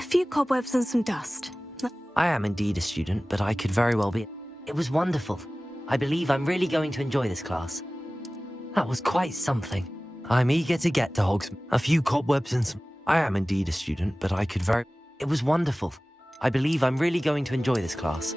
A few cobwebs and some dust. I am indeed a student, but I could very well be. It was wonderful. I believe I'm really going to enjoy this class. That was quite something. I'm eager to get to Hogs. A few cobwebs and some. I am indeed a student, but I could very. It was wonderful. I believe I'm really going to enjoy this class.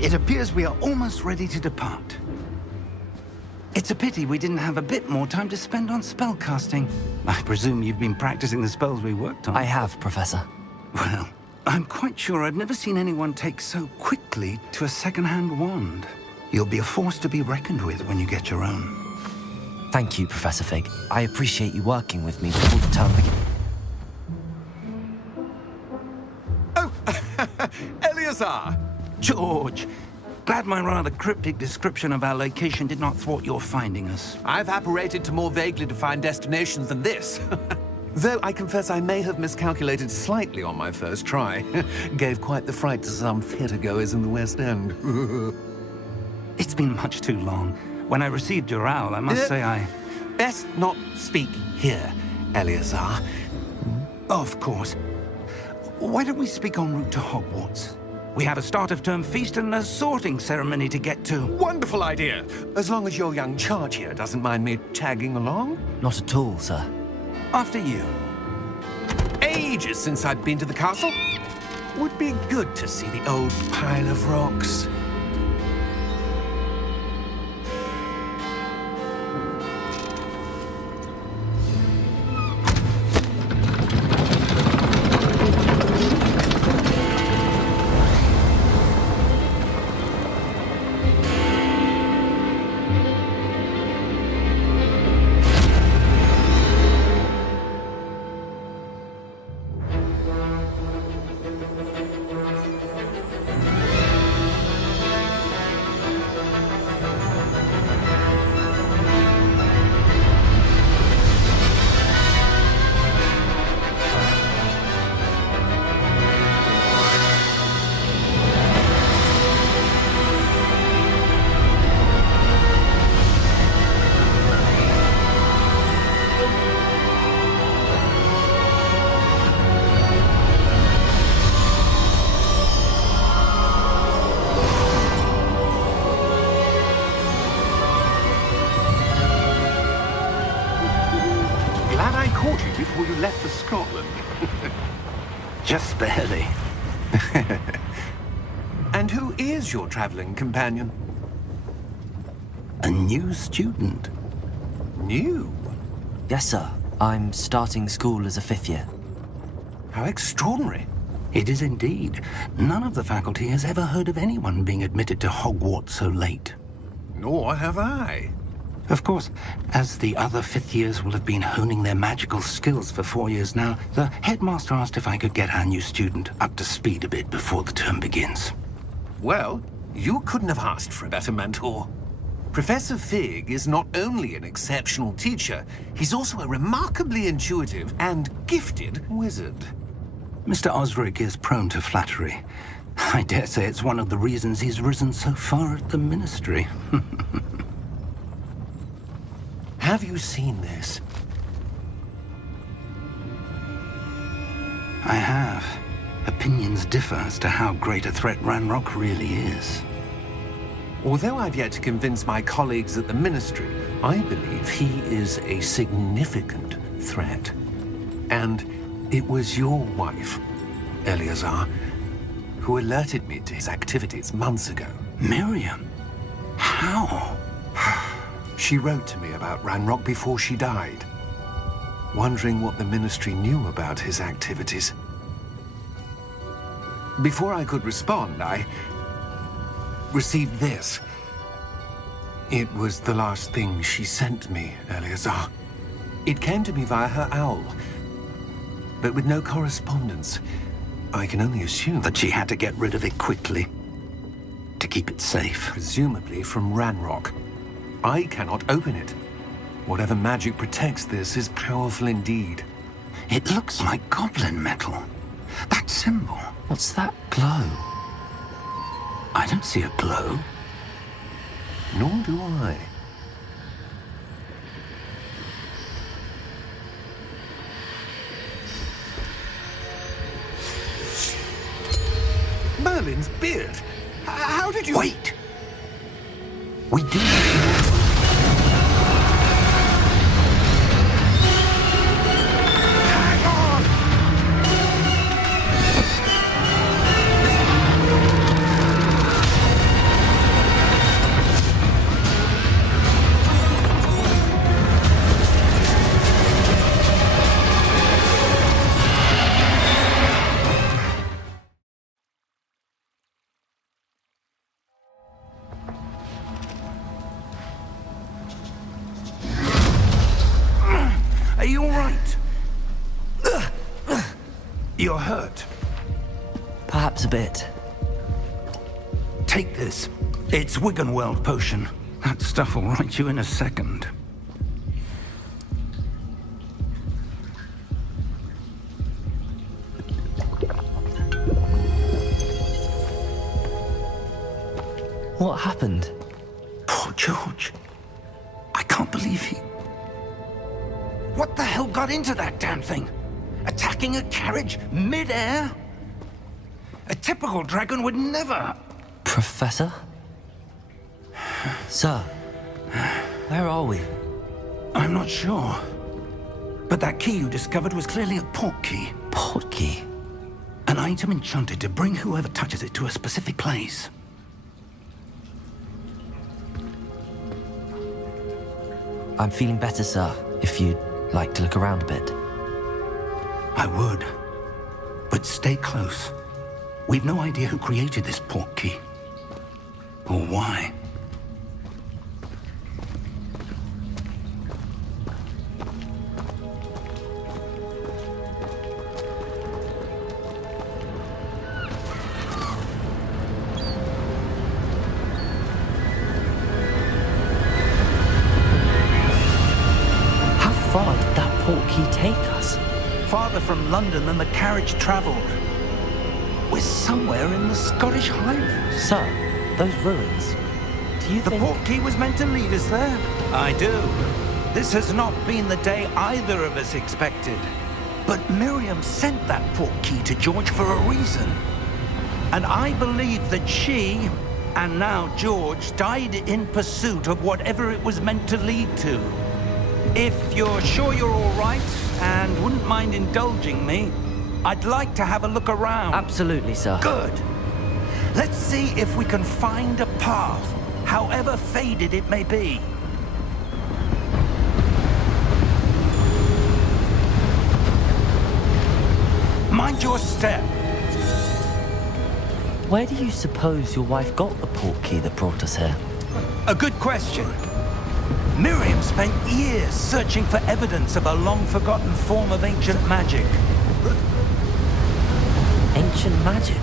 It appears we are almost ready to depart. It's a pity we didn't have a bit more time to spend on spellcasting. I presume you've been practicing the spells we worked on. I have, Professor. Well, I'm quite sure I've never seen anyone take so quickly to a second-hand wand. You'll be a force to be reckoned with when you get your own. Thank you, Professor Fig. I appreciate you working with me before the term begins. Oh, Eleazar! George, glad my rather cryptic description of our location did not thwart your finding us. I've apparated to more vaguely defined destinations than this. Though I confess I may have miscalculated slightly on my first try. Gave quite the fright to some theatre-goers in the West End. It's been much too long. When I received your owl, I must say I... Best not speak here, Eleazar. Of course. Why don't we speak en route to Hogwarts? We have a start-of-term feast and a sorting ceremony to get to. Wonderful idea! As long as your young charge here doesn't mind me tagging along. Not at all, sir. After you. Ages since I'd been to the castle. Would be good to see the old pile of rocks. Before you left for Scotland. Just barely. And who is your traveling companion? A new student. New? Yes, sir. I'm starting school as a 5th year. How extraordinary. It is indeed. None of the faculty has ever heard of anyone being admitted to Hogwarts so late. Nor have I. Of course, as the other fifth years will have been honing their magical skills for 4 years now, the headmaster asked if I could get our new student up to speed a bit before the term begins. Well, you couldn't have asked for a better mentor. Professor Fig is not only an exceptional teacher, he's also a remarkably intuitive and gifted wizard. Mr. Osric is prone to flattery. I dare say it's one of the reasons he's risen so far at the ministry. Have you seen this? I have. Opinions differ as to how great a threat Ranrock really is. Although I've yet to convince my colleagues at the Ministry, I believe he is a significant threat. And it was your wife, Eleazar, who alerted me to his activities months ago. Miriam? How? She wrote to me about Ranrock before she died, wondering what the Ministry knew about his activities. Before I could respond, I received this. It was the last thing she sent me, Eleazar. It came to me via her owl, but with no correspondence. I can only assume That she had to get rid of it quickly, to keep it safe. presumably from Ranrock. I cannot open it. Whatever magic protects this is powerful indeed. It looks like goblin metal. That symbol. What's that glow? I don't see a glow. Nor do I. Merlin's beard. How did you... Wait! We do need more. Hang on! Are you all right? You're hurt. Perhaps a bit. Take this. It's Wiggenweld potion. That stuff will right you in a second. What happened? Poor George. I can't believe he... What the hell got into that damn thing? Attacking a carriage mid-air? A typical dragon would never... Professor? Sir, where are we? I'm not sure. But that key you discovered was clearly a port key. Port key? An item enchanted to bring whoever touches it to a specific place. I'm feeling better, sir, if you'd like to look around a bit. I would. But stay close. We've no idea who created this port key. Or why. How far did that port key take us? Farther from London than the carriage traveled. We're somewhere in the Scottish Highlands. Sir, those ruins. Do you The think... port key was meant to lead us there. I do. This has not been the day either of us expected. But Miriam sent that port key to George for a reason. And I believe that she, and now George, died in pursuit of whatever it was meant to lead to. If you're sure you're all right and wouldn't mind indulging me, I'd like to have a look around. Absolutely, sir. Good. Let's see if we can find a path, however faded it may be. Mind your step. Where do you suppose your wife got the port key that brought us here? A good question. Miriam spent years searching for evidence of a long-forgotten form of ancient magic. Ancient magic?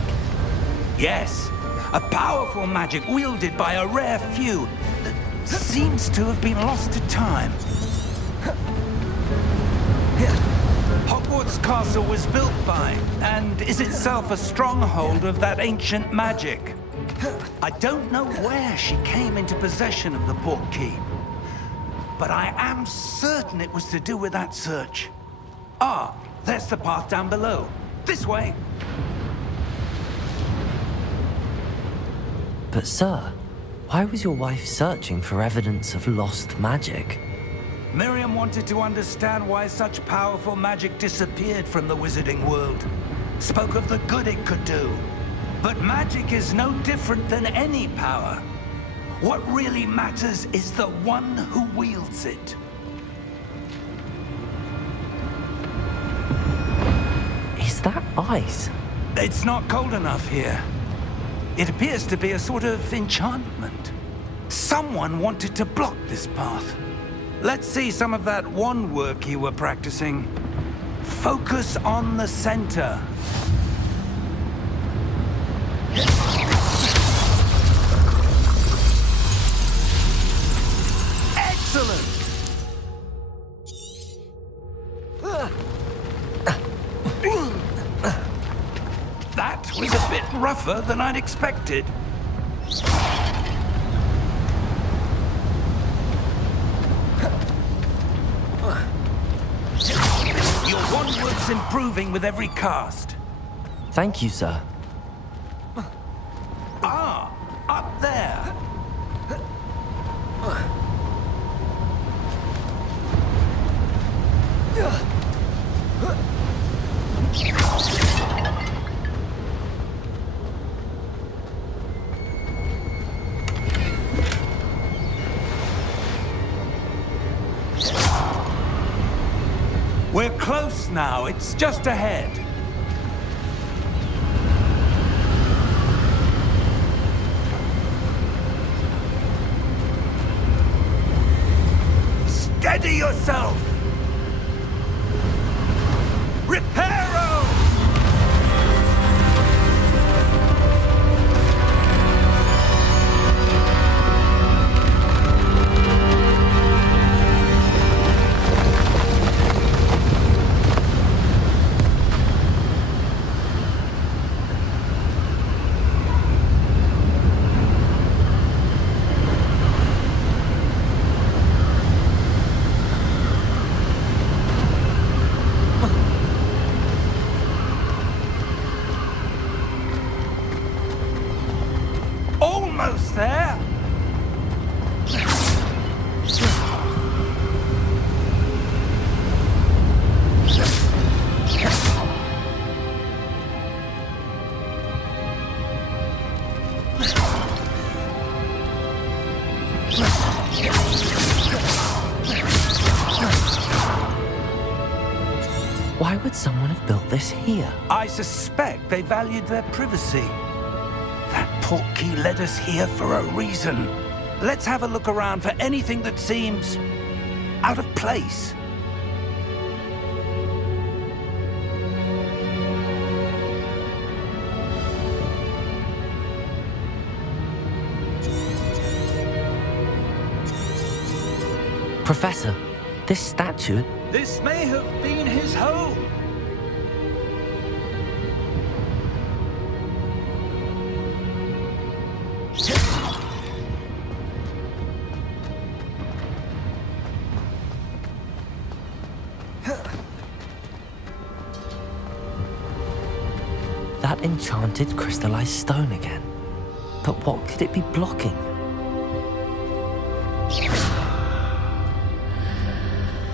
Yes, a powerful magic wielded by a rare few that seems to have been lost to time. Hogwarts Castle was built by, and is itself a stronghold of that ancient magic. I don't know where she came into possession of the portkey, but I am certain it was to do with that search. Ah, there's the path down below. This way. But sir, why was your wife searching for evidence of lost magic? Miriam wanted to understand why such powerful magic disappeared from the wizarding world. Spoke of the good it could do. But magic is no different than any power. What really matters is the one who wields it. Is that ice? It's not cold enough here. It appears to be a sort of enchantment. Someone wanted to block this path. Let's see some of that wand work you were practicing. Focus on the center. Excellent! That was a bit rougher than I'd expected. Your wand work's improving with every cast. Thank you, sir. Ah, up there. We're close now. It's just ahead. Steady yourself! Reparo! Almost there! Why would someone have built this here? I suspect they valued their privacy. That portkey led us here for a reason. Let's have a look around for anything that seems out of place. Professor, this statue... This may have been his home. That enchanted crystallized stone again. But what could it be blocking?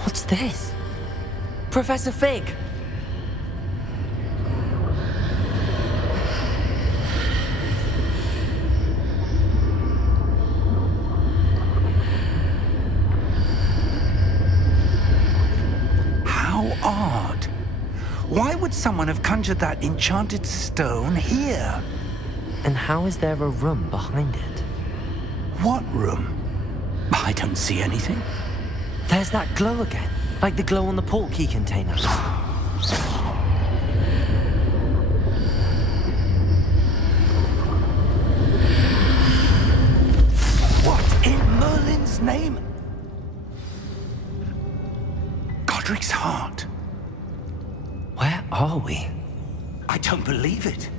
What's this? Professor Fig! How odd. Why would someone have conjured that enchanted stone here? And how is there a room behind it? What room? I don't see anything. There's that glow again, like the glow on the portkey container. What in Merlin's name? Godric's heart. Where are we? I don't believe it.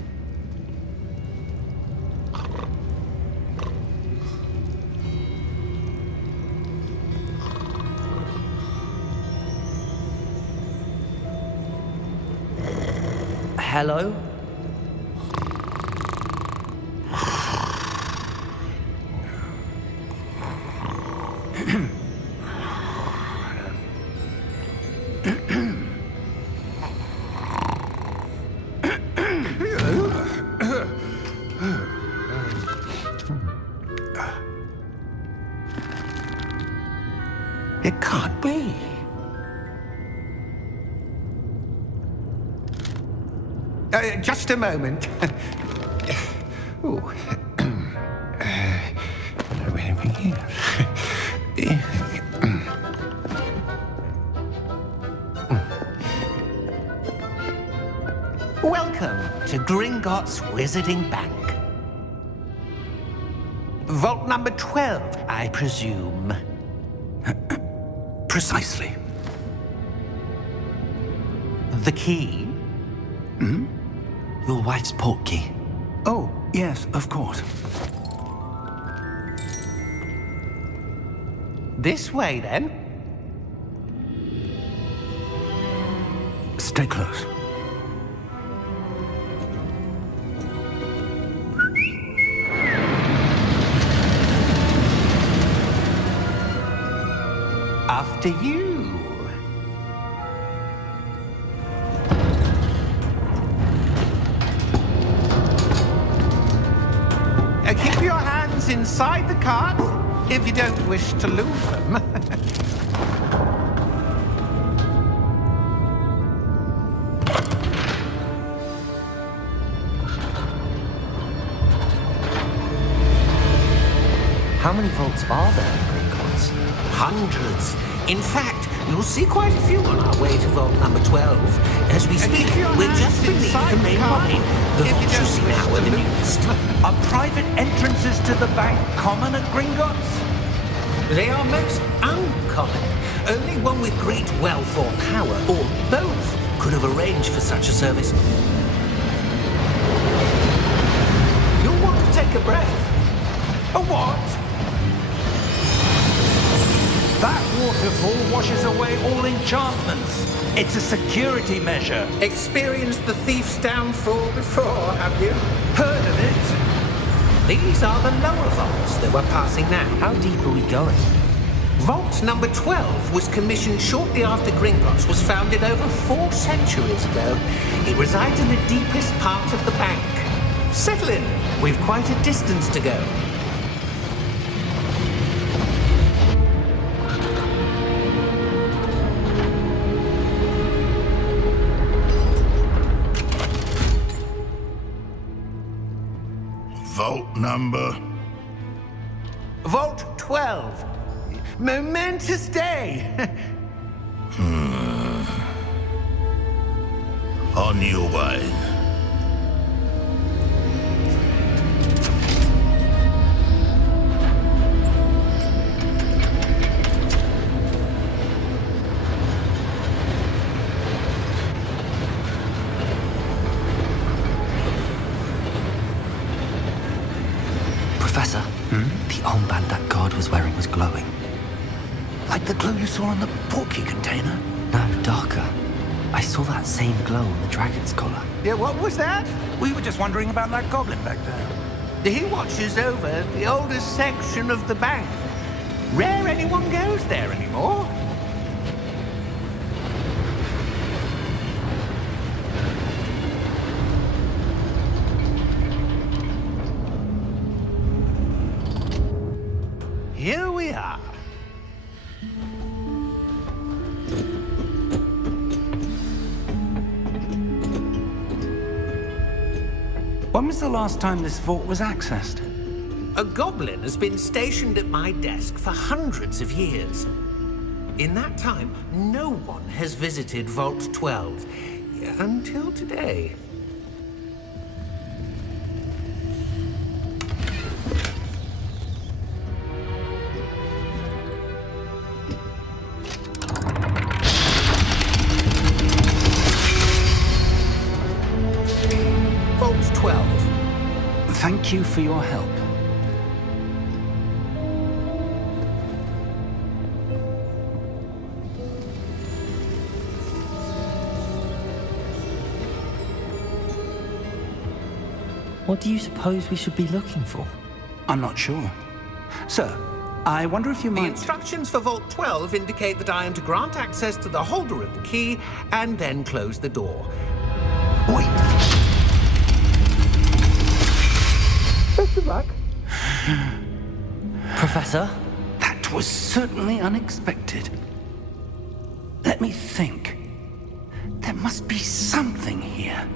Hello? It can't be. Just a moment. Ooh. Wait a minute. Welcome to Gringotts Wizarding Bank. Vault number 12, I presume. Precisely. The key? Your wife's portkey. Oh, yes, of course. This way, then. Stay close. After you. Keep your hands inside the cart if you don't wish to lose them. How many vaults are there in Gringotts? Hundreds. In fact, you'll see quite a few on our way to vault number 12. As we speak, we're just beneath the main lobby. The vaults you see now are the newest. Are private entrances to the bank common at Gringotts? They are most uncommon. Only one with great wealth or power, or both, could have arranged for such a service. You'll want to take a breath. A what? That waterfall washes away all enchantments. It's a security measure. Experienced the thief's downfall before, have you? Heard of it? These are the lower vaults that we're passing now. How deep are we going? Vault number 12 was commissioned shortly after Gringotts was founded over 4 centuries ago. It resides in the deepest part of the bank. Settle in. We've quite a distance to go. Vault number? Vault 12. Momentous day. On your way. Professor, the armband that guard was wearing was glowing. Like the glow you saw on the portkey container? No, darker. I saw that same glow on the dragon's collar. Yeah, what was that? We were just wondering about that goblin back there. He watches over the oldest section of the bank. Rare anyone goes there anymore. Here we are. When was the last time this vault was accessed? A goblin has been stationed at my desk for hundreds of years. In that time, no one has visited Vault 12 until today. Vault 12. Thank you for your help. What do you suppose we should be looking for? I'm not sure. Sir, I wonder if you The might... instructions for Vault 12 indicate that I am to grant access to the holder of the key and then close the door. Wait! Best of luck. Professor? That was certainly unexpected. Let me think. There must be something here.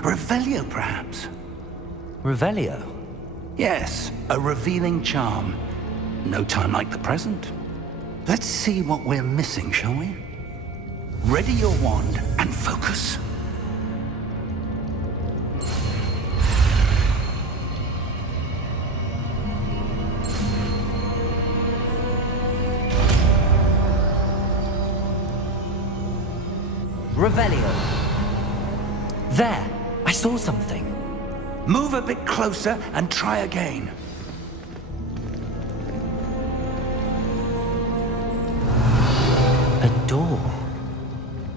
Revelio, perhaps? Revelio? Yes, a revealing charm. No time like the present. Let's see what we're missing, shall we? Ready your wand and focus. Revelio. There! I saw something. Move a bit closer and try again. A door.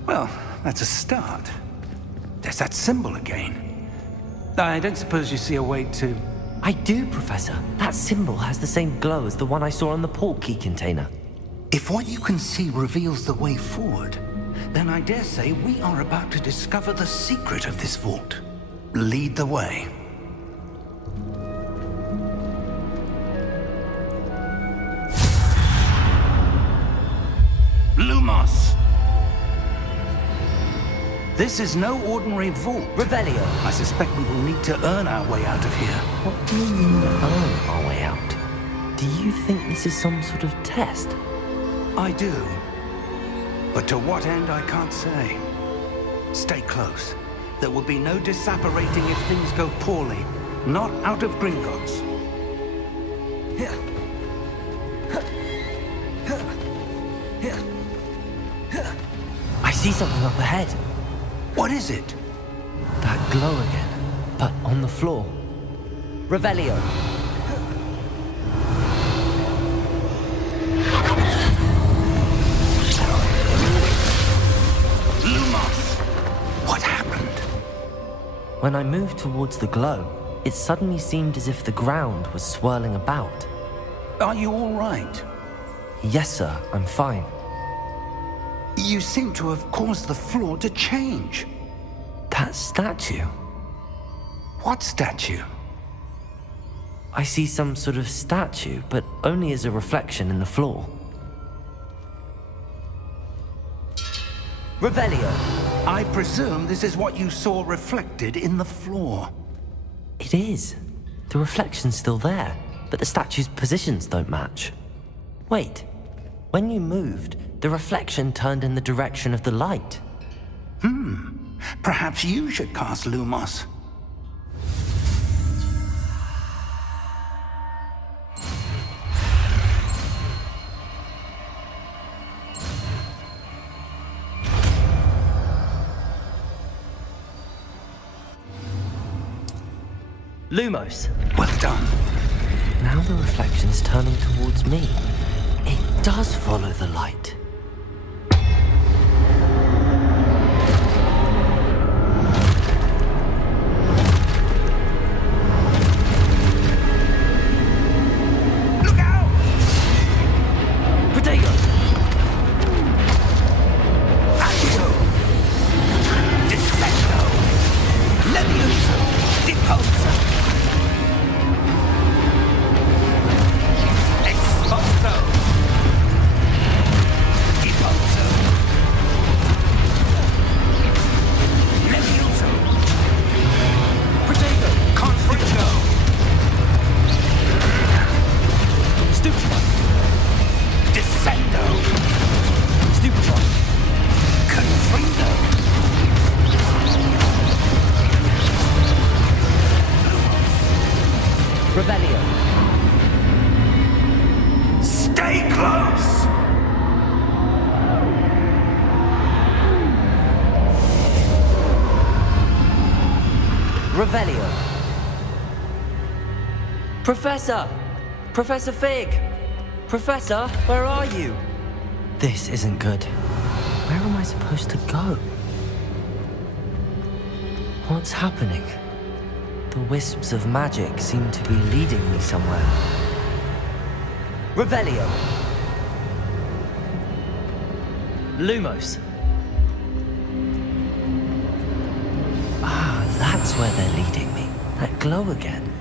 Well, that's a start. There's that symbol again. I don't suppose you see a way to... I do, Professor. That symbol has the same glow as the one I saw on the port key container. If what you can see reveals the way forward, then I dare say we are about to discover the secret of this vault. Lead the way. Lumos! This is no ordinary vault. Revelio. I suspect we will need to earn our way out of here. What do you mean earn our way out? Do you think this is some sort of test? I do. But to what end, I can't say. Stay close. There will be no disapparating if things go poorly. Not out of Gringotts. I see something up ahead. What is it? That glow again, but on the floor. Revelio. Lumos! What happened? When I moved towards the glow, it suddenly seemed as if the ground was swirling about. Are you all right? Yes, sir, I'm fine. You seem to have caused the floor to change. That statue. What statue? I see some sort of statue, but only as a reflection in the floor. Revelio. I presume this is what you saw reflected in the floor. It is. The reflection's still there, but the statue's positions don't match. Wait. When you moved, the reflection turned in the direction of the light. Perhaps you should cast Lumos. Lumos. Well done. Now the reflection's turning towards me. It does follow the light. Look out! Protego! Accio! Dissecto! Levioso! Deposo! Expulso! Revelio. Stay close! Revelio. Professor! Professor Fig! Professor, where are you? This isn't good. Where am I supposed to go? What's happening? The wisps of magic seem to be leading me somewhere. Revelio. Lumos. Ah, that's where they're leading me. That glow again.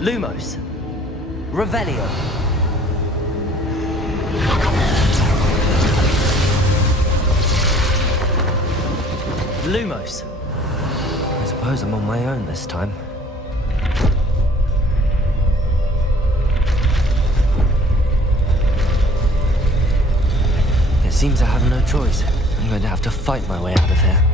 Lumos. Revelio. Lumos. I suppose I'm on my own this time. It seems I have no choice. I'm going to have to fight my way out of here.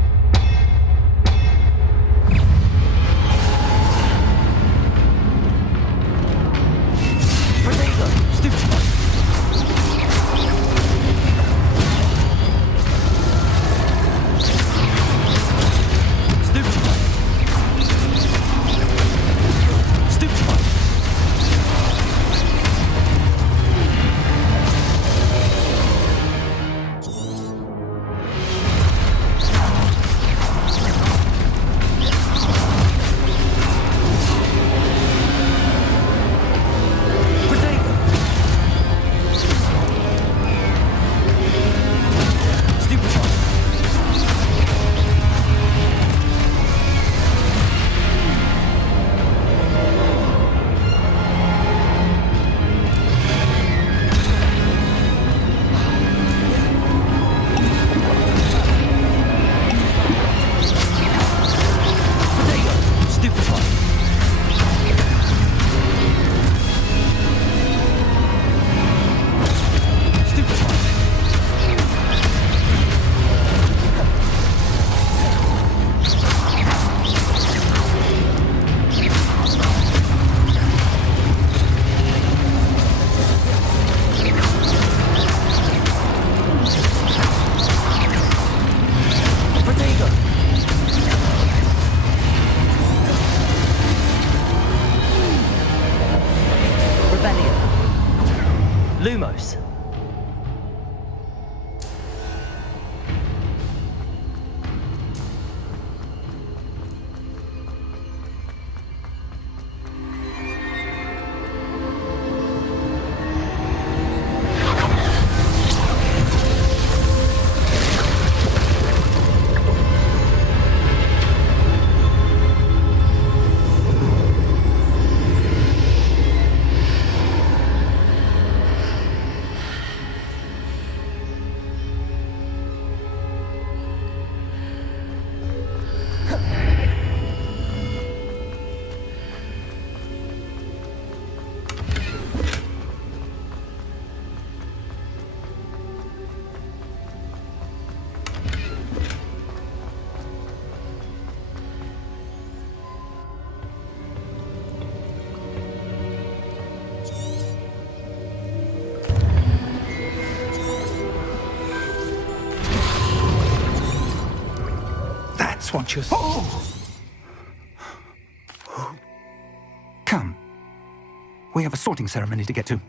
Lumos. That's what you're... Oh! Come. We have a sorting ceremony to get to.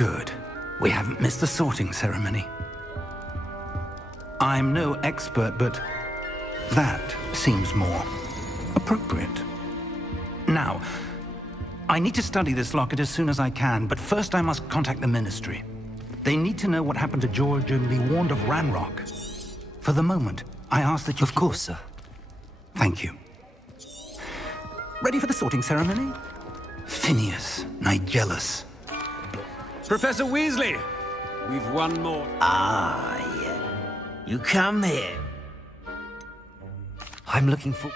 Good. We haven't missed the sorting ceremony. I'm no expert, but that seems more appropriate. Now, I need to study this locket as soon as I can, but first I must contact the Ministry. They need to know what happened to George and be warned of Ranrock. For the moment, I ask that you... Of course, sir. Thank you. Ready for the sorting ceremony? Phineas, Nigellus. Professor Weasley, we've one more. Ah, yeah. You come here. I'm looking for...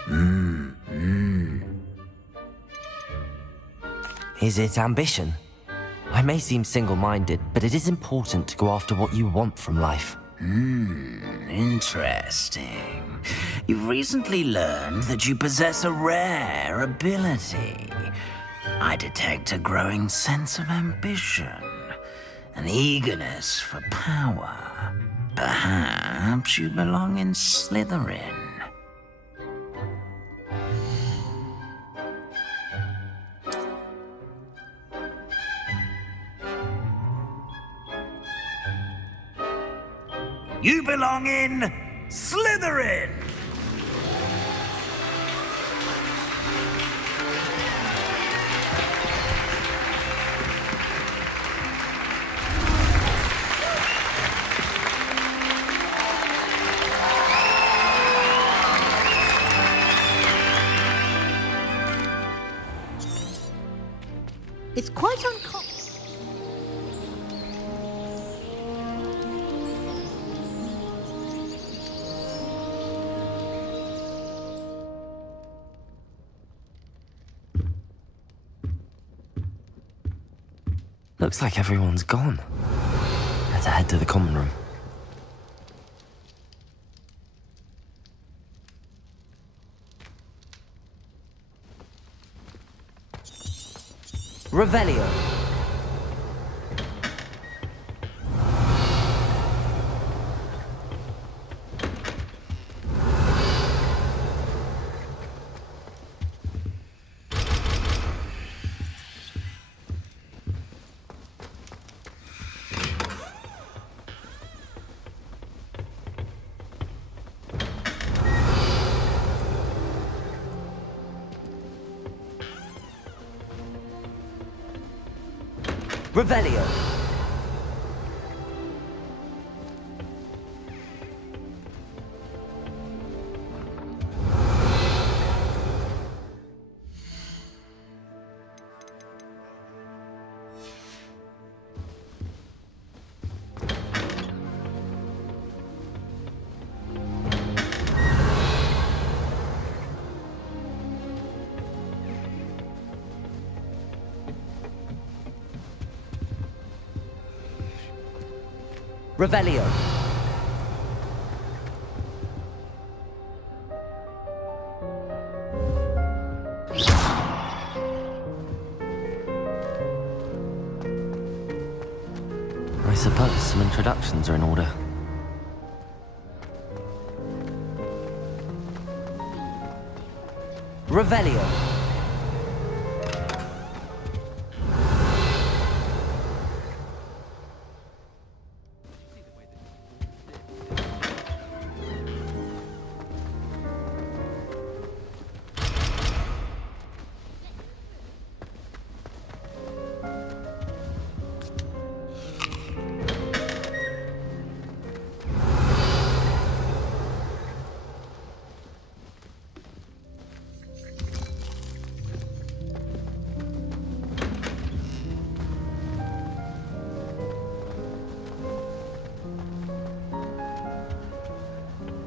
Is it ambition? I may seem single-minded, but it is important to go after what you want from life. Interesting. You've recently learned that you possess a rare ability. I detect a growing sense of ambition, an eagerness for power. Perhaps you belong in Slytherin. You belong in Slytherin! It's quite uncommon. Looks like everyone's gone. Better head to the common room. Revelio. Revelio. Revelio. I suppose some introductions are in order. Revelio.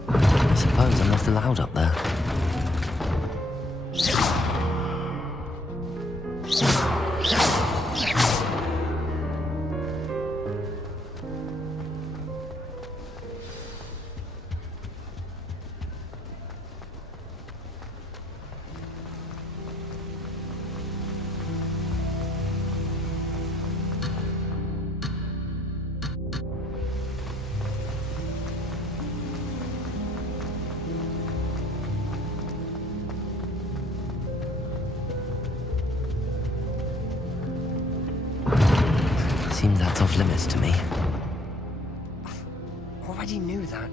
I suppose I'm not allowed up there. Seems that's off limits to me. Already knew that.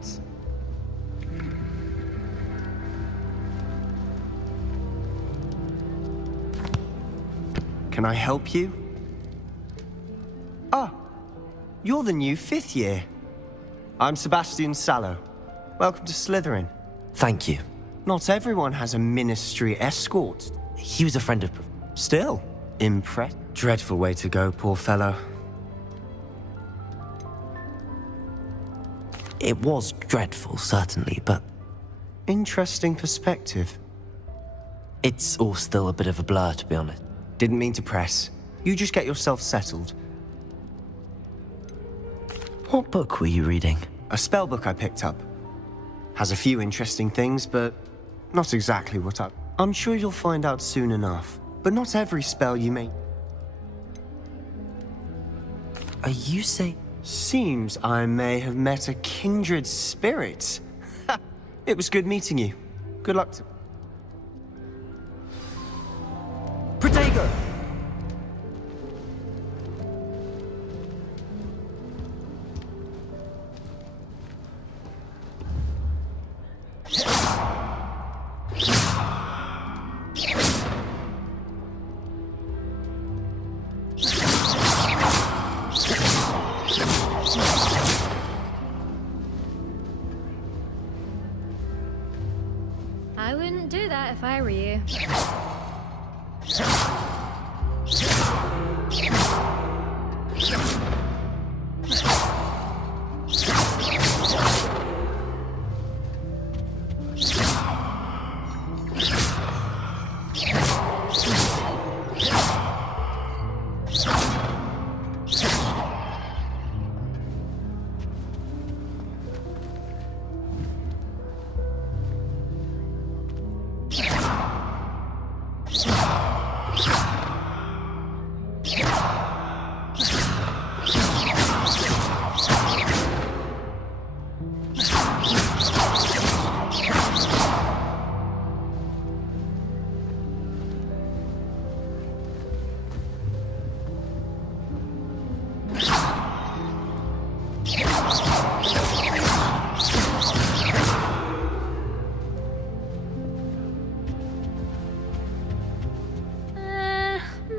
Can I help you? Ah, you're the new 5th year. I'm Sebastian Sallow. Welcome to Slytherin. Thank you. Not everyone has a ministry escort. He was a friend of... Still, impressed. Dreadful way to go, poor fellow. It was dreadful, certainly, but Interesting perspective. it's all still a bit of a blur, to be honest. Didn't mean to press. You just get yourself settled. What book were you reading? A spell book I picked up. Has a few interesting things, but not exactly what I'm sure you'll find out soon enough. But not every spell you make. Are you saying... Seems I may have met a kindred spirit. It was good meeting you. Good luck to... Protego! I wouldn't do that if I were you.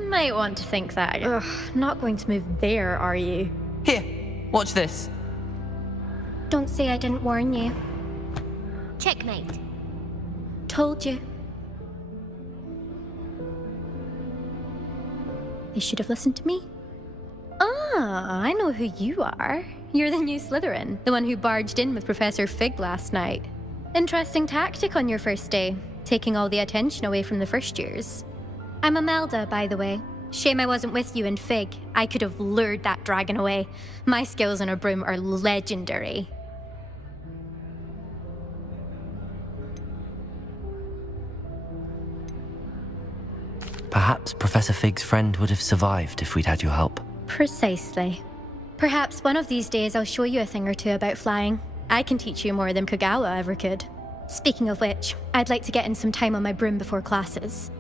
Might want to think that. Ugh, not going to move there, are you? Here, watch this. Don't say I didn't warn you. Checkmate. Told you. You should have listened to me. Ah, I know who you are. You're the new Slytherin, the one who barged in with Professor Fig last night. Interesting tactic on your first day, taking all the attention away from the first years. I'm Imelda, by the way. Shame I wasn't with you in Fig. I could have lured that dragon away. My skills on a broom are legendary. Perhaps Professor Fig's friend would have survived if we'd had your help. Precisely. Perhaps one of these days I'll show you a thing or two about flying. I can teach you more than Kagawa ever could. Speaking of which, I'd like to get in some time on my broom before classes.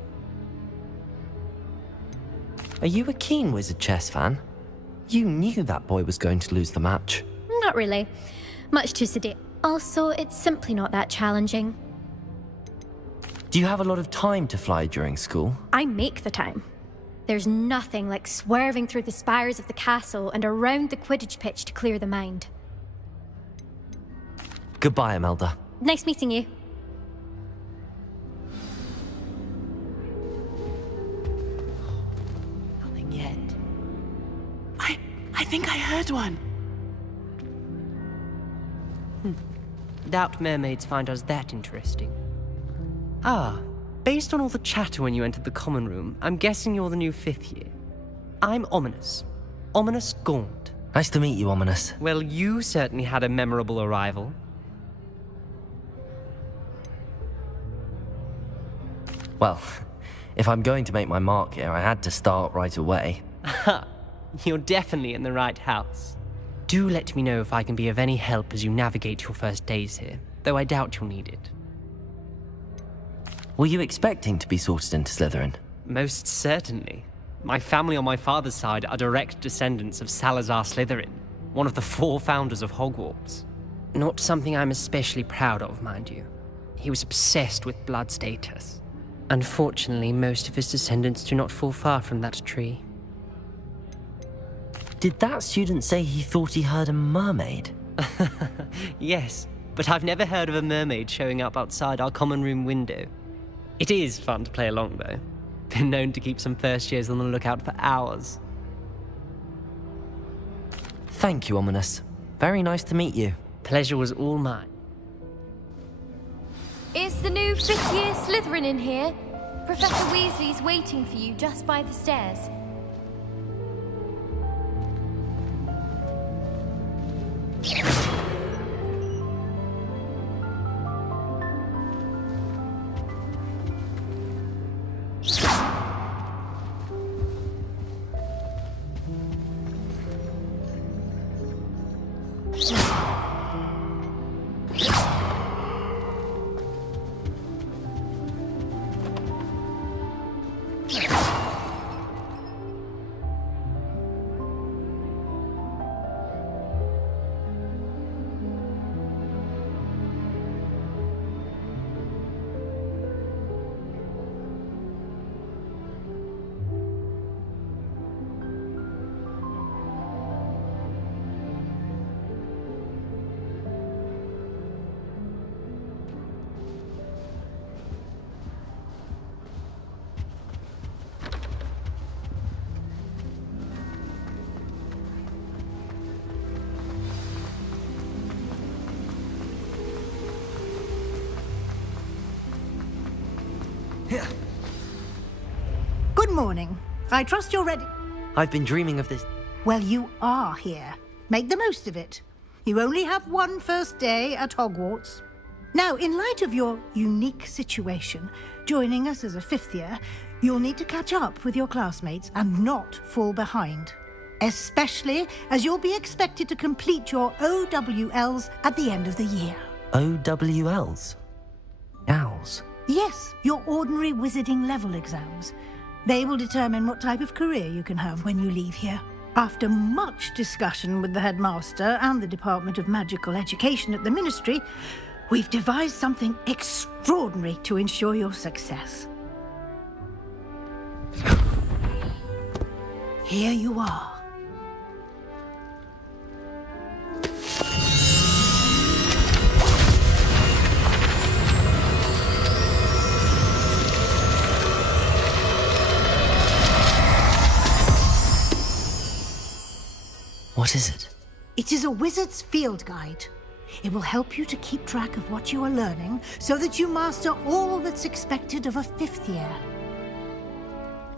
Are you a keen Wizard chess fan? You knew that boy was going to lose the match. Not really. Much too sedate. Also, it's simply not that challenging. Do you have a lot of time to fly during school? I make the time. There's nothing like swerving through the spires of the castle and around the Quidditch pitch to clear the mind. Goodbye, Imelda. Nice meeting you. Nothing yet. I think I heard one. Doubt mermaids find us that interesting. Ah, based on all the chatter when you entered the common room, I'm guessing you're the new 5th year. I'm Ominous. Ominous Gaunt. Nice to meet you, Ominous. Well, you certainly had a memorable arrival. Well, if I'm going to make my mark here, I had to start right away. Ha! You're definitely in the right house. Do let me know if I can be of any help as you navigate your first days here, though I doubt you'll need it. Were you expecting to be sorted into Slytherin? Most certainly. My family on my father's side are direct descendants of Salazar Slytherin, one of the 4 founders of Hogwarts. Not something I'm especially proud of, mind you. He was obsessed with blood status. Unfortunately, most of his descendants do not fall far from that tree. Did that student say he thought he heard a mermaid? Yes, but I've never heard of a mermaid showing up outside our common room window. It is fun to play along, though. Been known to keep some first years on the lookout for hours. Thank you, Ominous. Very nice to meet you. Pleasure was all mine. Is the new 5th year Slytherin in here? Professor Weasley's waiting for you just by the stairs. Good morning. I trust you're ready. I've been dreaming of this. Well, you are here. Make the most of it. You only have one first day at Hogwarts. Now, in light of your unique situation, joining us as a 5th year, you'll need to catch up with your classmates and not fall behind. Especially as you'll be expected to complete your OWLs at the end of the year. OWLs? Owls? Yes, your ordinary wizarding level exams. They will determine what type of career you can have when you leave here. After much discussion with the headmaster and the Department of Magical Education at the Ministry, we've devised something extraordinary to ensure your success. Here you are. What is it? It is a wizard's field guide. It will help you to keep track of what you are learning so that you master all that's expected of a 5th year.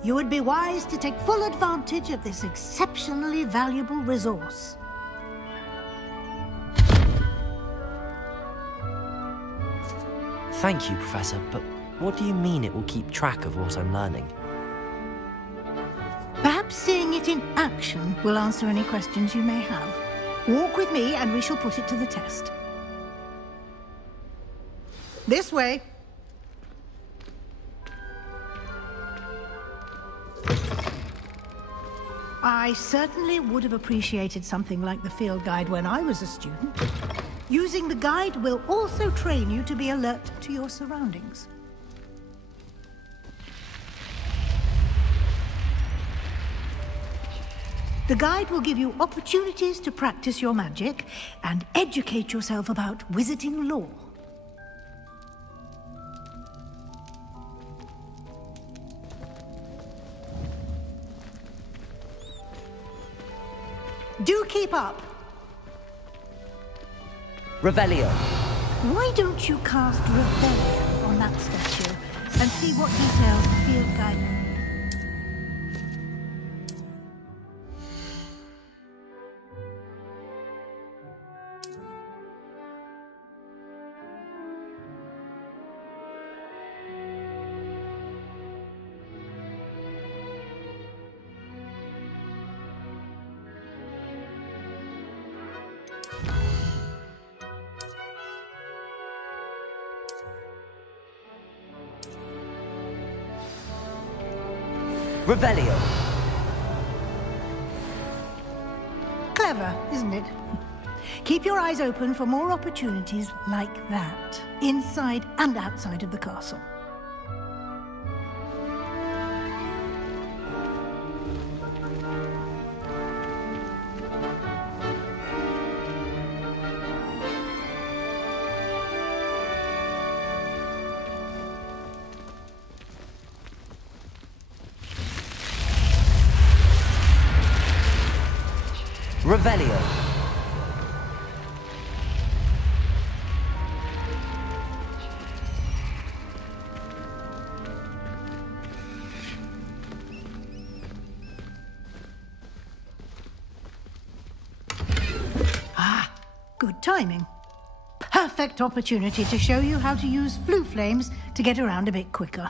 You would be wise to take full advantage of this exceptionally valuable resource. Thank you, Professor, but what do you mean it will keep track of what I'm learning? Perhaps seeing it in action will answer any questions you may have. Walk with me and we shall put it to the test. This way. I certainly would have appreciated something like the field guide when I was a student. Using the guide will also train you to be alert to your surroundings. The guide will give you opportunities to practice your magic and educate yourself about wizarding lore. Do keep up. Revelio. Why don't you cast Revelio on that statue and see what details the field guide... Revelio. Clever, isn't it? Keep your eyes open for more opportunities like that, inside and outside of the castle. Revelio. Ah, good timing. Perfect opportunity to show you how to use flue flames to get around a bit quicker.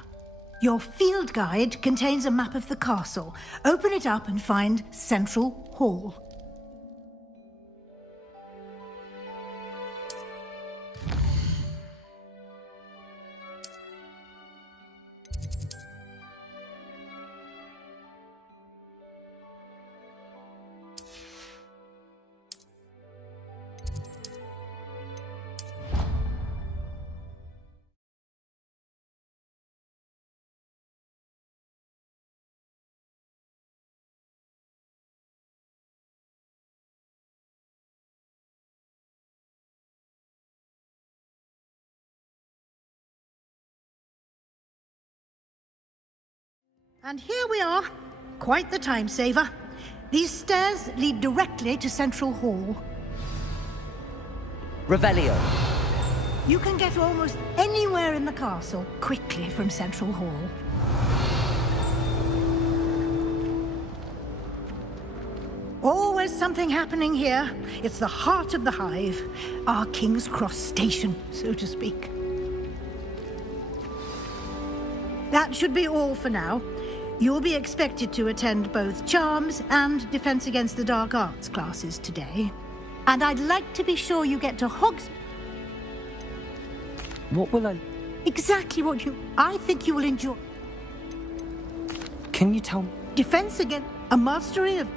Your field guide contains a map of the castle. Open it up and find Central Hall. And here we are. Quite the time saver. These stairs lead directly to Central Hall. Revelio. You can get almost anywhere in the castle quickly from Central Hall. Always something happening here. It's the heart of the hive. Our King's Cross station, so to speak. That should be all for now. You'll be expected to attend both Charms and Defense Against the Dark Arts classes today. And I'd like to be sure you get to Hogs... What will I... Exactly what I think you will enjoy. Can you tell me? Defense against... A mastery of...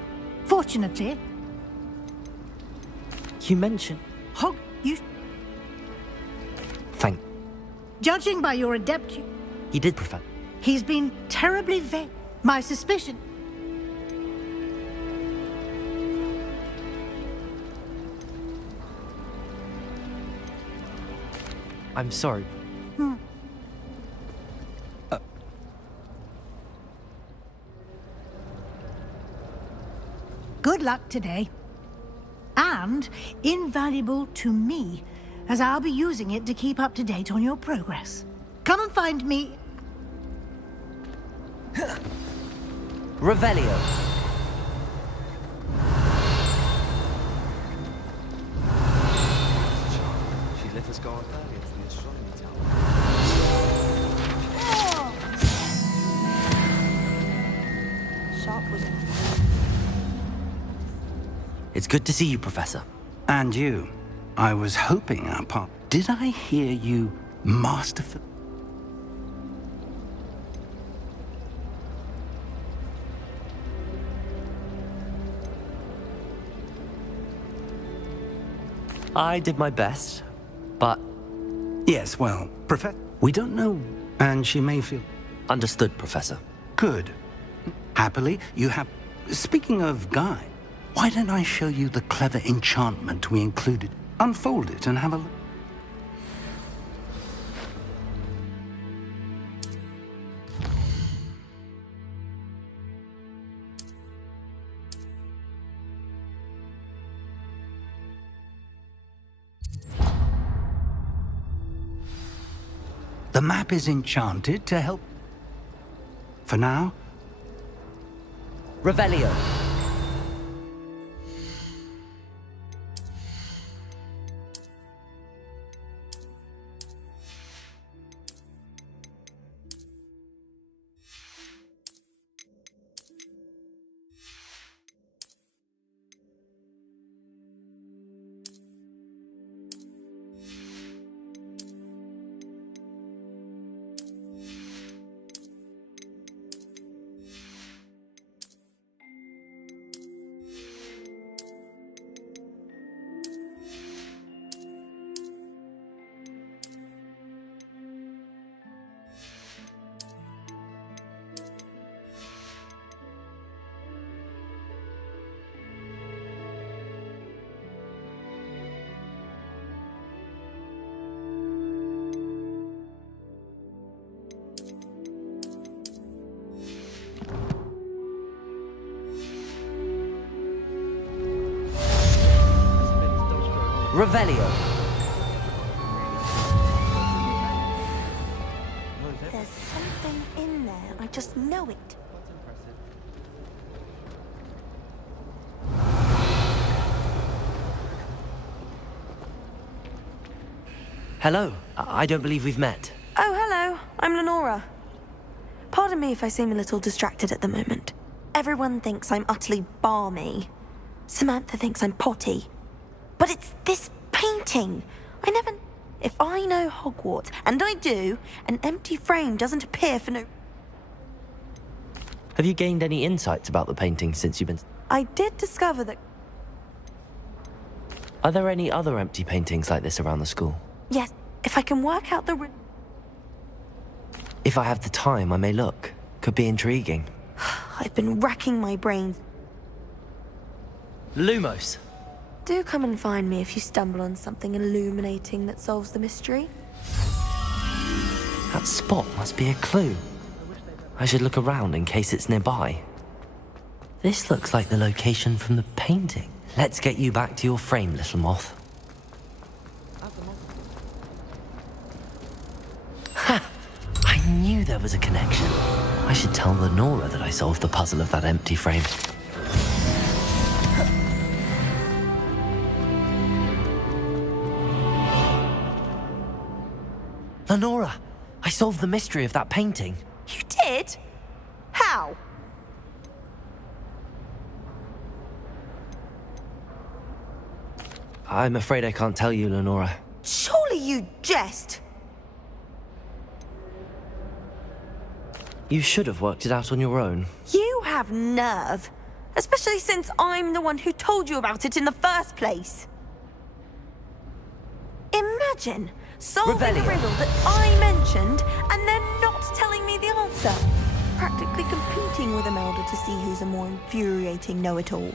Fortunately... You mentioned... You... Thank... Judging by your adept... He did, Professor. He's been terribly vague. My suspicion... I'm sorry. Good luck today. And invaluable to me, as I'll be using it to keep up to date on your progress. Come and find me... Revelio. She let us go on earlier to the astronomy tower. Sharp was in. It's good to see you, Professor. And you. I was hoping our part... Did I hear you masterful? I did my best, but... Yes, well, Professor, we don't know, and she may feel... Understood, Professor. Good. Happily, you have... Speaking of Guy, why don't I show you the clever enchantment we included? Unfold it and have a look. The map is enchanted to help. For now, Revelio. Revelio. There's something in there. I just know it. Hello. I don't believe we've met. Oh, hello. I'm Lenora. Pardon me if I seem a little distracted at the moment. Everyone thinks I'm utterly balmy. Samantha thinks I'm potty. But it's this painting. If I know Hogwarts, and I do, an empty frame doesn't appear for no... Have you gained any insights about the painting since you've been... I did discover that... Are there any other empty paintings like this around the school? Yes, if I can work out the... If I have the time, I may look. Could be intriguing. I've been racking my brains. Lumos. Do come and find me if you stumble on something illuminating that solves the mystery. That spot must be a clue. I should look around in case it's nearby. This looks like the location from the painting. Let's get you back to your frame, little moth. Ha! I knew there was a connection. I should tell Lenora that I solved the puzzle of that empty frame. Lenora, I solved the mystery of that painting. You did? How? I'm afraid I can't tell you, Lenora. Surely you jest. You should have worked it out on your own. You have nerve. Especially since I'm the one who told you about it in the first place. Imagine solving a riddle that I mentioned and then not telling me the answer. Practically competing with Imelda to see who's a more infuriating know-it-all.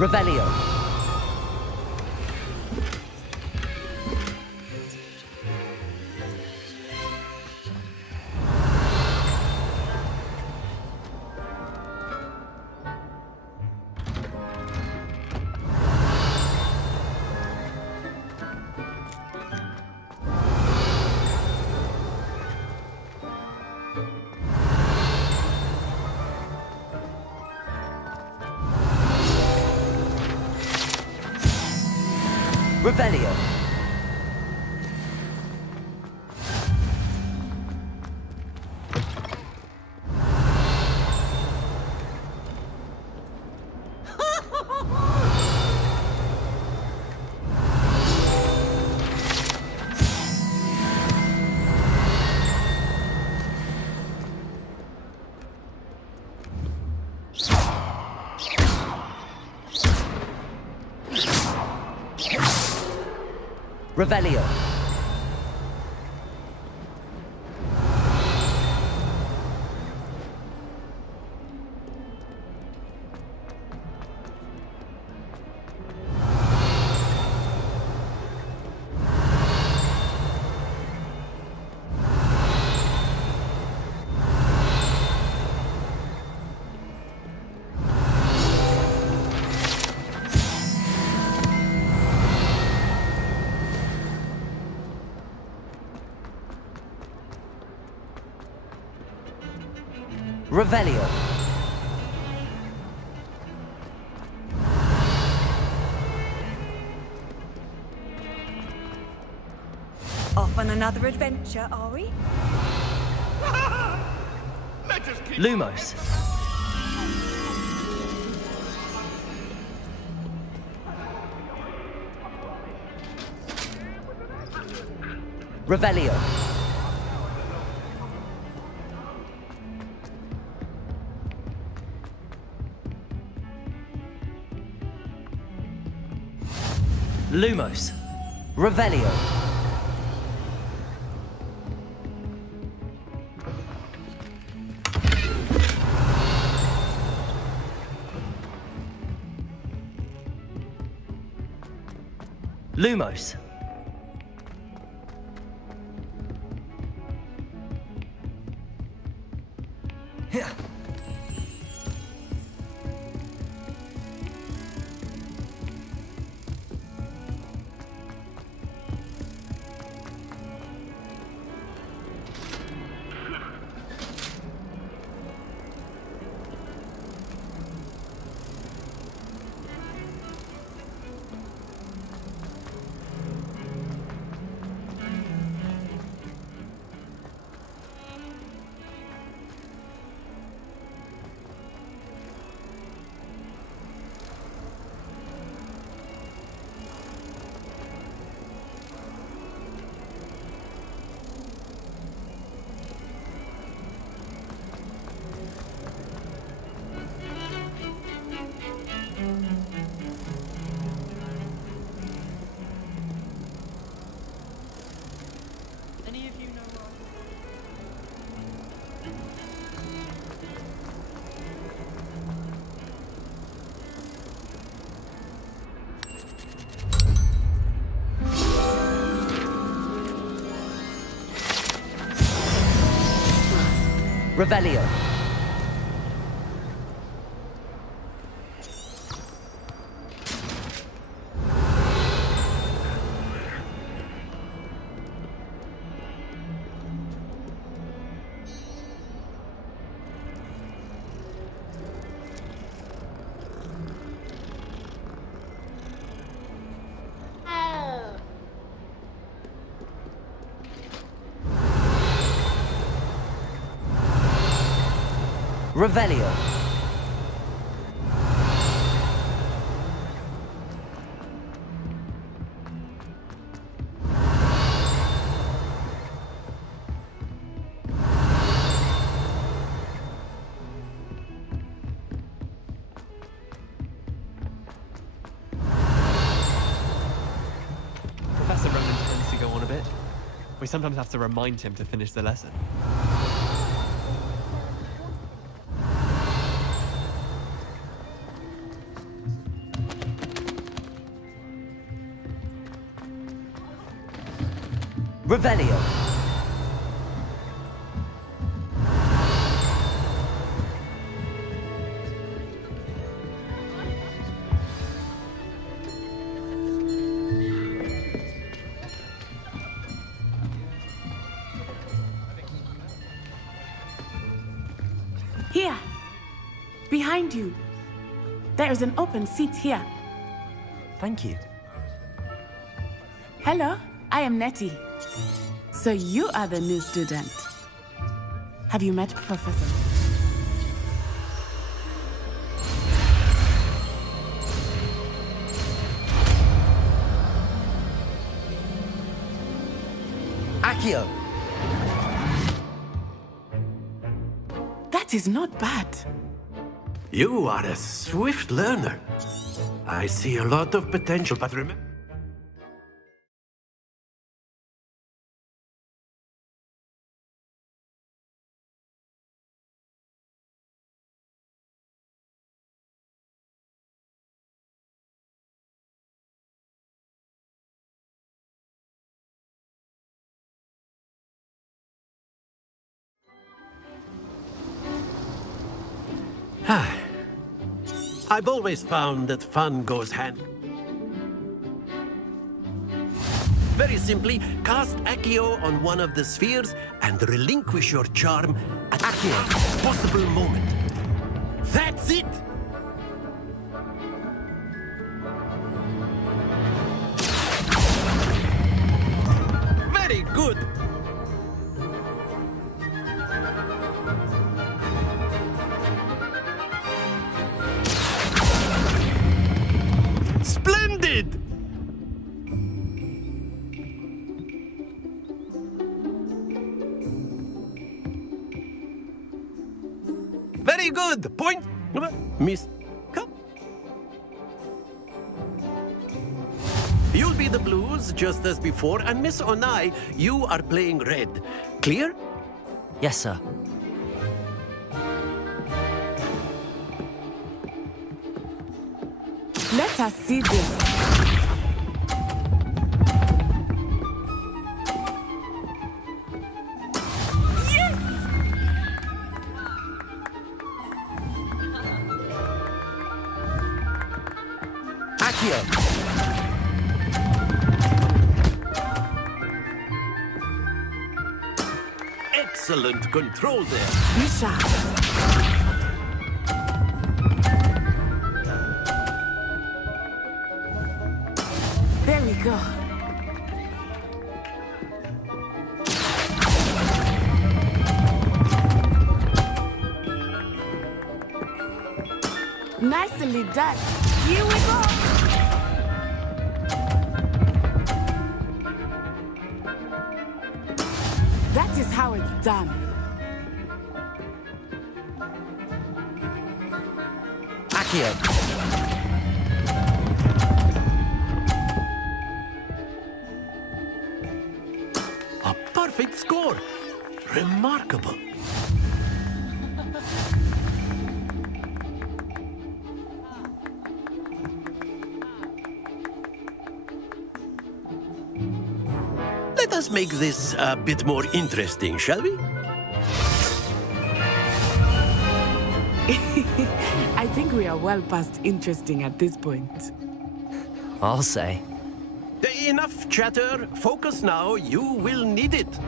Revelio. Revelio. Revelio. Revelio. Off on another adventure, are we? Lumos. Revelio. Lumos. Revelio. Lumos. Revelio. Revelio. Professor Roman tends to go on a bit. We sometimes have to remind him to finish the lesson. Revelio. Here. Behind you. There is an open seat here. Thank you. Hello, I am Nettie. So you are the new student. Have you met Professor? Accio. That is not bad. You are a swift learner. I see a lot of potential, but remember... I've always found that fun goes hand. Very simply, cast Accio on one of the spheres and relinquish your charm at Accio, possible moment. That's it! Very good! Splendid! Very good! Point! Miss... Come. You'll be the blues, just as before, and Miss Onai, you are playing red. Clear? Yes, sir. Let us see this. Accio. Excellent control there. Be sharp. There we go. Nicely done. Here we go. That is how it's done. Accio. A perfect score. Remarkable. Let us make this a bit more interesting, shall we? I think we are well past interesting at this point. I'll say. Enough chatter. Focus now. You will need it.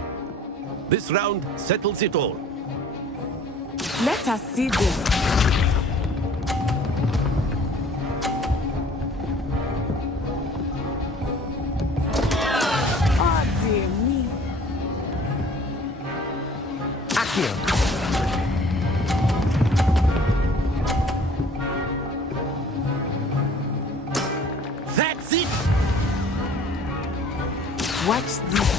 This round settles it all. Let us see this. Oh, dear me. Accio. That's it. Watch this.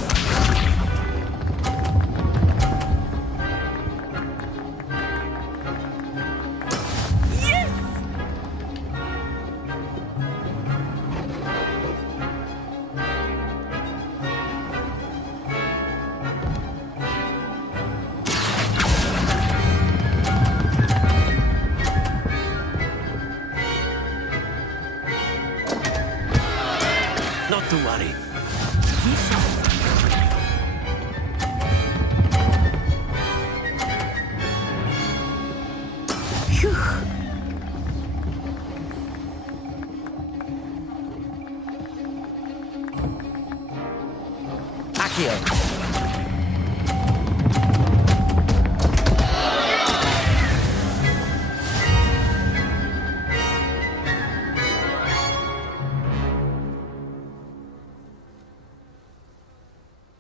Not to worry. Accio.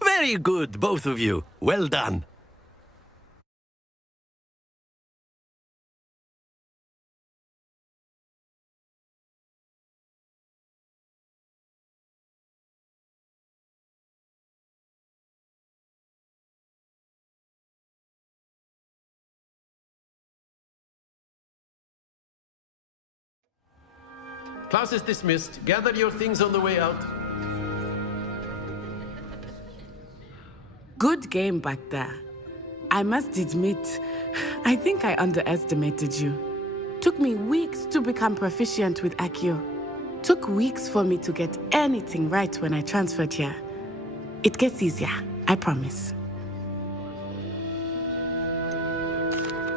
Very good, both of you. Well done. Class is dismissed. Gather your things on the way out. Good game back there. I must admit, I think I underestimated you. Took me weeks to become proficient with Accio. Took weeks for me to get anything right when I transferred here. It gets easier, I promise.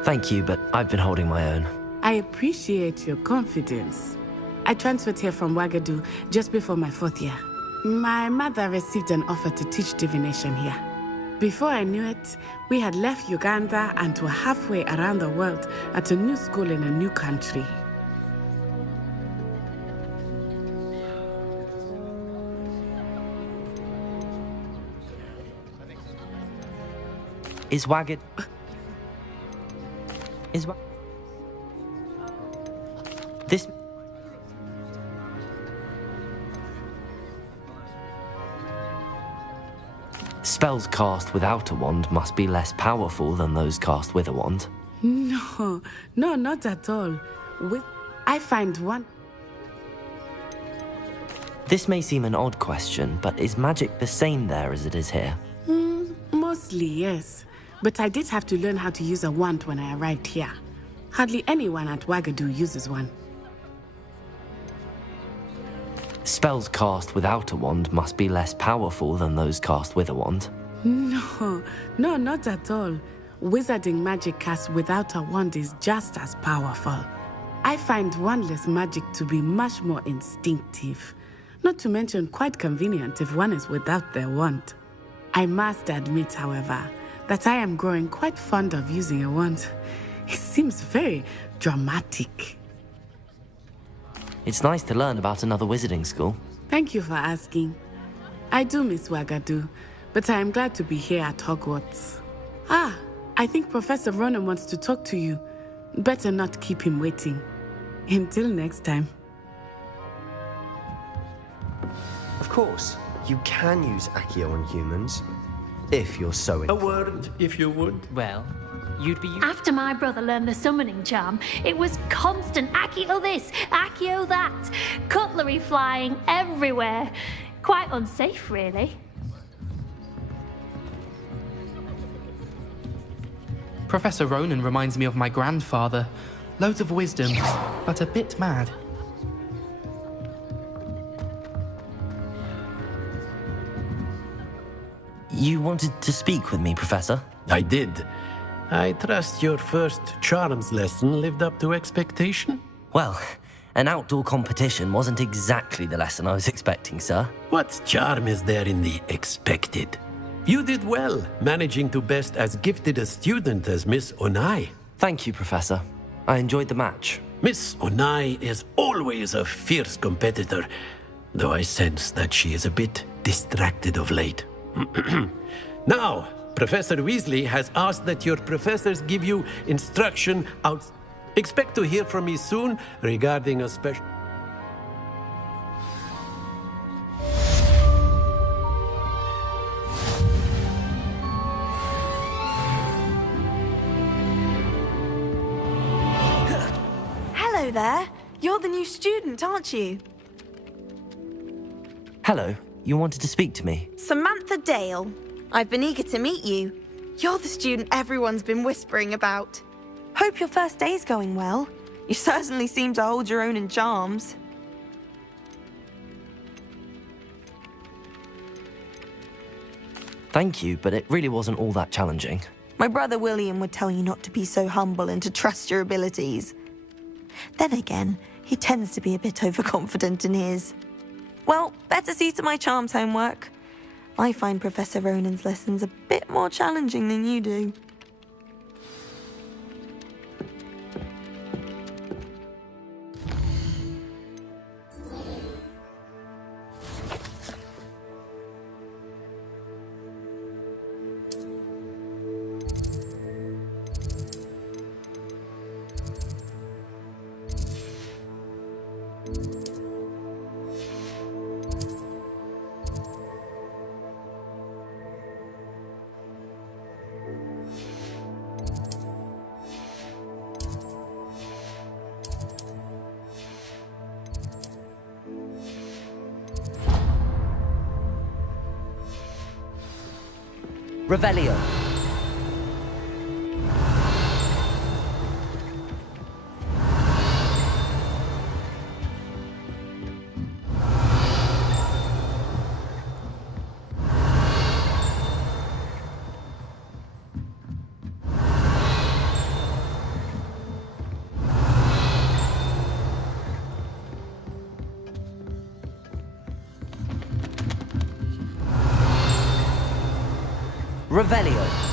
Thank you, but I've been holding my own. I appreciate your confidence. I transferred here from Ouagadougou just before my 4th year. My mother received an offer to teach divination here. Before I knew it, we had left Uganda and were halfway around the world at a new school in a new country. Is Wagged... This... Spells cast without a wand must be less powerful than those cast with a wand. No, not at all. I find one... This may seem an odd question, but is magic the same there as it is here? Mostly, yes. But I did have to learn how to use a wand when I arrived here. Hardly anyone at Wagadu uses one. Spells cast without a wand must be less powerful than those cast with a wand. No, not at all. Wizarding magic cast without a wand is just as powerful. I find wandless magic to be much more instinctive. Not to mention quite convenient if one is without their wand. I must admit, however, that I am growing quite fond of using a wand. It seems very dramatic. It's nice to learn about another wizarding school. Thank you for asking. I do miss Wagadu, but I am glad to be here at Hogwarts. I think Professor Ronan wants to talk to you. Better not keep him waiting. Until next time. Of course, you can use Accio on humans, if you're so A word, if you would. Well, you'd be... After my brother learned the summoning charm, it was constant Accio this, Accio that, cutlery flying everywhere. Quite unsafe, really. Professor Ronan reminds me of my grandfather. Loads of wisdom, but a bit mad. You wanted to speak with me, Professor? I did. I trust your first charms lesson lived up to expectation? Well, an outdoor competition wasn't exactly the lesson I was expecting, sir. What charm is there in the expected? You did well, managing to best as gifted a student as Miss Onai. Thank you, Professor. I enjoyed the match. Miss Onai is always a fierce competitor, though I sense that she is a bit distracted of late. Now, Professor Weasley has asked that your professors give you instruction out. Expect to hear from me soon regarding a special... Hello there. You're the new student, aren't you? Hello. You wanted to speak to me? Samantha Dale. I've been eager to meet you. You're the student everyone's been whispering about. Hope your first day's going well. You certainly seem to hold your own in charms. Thank you, but it really wasn't all that challenging. My brother William would tell you not to be so humble and to trust your abilities. Then again, he tends to be a bit overconfident in his. Well, better see to my charms homework. I find Professor Ronan's lessons a bit more challenging than you do. Revelio. Revelio.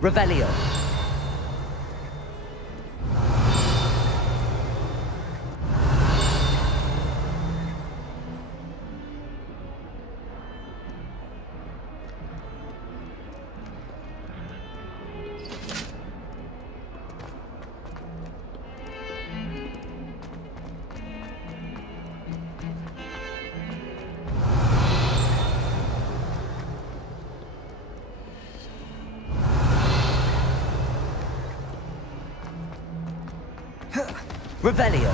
Revelio. Revelio.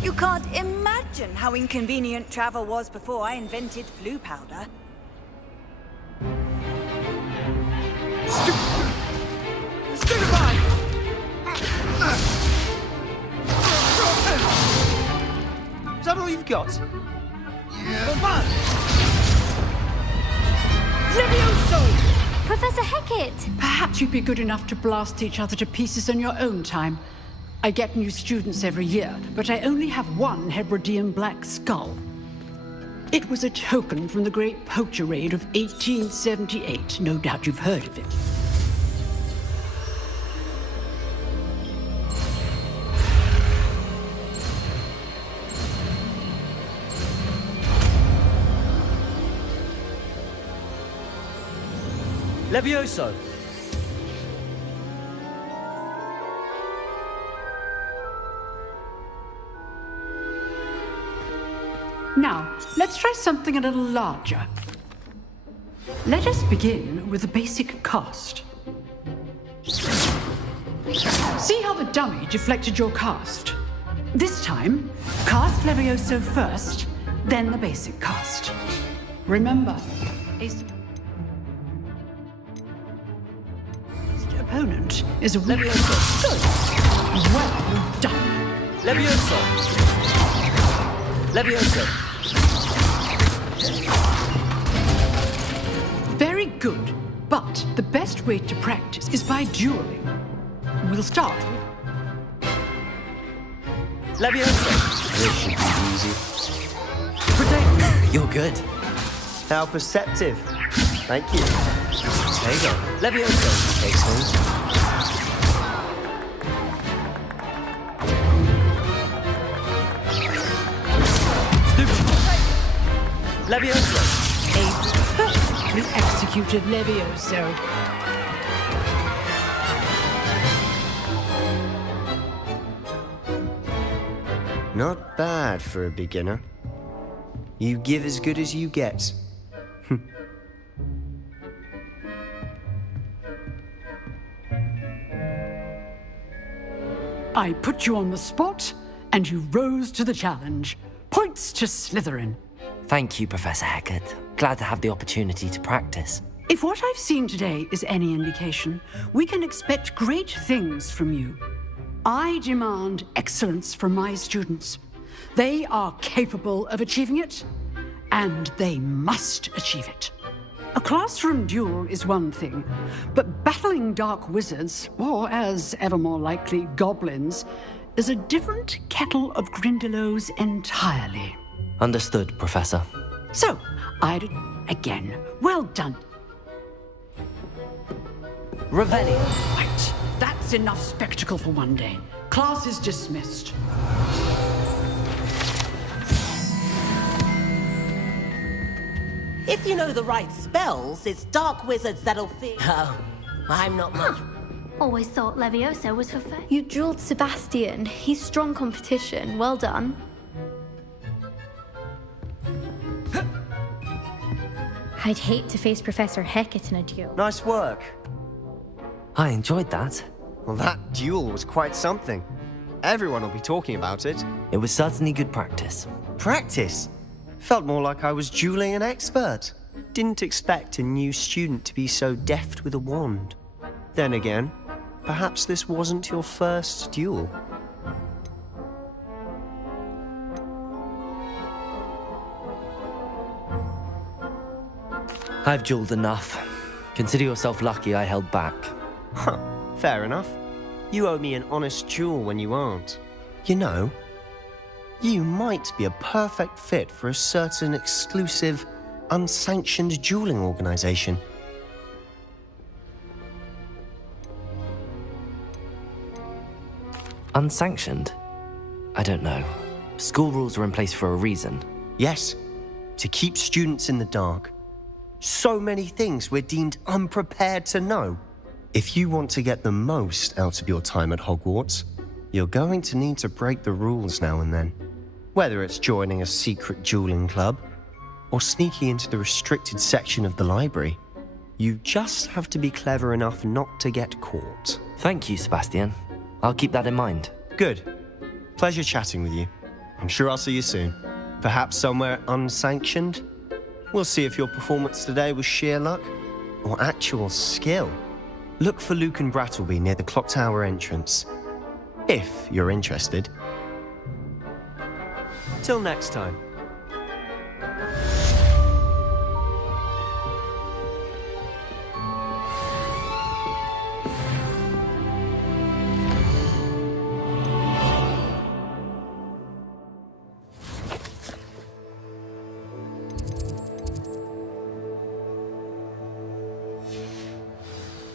You can't imagine how inconvenient travel was before I invented flu powder. Stupefy! Is that all you've got? Levioso! Professor Hecat! Perhaps you'd be good enough to blast each other to pieces in your own time. I get new students every year, but I only have one Hebridean black skull. It was a token from the Great Poacher Raid of 1878. No doubt you've heard of it. Levioso. Now, let's try something a little larger. Let us begin with the basic cast. See how the dummy deflected your cast? This time, cast Levioso first, then the basic cast. Remember, opponent is a Levioso. Good. Well done. Levioso. Levioso. Very good. But the best way to practice is by dueling. We'll start with Levioso. This should be easy. Protect. You're good. How perceptive. Thank you. There you go. Levioso. Excellent. Levioso. a perfectly executed Levioso. Not bad for a beginner. You give as good as you get. I put you on the spot, and you rose to the challenge. Points to Slytherin. Thank you, Professor Hecat. Glad to have the opportunity to practice. If what I've seen today is any indication, we can expect great things from you. I demand excellence from my students. They are capable of achieving it, and they must achieve it. A classroom duel is one thing, but battling dark wizards, or as ever more likely, goblins, is a different kettle of grindylows entirely. Understood, Professor. So, again, well done. Revelio. Right, that's enough spectacle for one day. Class is dismissed. If you know the right spells, it's dark wizards that'll fear. Oh, I'm not much. Always thought Levioso was for fun. You drilled Sebastian. He's strong competition. Well done. I'd hate to face Professor Hecat in a duel. Nice work. I enjoyed that. Well, that duel was quite something. Everyone will be talking about it. It was certainly good practice. Practice? Felt more like I was dueling an expert. Didn't expect a new student to be so deft with a wand. Then again, perhaps this wasn't your first duel. I've dueled enough. Consider yourself lucky I held back. Huh, fair enough. You owe me an honest duel when you aren't. You know, you might be a perfect fit for a certain exclusive, unsanctioned dueling organization. Unsanctioned? I don't know. School rules are in place for a reason. Yes, to keep students in the dark. So many things we're deemed unprepared to know. If you want to get the most out of your time at Hogwarts, you're going to need to break the rules now and then. Whether it's joining a secret dueling club, or sneaking into the restricted section of the library, you just have to be clever enough not to get caught. Thank you, Sebastian. I'll keep that in mind. Good. Pleasure chatting with you. I'm sure I'll see you soon. Perhaps somewhere unsanctioned? We'll see if your performance today was sheer luck or actual skill. Look for Luke and Brattleby near the clock tower entrance, if you're interested. Till next time.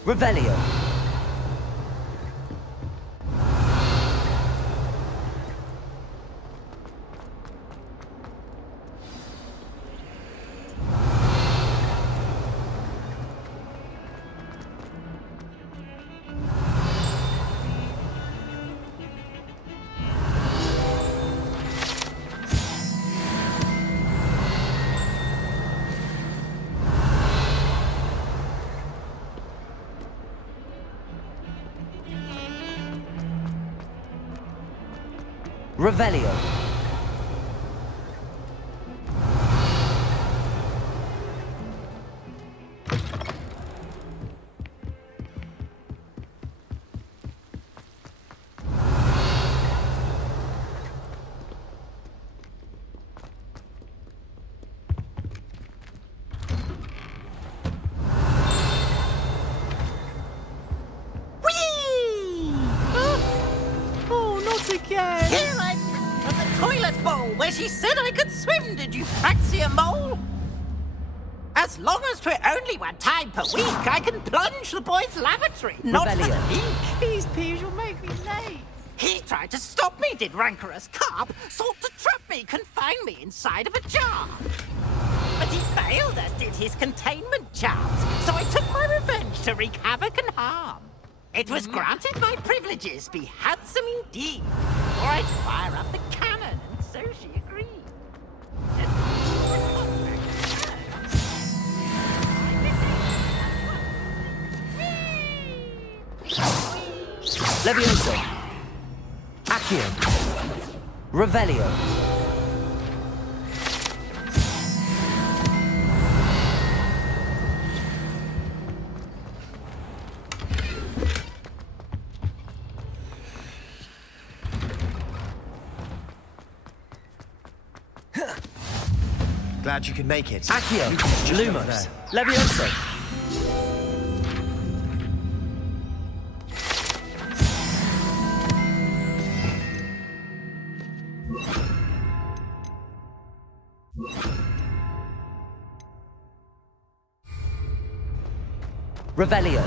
Revelio. Revelio. Oh, not again! Here I'm from the toilet bowl where she said I could swim, did you fancy a mole? As long as for only one time per week, I can plunge the boys' lavatory. Not for the leak. Please, Piers, you'll make me late. He tried to stop me, did rancorous carp. Sought to trap me, confine me inside of a jar. But he failed, as did his containment charms. So I took my revenge to wreak havoc and harm. It was granted my privileges be handsome indeed, or I'd fire up the cannon, and so she agreed. Levioso. Accio. Revelio. Glad you could make it. Accio. Lumos. Levioso. Revelio.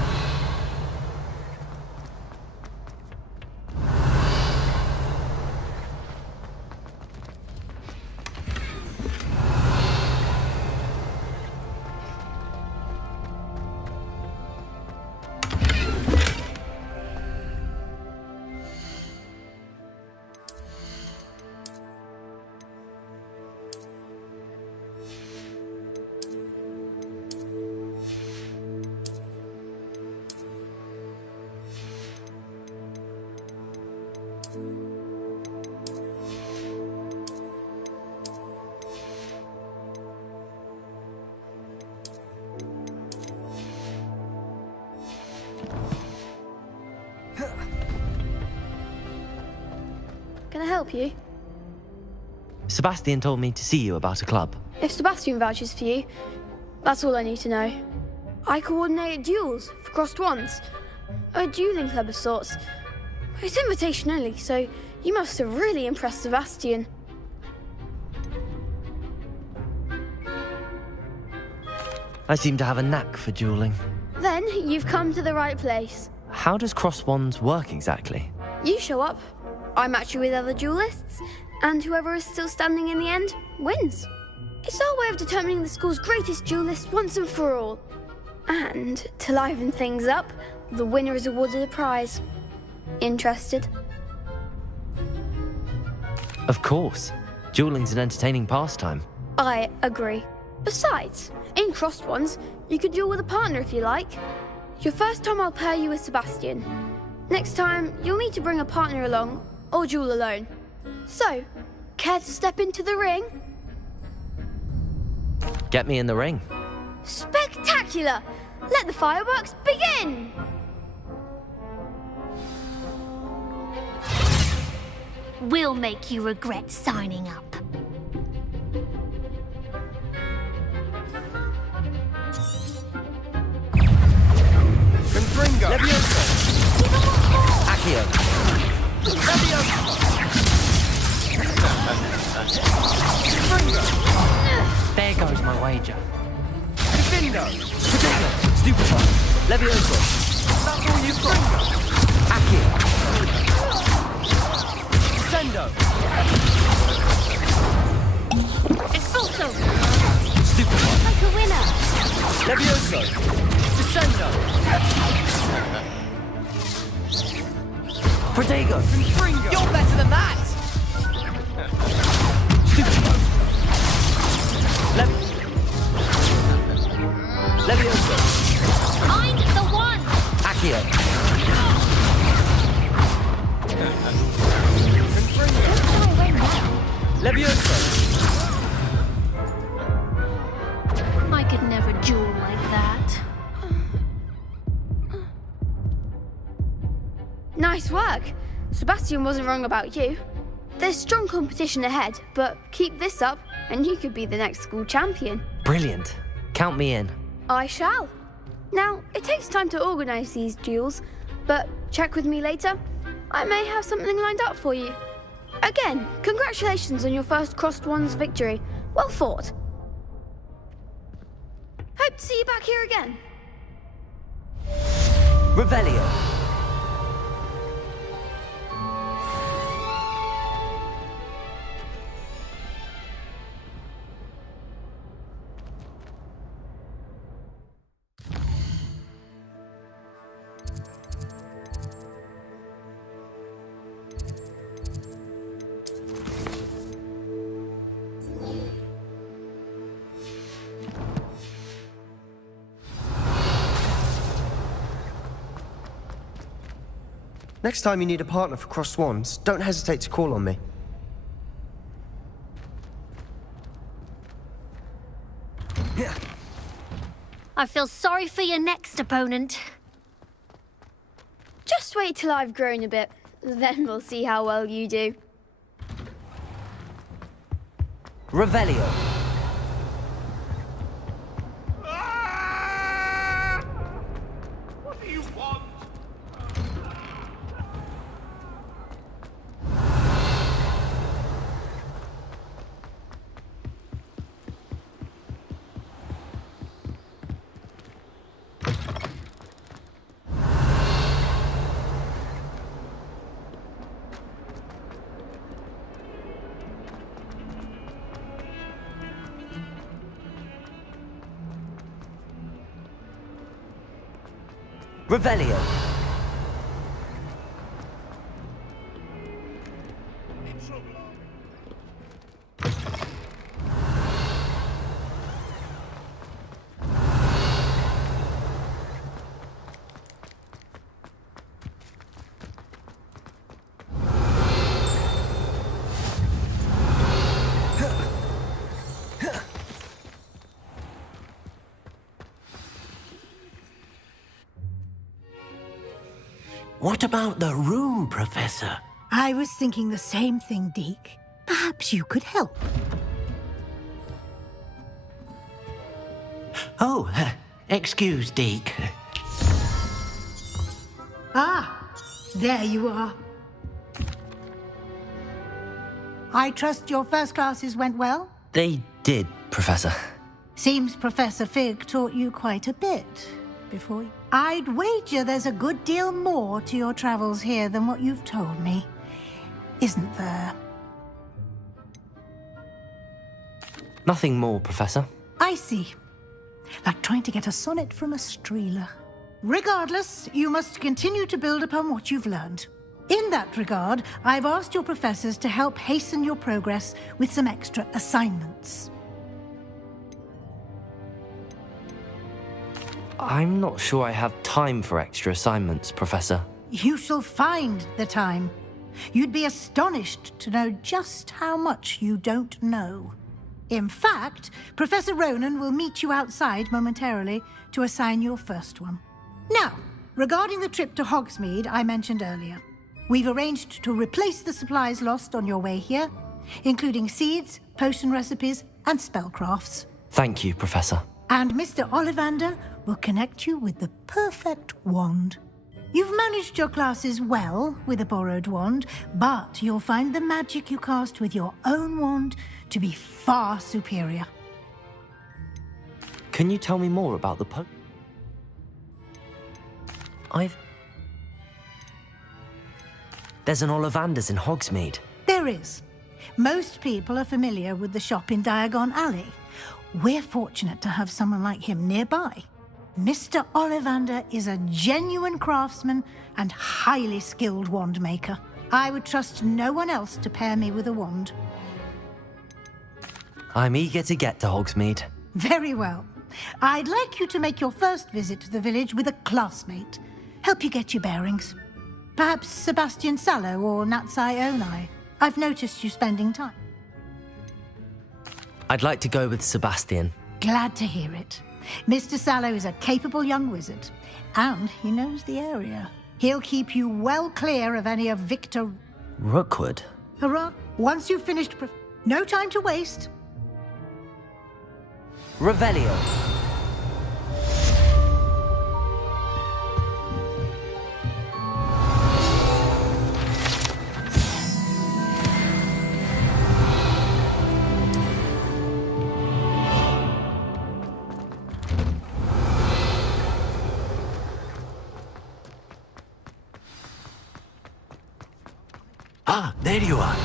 can I help you? Sebastian told me to see you about a club. If Sebastian vouches for you, that's all I need to know. I coordinate duels for crossed ones. A dueling club of sorts. It's invitation only, so you must have really impressed Sebastian. I seem to have a knack for dueling. Then you've come to the right place. How does cross wands work exactly? You show up, I match you with other duelists, and whoever is still standing in the end wins. It's our way of determining the school's greatest duelist once and for all. And to liven things up, the winner is awarded a prize. Interested? Of course. Dueling's an entertaining pastime. I agree. Besides, in crossed ones, you could duel with a partner if you like. Your first time I'll pair you with Sebastian. Next time, you'll need to bring a partner along, or duel alone. So, care to step into the ring? Get me in the ring. Spectacular! Let the fireworks begin! We'll make you regret signing up. Confringo! Levioso! Accio! Levioso! There goes my wager. Confindo! Potato! Stupefy! Levioso! That's all you've got! Accio! Sendo! Expulso! Stupefy! Like a winner! Levioso! Descendo! Protego! Confringo! You're better than that! Stupefy! Levioso! I'm the one! Accio! Levioso! I could never duel like that. Nice work. Sebastian wasn't wrong about you. There's strong competition ahead, but keep this up and you could be the next school champion. Brilliant. Count me in. I shall. Now, it takes time to organise these duels, but check with me later. I may have something lined up for you. Again, congratulations on your first crossed ones victory. Well fought. Hope to see you back here again. Revelio. Next time you need a partner for crossed wands, don't hesitate to call on me. I feel sorry for your next opponent. Just wait till I've grown a bit, then we'll see how well you do. Revelio. What do you want? Revelio. What about the room, Professor? I was thinking the same thing, Deke. Perhaps you could help. Oh, excuse, Deke. Ah, there you are. I trust your first classes went well? They did, Professor. Seems Professor Fig taught you quite a bit before you... I'd wager there's a good deal more to your travels here than what you've told me. Isn't there? Nothing more, Professor. I see. Like trying to get a sonnet from a streeler. Regardless, you must continue to build upon what you've learned. In that regard, I've asked your professors to help hasten your progress with some extra assignments. I'm not sure I have time for extra assignments, Professor. You shall find the time. You'd be astonished to know just how much you don't know. In fact, Professor Ronan will meet you outside momentarily to assign your first one. Now, regarding the trip to Hogsmeade I mentioned earlier, we've arranged to replace the supplies lost on your way here, including seeds, potion recipes, and spellcrafts. Thank you, Professor. And Mr. Ollivander will connect you with the perfect wand. You've managed your classes well with a borrowed wand, but you'll find the magic you cast with your own wand to be far superior. Can you tell me more about the There's an Ollivander's in Hogsmeade. There is. Most people are familiar with the shop in Diagon Alley. We're fortunate to have someone like him nearby. Mr. Ollivander is a genuine craftsman and highly skilled wand maker. I would trust no one else to pair me with a wand. I'm eager to get to Hogsmeade. Very well. I'd like you to make your first visit to the village with a classmate. Help you get your bearings. Perhaps Sebastian Sallow or Natsai Onai. I've noticed you spending time. I'd like to go with Sebastian. Glad to hear it. Mr. Sallow is a capable young wizard, and he knows the area. He'll keep you well clear of any of Victor... Rookwood? Hurrah! Once you've finished... No time to waste. Revelio. Ah, there you are.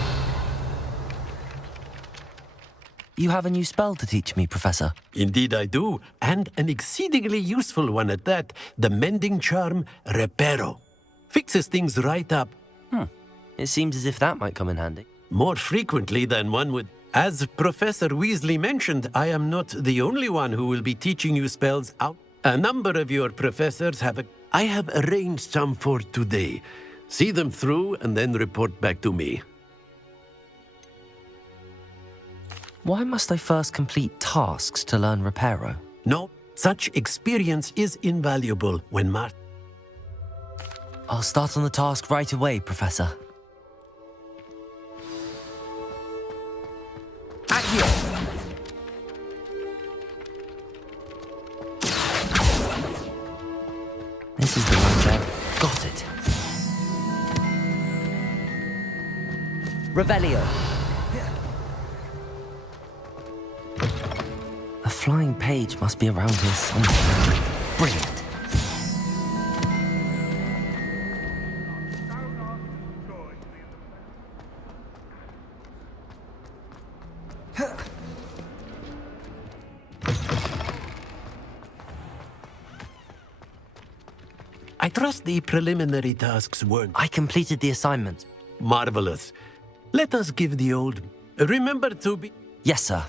You have a new spell to teach me, Professor. Indeed I do, and an exceedingly useful one at that. The mending charm, Reparo. Fixes things right up. It seems as if that might come in handy. More frequently than one would. As Professor Weasley mentioned, I am not the only one who will be teaching you spells out. A number of your professors have I have arranged some for today. See them through and then report back to me. Why must I first complete tasks to learn Reparo? No, such experience is invaluable when I'll start on the task right away, Professor. This is the one there. Got it. Revelio. A flying page must be around here somewhere. Brilliant. I trust the preliminary tasks weren't... I completed the assignment. Marvelous. Let us give the old... Remember to be... Yes, sir.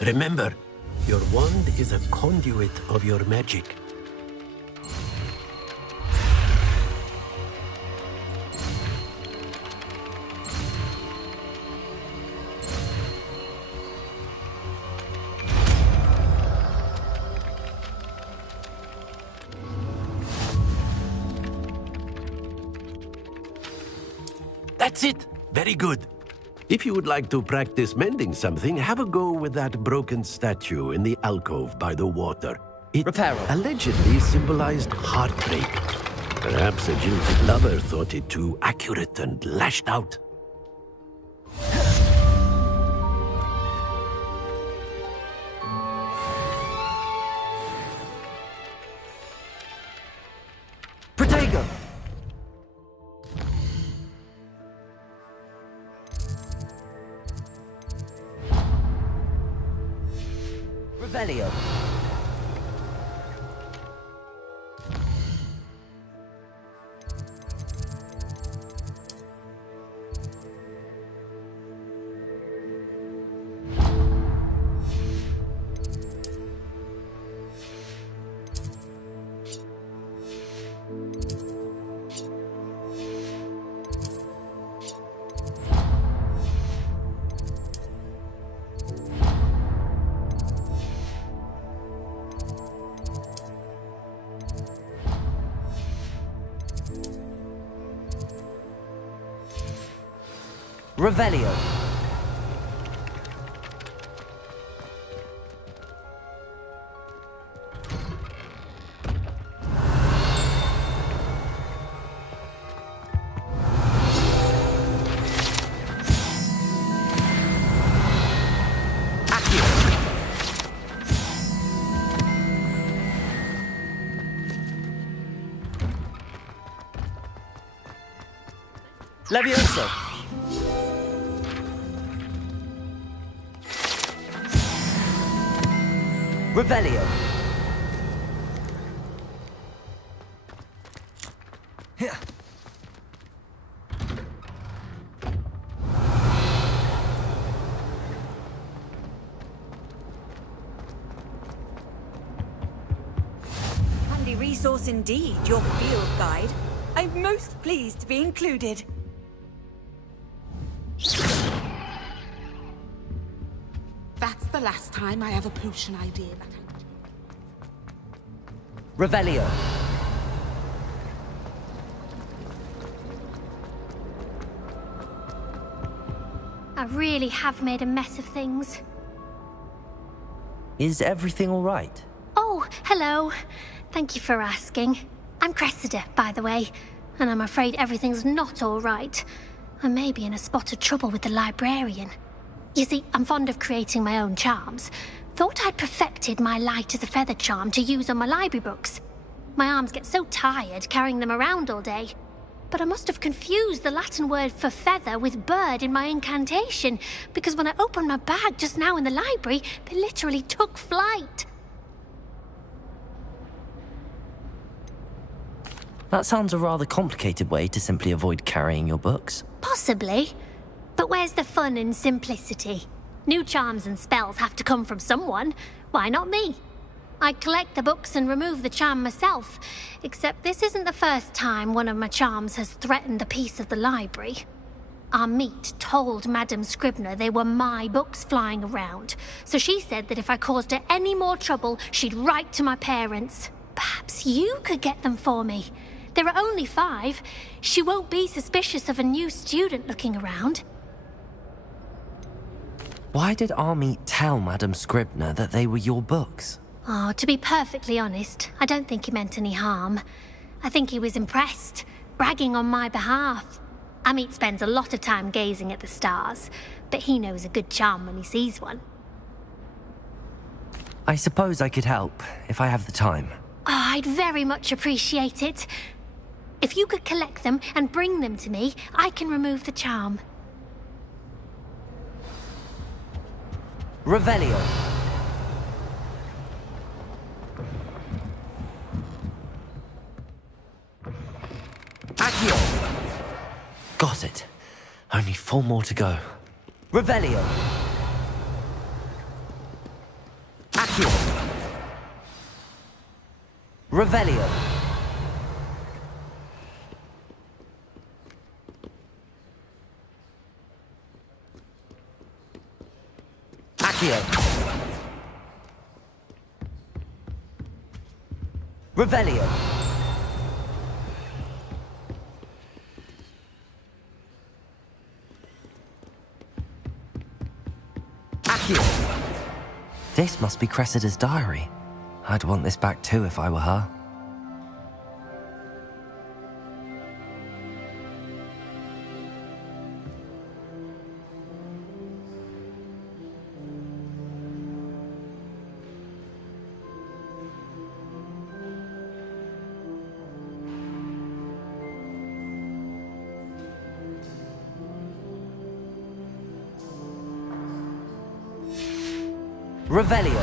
Remember, your wand is a conduit of your magic. That's it. Very good. If you would like to practice mending something, have a go with that broken statue in the alcove by the water. It allegedly symbolized heartbreak. Perhaps a jilted lover thought it too accurate and lashed out. Protego! Revelio. Revelio. Levioso. Revelio. Here. Handy resource indeed, your field guide. I'm most pleased to be included. That's the last time I have a potion idea that Revelio. I really have made a mess of things. Is everything all right? Oh, hello. Thank you for asking. I'm Cressida, by the way, and I'm afraid everything's not all right. I may be in a spot of trouble with the librarian. You see, I'm fond of creating my own charms. Thought I'd perfected my light as a feather charm to use on my library books. My arms get so tired carrying them around all day. But I must have confused the Latin word for feather with bird in my incantation, because when I opened my bag just now in the library, they literally took flight. That sounds a rather complicated way to simply avoid carrying your books. Possibly. But where's the fun in simplicity? New charms and spells have to come from someone. Why not me? I collect the books and remove the charm myself, except this isn't the first time one of my charms has threatened a piece of the library. Our meet told Madame Scribner they were my books flying around, so she said that if I caused her any more trouble, she'd write to my parents. Perhaps you could get them for me. There are only 5. She won't be suspicious of a new student looking around. Why did Army tell Madame Scribner that they were your books? Oh, to be perfectly honest, I don't think he meant any harm. I think he was impressed, bragging on my behalf. Amit spends a lot of time gazing at the stars, but he knows a good charm when he sees one. I suppose I could help, if I have the time. Oh, I'd very much appreciate it. If you could collect them and bring them to me, I can remove the charm. Revelio. Accio. Got it. Only 4 more to go. Revelio. Accio. Revelio. Accio. Revelio. Accio! This must be Cressida's diary. I'd want this back too if I were her. Revelio.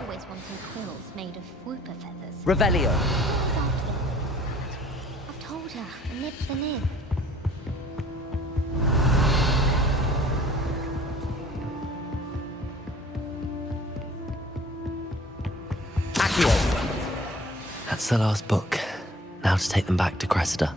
Always wanting quills made of whooper feathers. Revelio. I've told her, a nib's a nib. Accio. That's the last book. Now to take them back to Cressida.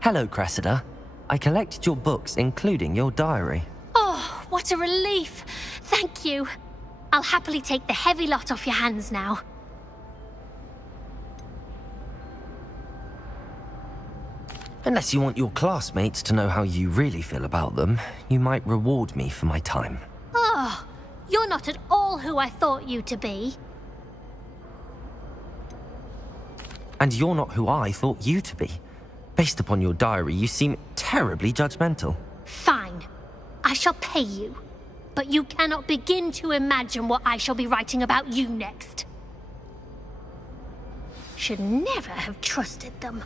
Hello, Cressida. I collected your books, including your diary. Oh, what a relief! Thank you. I'll happily take the heavy lot off your hands now. Unless you want your classmates to know how you really feel about them, you might reward me for my time. Oh, you're not at all who I thought you to be. And you're not who I thought you to be. Based upon your diary, you seem terribly judgmental. Fine. I shall pay you. But you cannot begin to imagine what I shall be writing about you next. Should never have trusted them.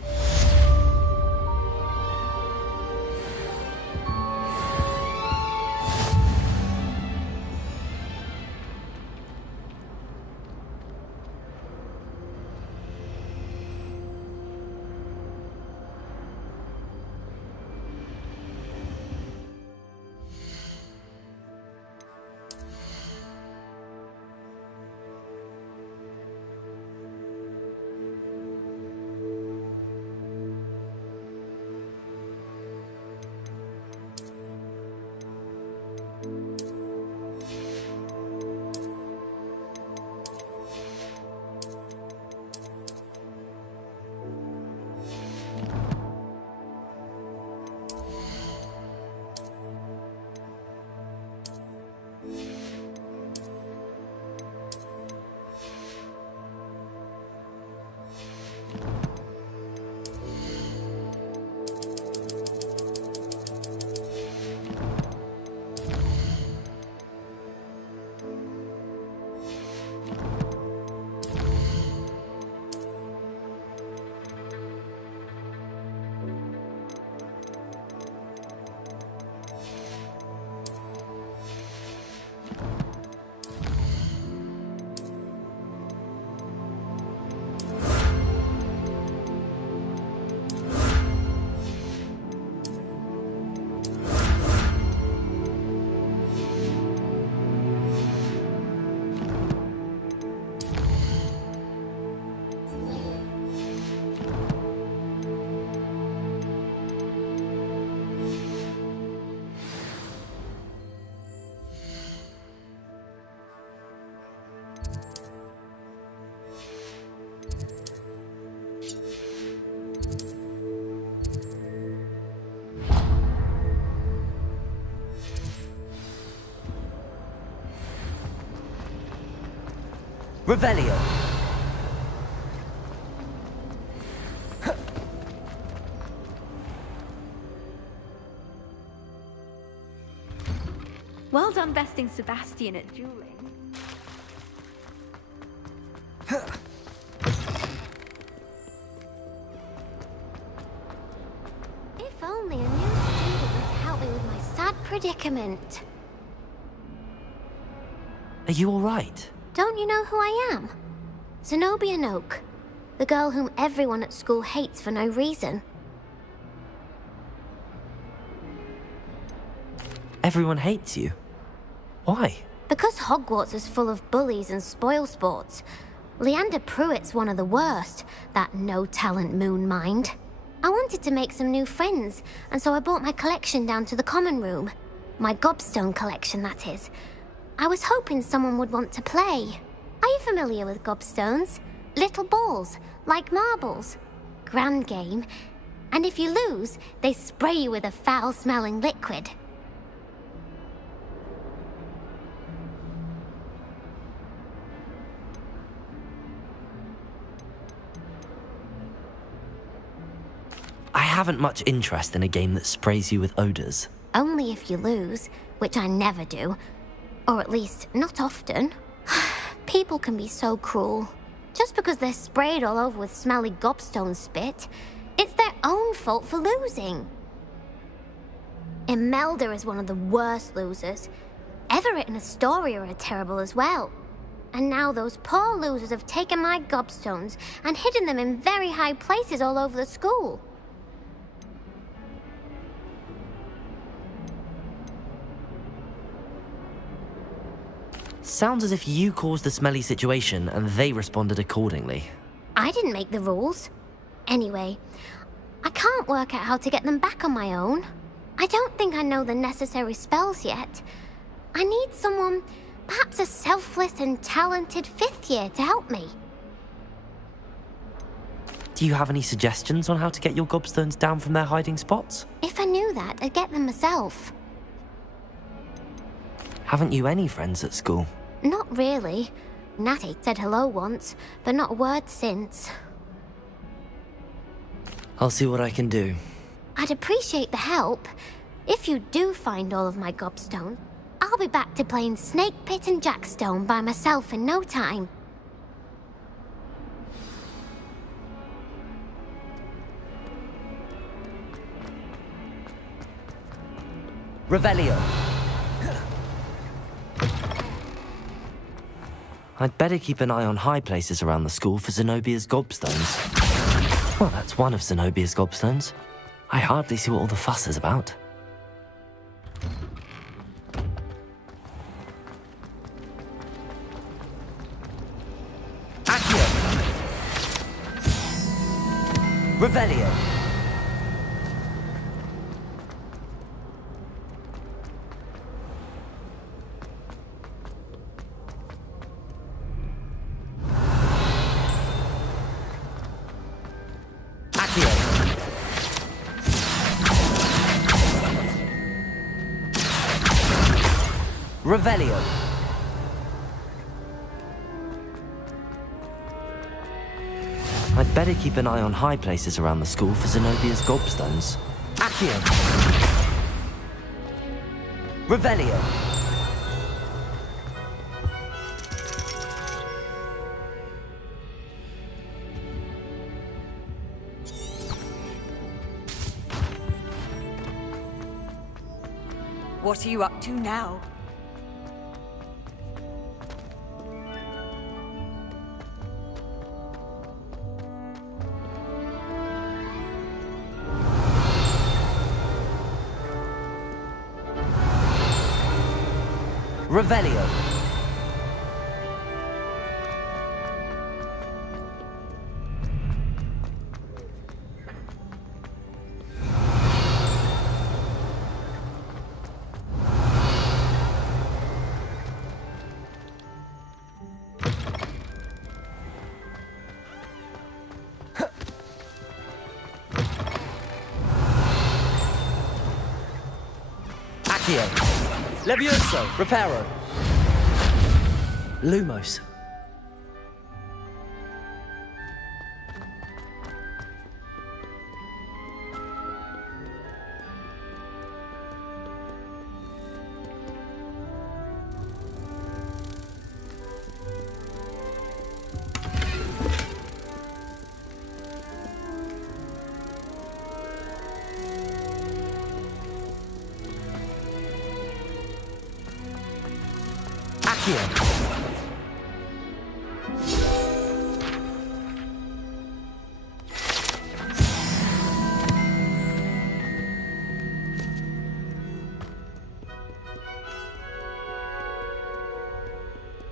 Revelio. Well done besting Sebastian at dueling. predicament. Are you alright? Don't you know who I am? Zenobia Noak, the girl whom everyone at school hates for no reason. Everyone hates you. Why? Because Hogwarts is full of bullies and spoilsports. Leander Pruitt's one of the worst, that no-talent moon mind. I wanted to make some new friends, and so I brought my collection down to the common room. My gobstone collection, that is. I was hoping someone would want to play. Are you familiar with gobstones? Little balls, like marbles. Grand game. And if you lose, they spray you with a foul-smelling liquid. I haven't much interest in a game that sprays you with odors. Only if you lose, which I never do. Or at least, not often. People can be so cruel. Just because they're sprayed all over with smelly gobstone spit, it's their own fault for losing. Imelda is one of the worst losers. Everett and Astoria are terrible as well. And now those poor losers have taken my gobstones and hidden them in very high places all over the school. Sounds as if you caused the smelly situation and they responded accordingly. I didn't make the rules. Anyway, I can't work out how to get them back on my own. I don't think I know the necessary spells yet. I need someone, perhaps a selfless and talented 5th year to help me. Do you have any suggestions on how to get your gobstones down from their hiding spots? If I knew that, I'd get them myself. Haven't you any friends at school? Not really. Natty said hello once, but not a word since. I'll see what I can do. I'd appreciate the help. If you do find all of my gobstones, I'll be back to playing Snake Pit and Jackstone by myself in no time. Revelio. I'd better keep an eye on high places around the school for Zenobia's gobstones. Well, that's one of Zenobia's gobstones. I hardly see what all the fuss is about. Accio! Revelio! Revelio. I'd better keep an eye on high places around the school for Zenobia's gobstones. Accio. Revelio. What are you up to now? Revelio. Accio. Levioso. Reparo. Lumos. Accio.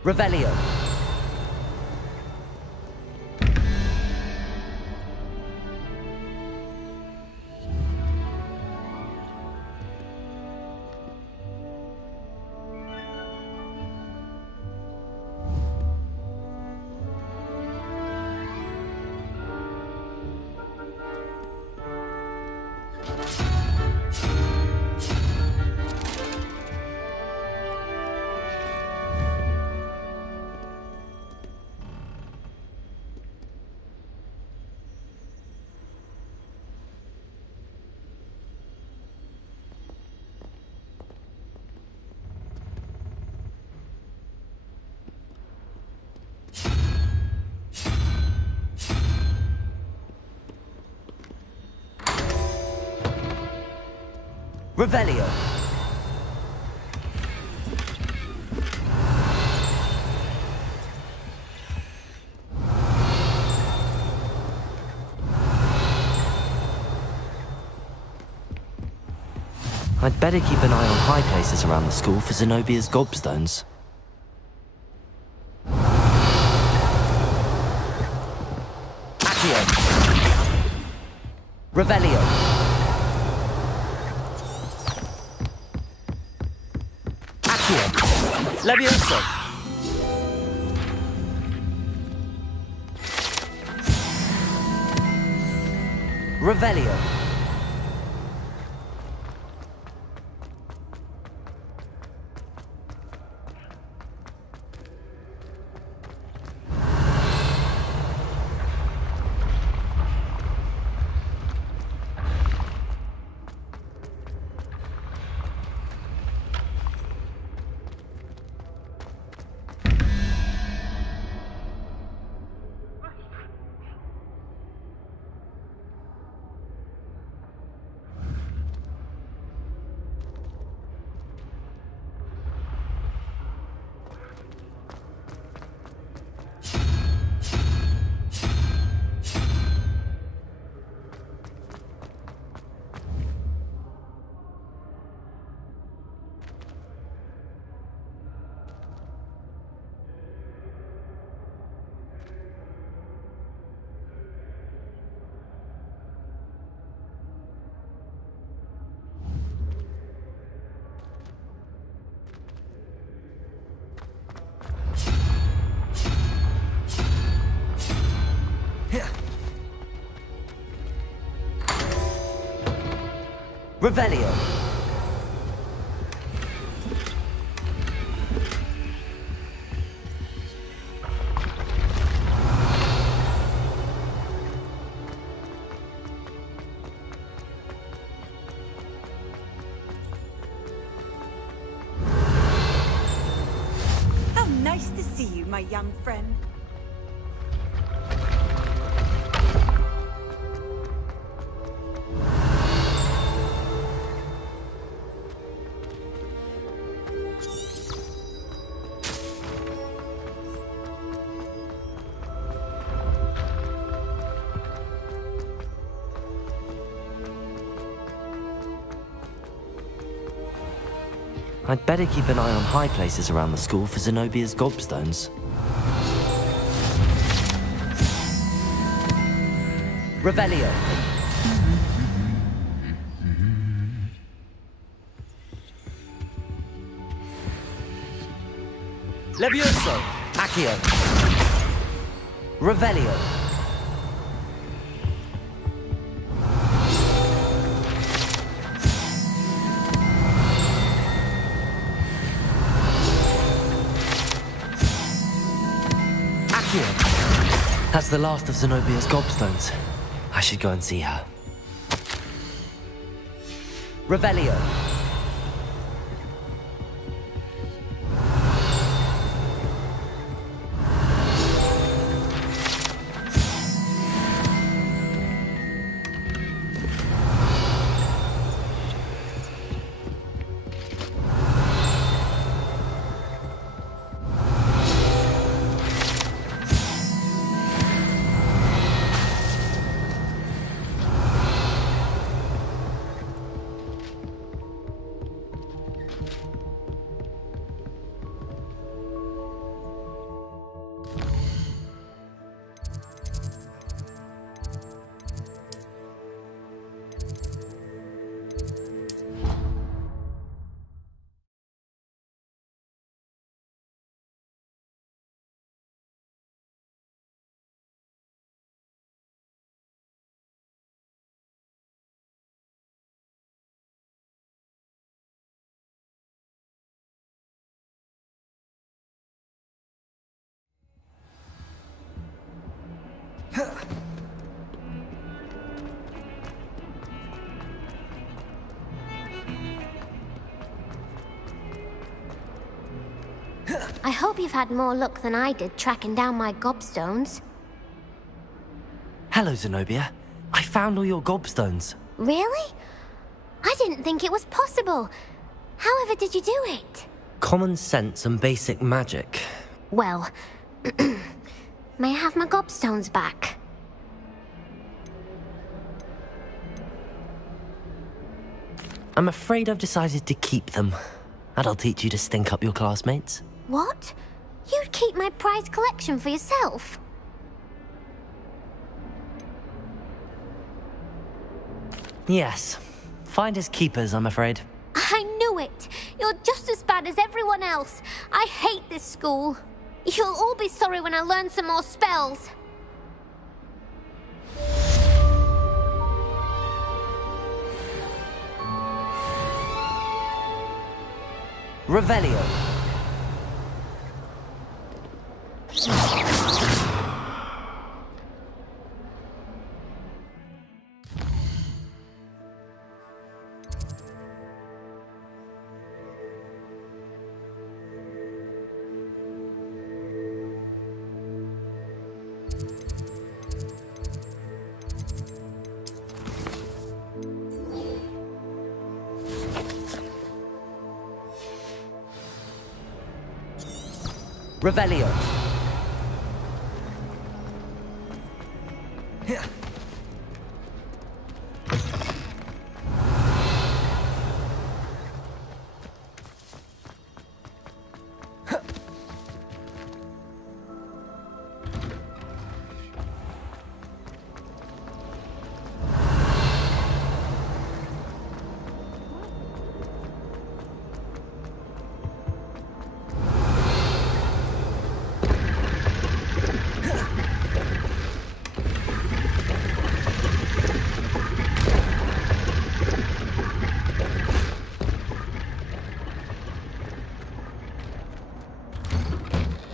Revelio. Revelio. I'd better keep an eye on high places around the school for Zenobia's gobstones. Accio. Revelio. Levioso. Revelio. Revelio. How nice to see you, my young friend. I'd better keep an eye on high places around the school for Zenobia's gobstones. Revelio. Levioso. Accio. Revelio. That's the last of Zenobia's gobstones. I should go and see her. Revelio. I hope you've had more luck than I did tracking down my gobstones. Hello, Zenobia. I found all your gobstones. Really? I didn't think it was possible. However did you do it? Common sense and basic magic. Well, may I have my gobstones back? I'm afraid I've decided to keep them. That'll teach you to stink up your classmates. What? You'd keep my prized collection for yourself? Yes. Finders keepers, I'm afraid. I knew it! You're just as bad as everyone else. I hate this school. You'll all be sorry when I learn some more spells. Revelio. Revelio.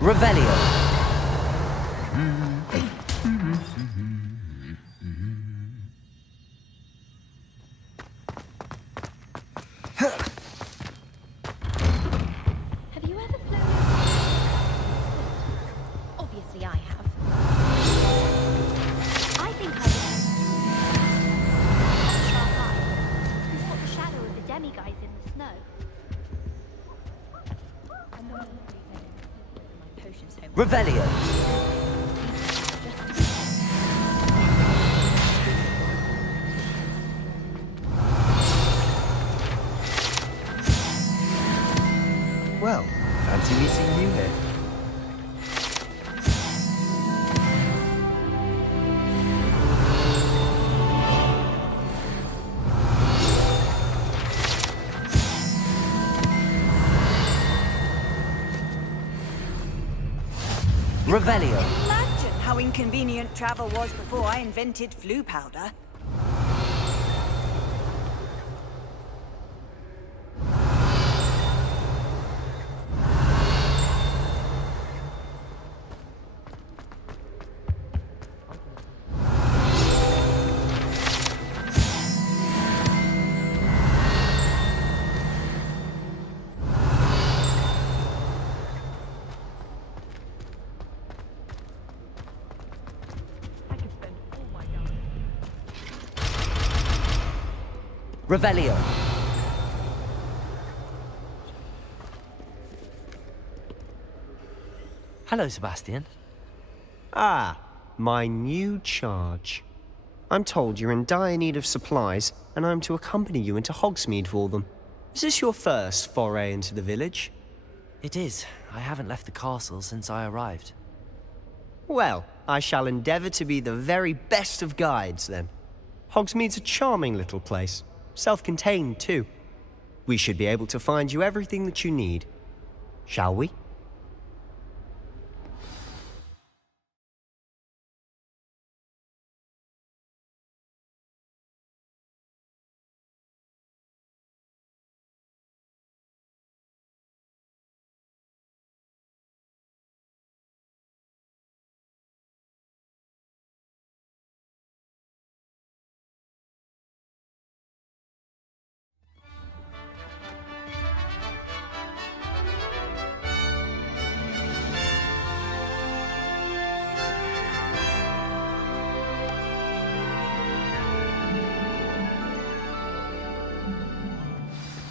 Revelio. Have you ever flown? Obviously, I have. I think I would. Who's got the shadow of the demiguise in the snow? Revelio. Well, fancy meeting you here. Revelio. Imagine how inconvenient travel was before I invented flu powder. Revelio. Hello, Sebastian. Ah, my new charge. I'm told you're in dire need of supplies, and I'm to accompany you into Hogsmeade for them. Is this your first foray into the village? It is. I haven't left the castle since I arrived. Well, I shall endeavour to be the very best of guides, then. Hogsmeade's a charming little place. Self-contained, too. We should be able to find you everything that you need. Shall we?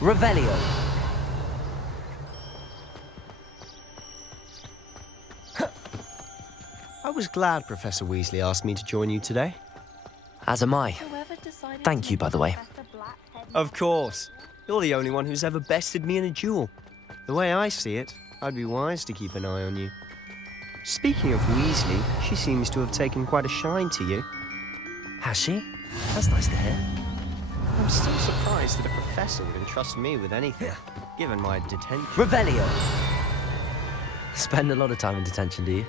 Revelio. I was glad Professor Weasley asked me to join you today. As am I. Thank you, by the way. Of course. You're the only one who's ever bested me in a duel. The way I see it, I'd be wise to keep an eye on you. Speaking of Weasley, she seems to have taken quite a shine to you. Has she? That's nice to hear. I'm still surprised that a professor would entrust me with anything, given my detention. Revelio. Spend a lot of time in detention, do you?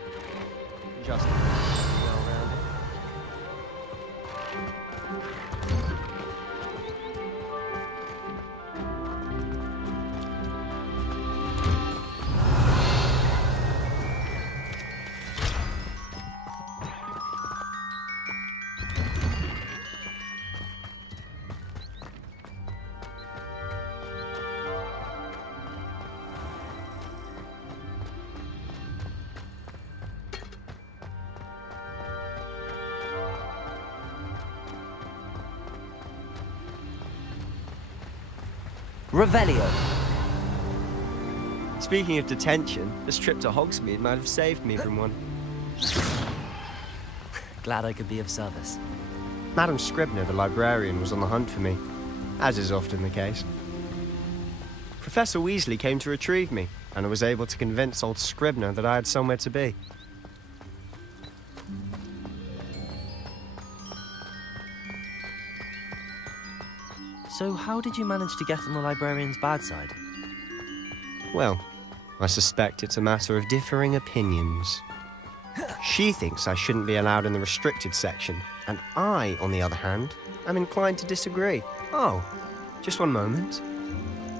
Just well-rounded. Revelio. Speaking of detention, this trip to Hogsmeade might have saved me from one. Glad I could be of service. Madam Scribner, the librarian, was on the hunt for me, as is often the case. Professor Weasley came to retrieve me, and I was able to convince old Scribner that I had somewhere to be. So how did you manage to get on the librarian's bad side? Well, I suspect it's a matter of differing opinions. She thinks I shouldn't be allowed in the restricted section, and I, on the other hand, am inclined to disagree. Oh, just one moment.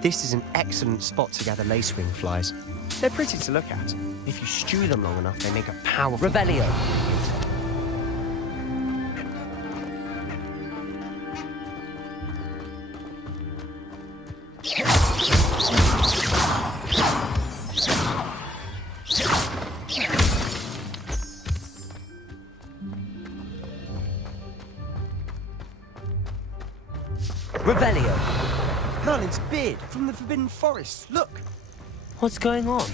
This is an excellent spot to gather lacewing flies. They're pretty to look at. If you stew them long enough, they make a powerful... Revelio. Revelio. Merlin's beard from the Forbidden Forest. Look. What's going on?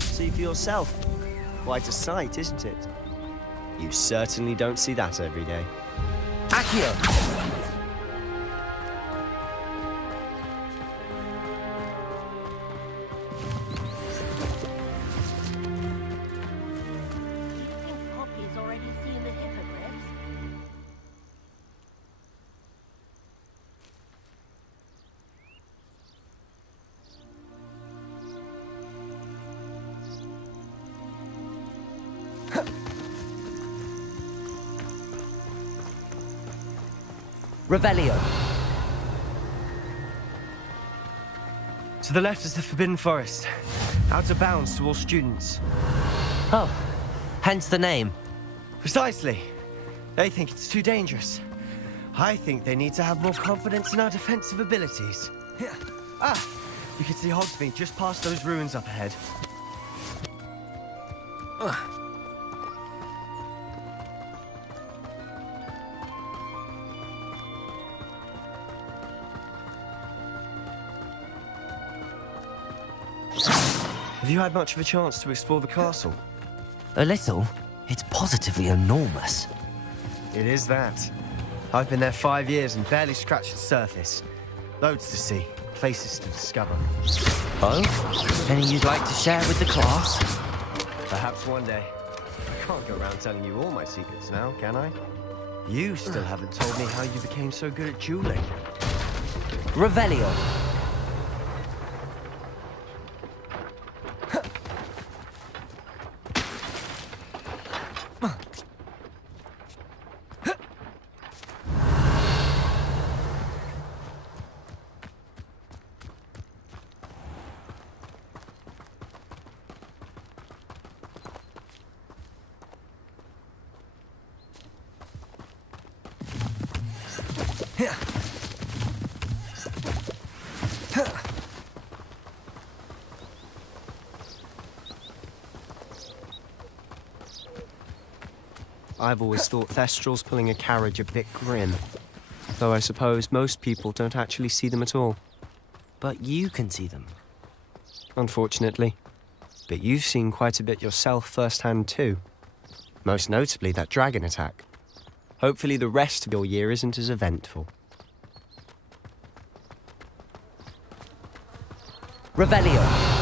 See for yourself. Quite a sight, isn't it? You certainly don't see that every day. Accio. Revelio. To the left is the Forbidden Forest. Out of bounds to all students. Oh, hence the name. Precisely. They think it's too dangerous. I think they need to have more confidence in our defensive abilities. Ah, you can see Hogsmeade just past those ruins up ahead. Have you had much of a chance to explore the castle? A little. It's positively enormous. It is that. I've been there 5 years and barely scratched the surface. Loads to see, places to discover. Oh? Any you'd like to share with the class? Perhaps one day. I can't go around telling you all my secrets now, can I? You still haven't told me how you became so good at dueling. Revelio. I've always thought Thestrals pulling a carriage a bit grim, though I suppose most people don't actually see them at all. But you can see them. Unfortunately. But you've seen quite a bit yourself firsthand too. Most notably that dragon attack. Hopefully the rest of your year isn't as eventful. Revelio.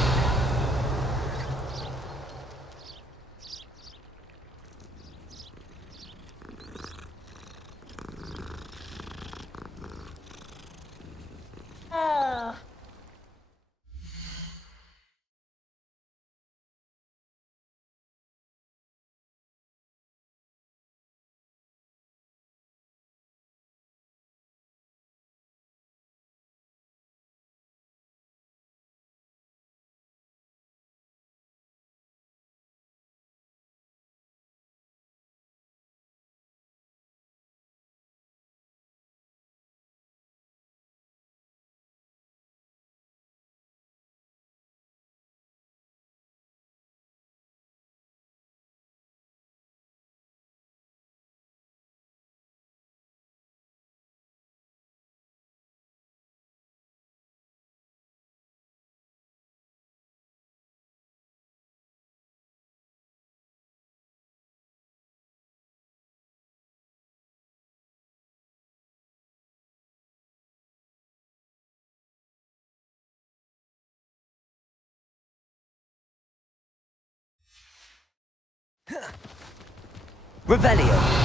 Revelio.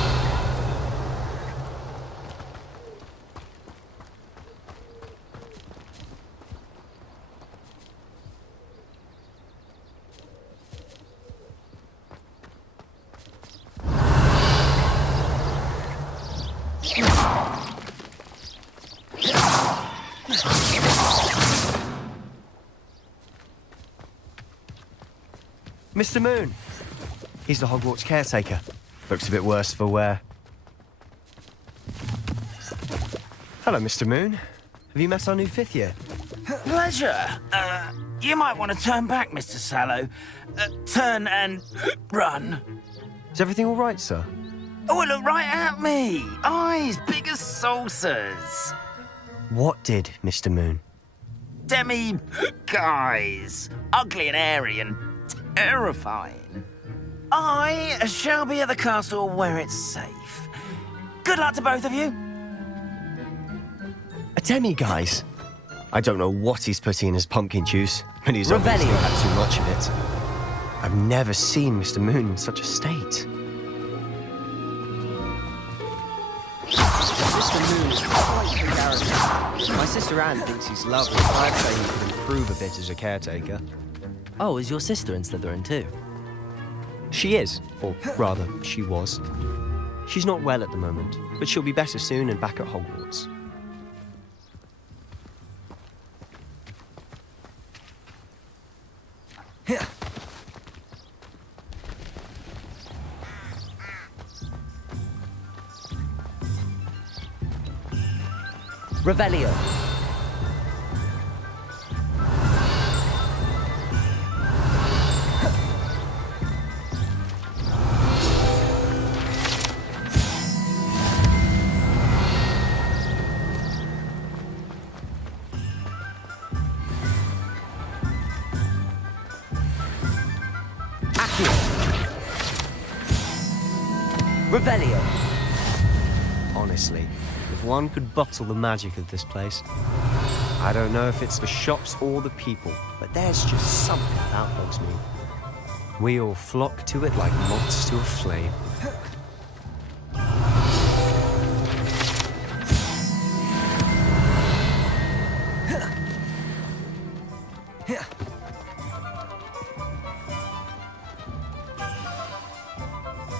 Mr. Moon. He's the Hogwarts caretaker. Looks a bit worse for wear. Hello, Mr. Moon. Have you met our new 5th year? Pleasure. You might want to turn back, Mr. Sallow. Turn and run. Is everything all right, sir? Oh, look right at me. Eyes big as saucers. What did, Mr. Moon? Guys. Ugly and airy and terrifying. I shall be at the castle where it's safe. Good luck to both of you. A demi-guise? I don't know what he's putting in his pumpkin juice, but he's obviously had too much of it. I've never seen Mr. Moon in such a state. Mr. Moon is quite the character. My sister Anne thinks he's lovely. I'd say he could improve a bit as a caretaker. Oh, is your sister in Slytherin too? She is, or rather, she was. She's not well at the moment, but she'll be better soon and back at Hogwarts. Revelio. Revelio. Honestly, if one could bottle the magic of this place. I don't know if it's the shops or the people, but there's just something about Hogsmeade. We all flock to it like moths to a flame.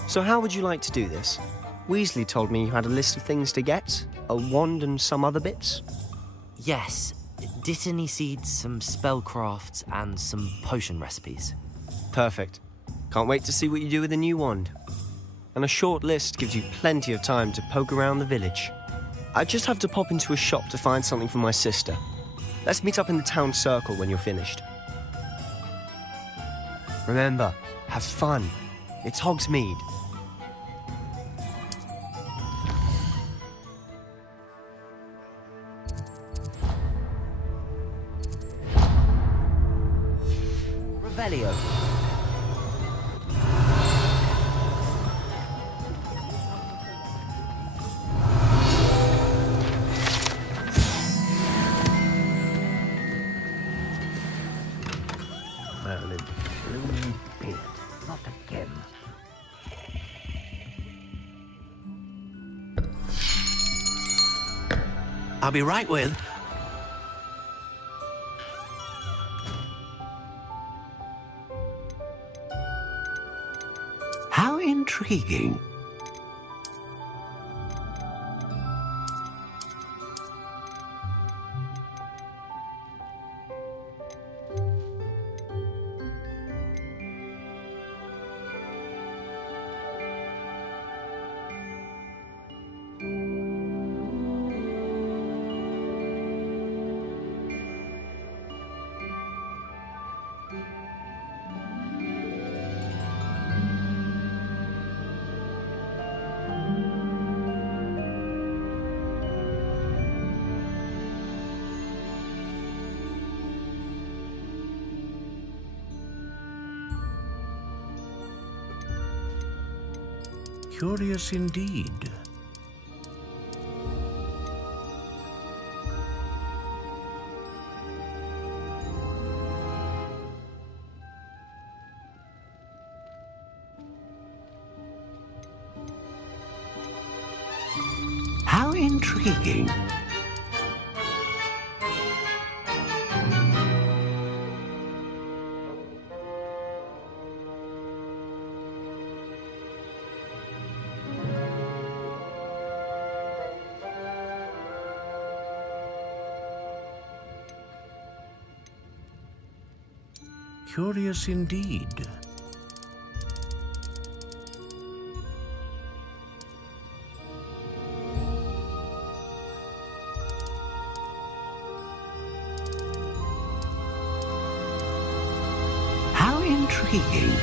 So how would you like to do this? Weasley told me you had a list of things to get, a wand and some other bits. Yes. Dittany seeds, some spellcrafts, and some potion recipes. Perfect. Can't wait to see what you do with the new wand. And a short list gives you plenty of time to poke around the village. I just have to pop into a shop to find something for my sister. Let's meet up in the town circle when you're finished. Remember, have fun. It's Hogsmeade. Revelio. Merlin, blooming beard. Not again. I'll be right with. How intriguing. Curious indeed. How intriguing. Curious indeed. How intriguing.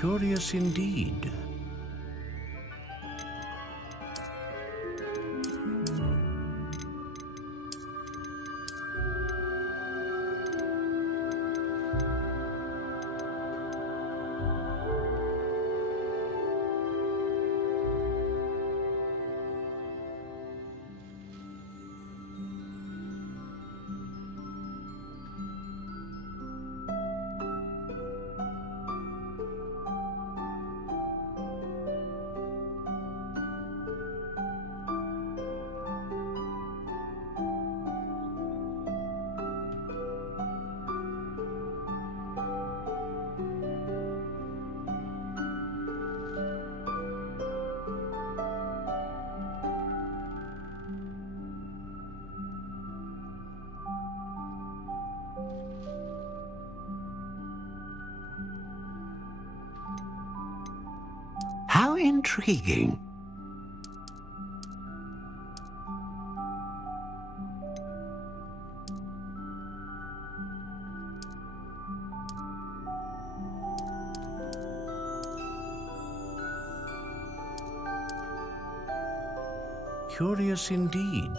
Curious indeed. How intriguing. Curious indeed.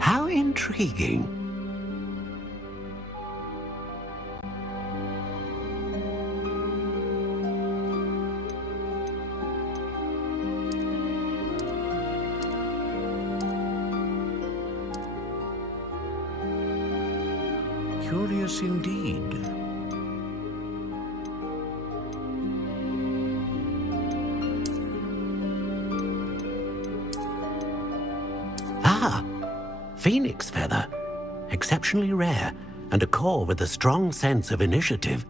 How intriguing. Curious indeed. Ah, phoenix feather. Exceptionally rare, and a core with a strong sense of initiative.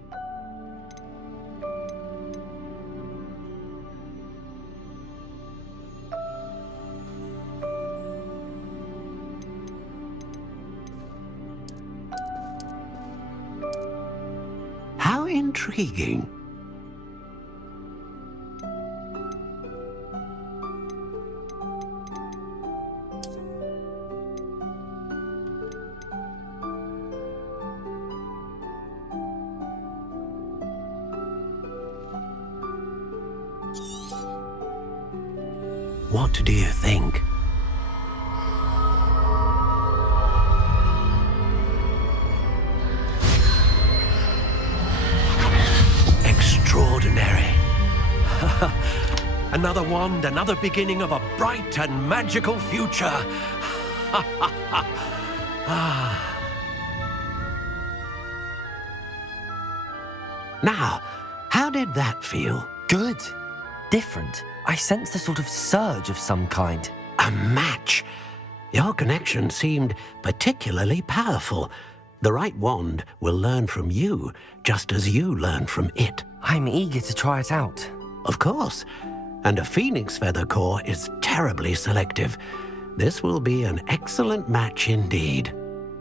How intriguing. What do you think? Extraordinary. Another wand, another beginning of a bright and magical future. Now, how did that feel? Good. Different. I sensed a sort of surge of some kind. A match. Your connection seemed particularly powerful. The right wand will learn from you, just as you learn from it. I'm eager to try it out. Of course. And a phoenix feather core is terribly selective. This will be an excellent match indeed.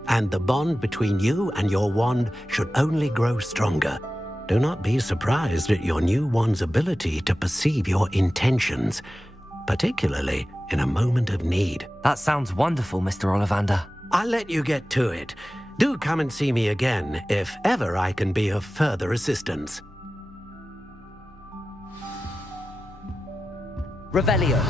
And the bond between you and your wand should only grow stronger. Do not be surprised at your new wand's ability to perceive your intentions, particularly in a moment of need. That sounds wonderful, Mr. Ollivander. I'll let you get to it. Do come and see me again if ever I can be of further assistance. Revelio.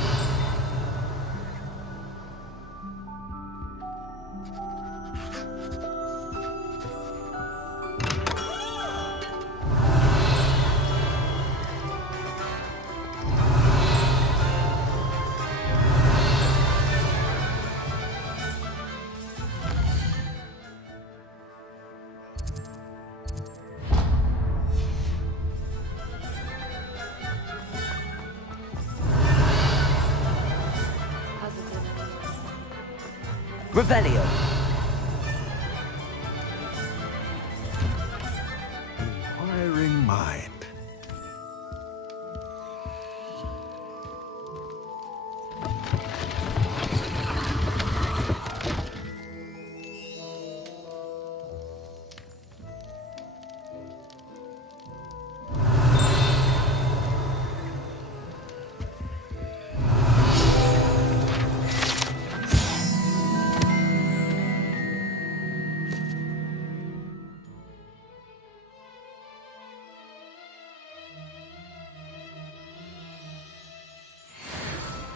Revelio. Inquiring mind.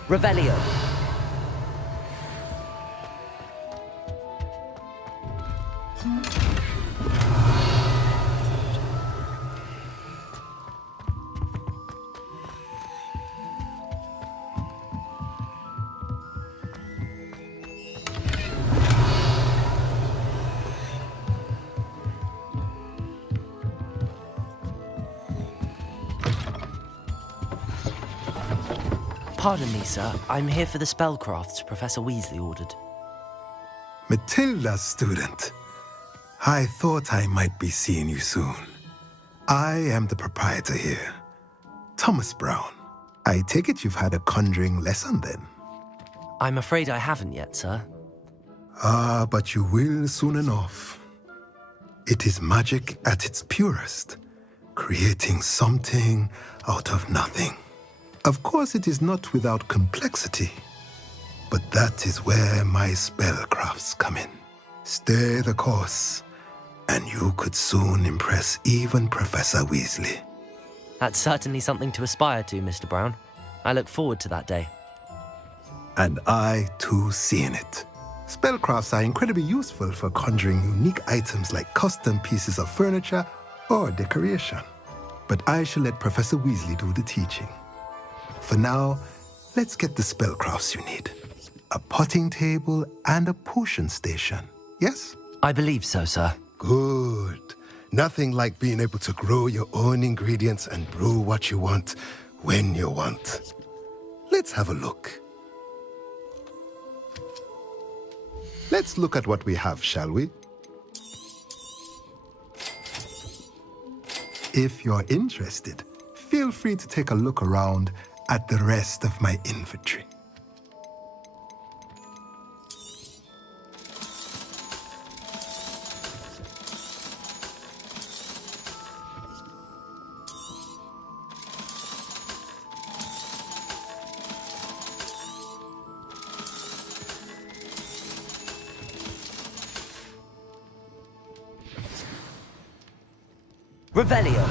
Revelio. Pardon me, sir. I'm here for the spellcrafts Professor Weasley ordered. Matilda's student. I thought I might be seeing you soon. I am the proprietor here, Thomas Brown. I take it you've had a conjuring lesson then? I'm afraid I haven't yet, sir. Ah, but you will soon enough. It is magic at its purest, creating something out of nothing. Of course, it is not without complexity, but that is where my spellcrafts come in. Stay the course, and you could soon impress even Professor Weasley. That's certainly something to aspire to, Mr. Brown. I look forward to that day. And I, too, seeing it. Spellcrafts are incredibly useful for conjuring unique items like custom pieces of furniture or decoration. But I shall let Professor Weasley do the teaching. For now, let's get the spellcrafts you need. A potting table and a potion station, yes? I believe so, sir. Good. Nothing like being able to grow your own ingredients and brew what you want when you want. Let's have a look. Let's look at what we have, shall we? If you're interested, feel free to take a look around at the rest of my inventory. Revelio.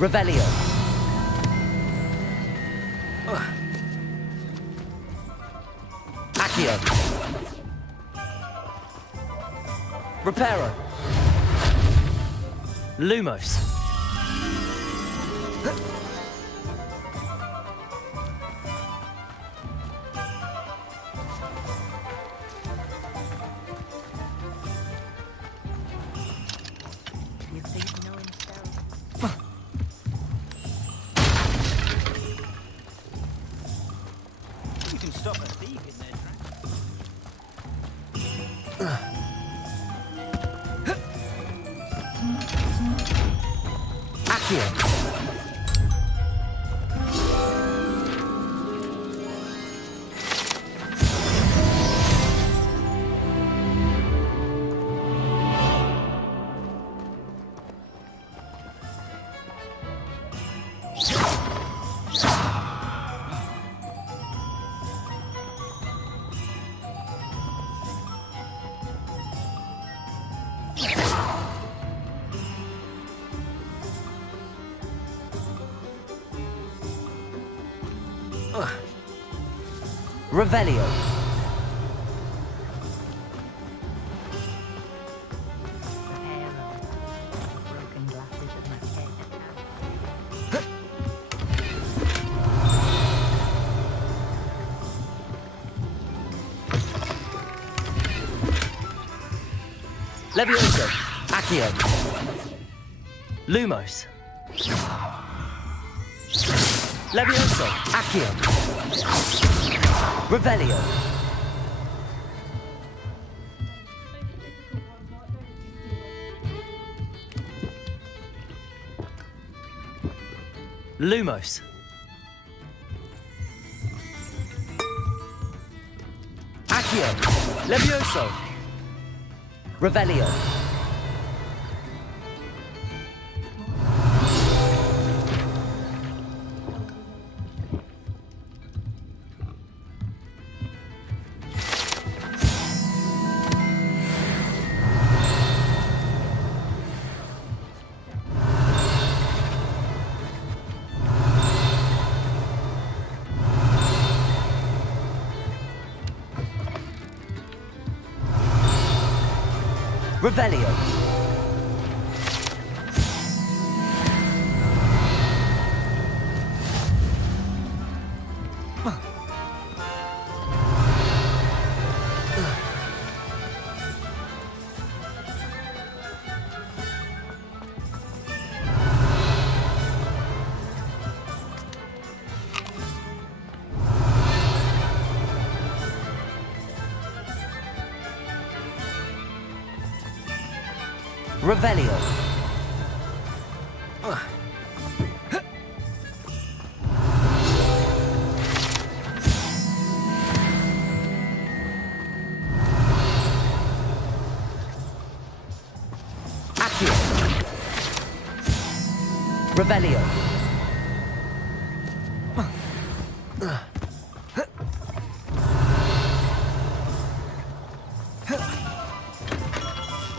Revelio. Accio. Reparo. Lumos. Revelio. Levioso. Accio. Lumos. Levioso. Accio. Revelio. Lumos. Accio. Levioso. Revelio. Revelio. Revelio. Accio. Revelio.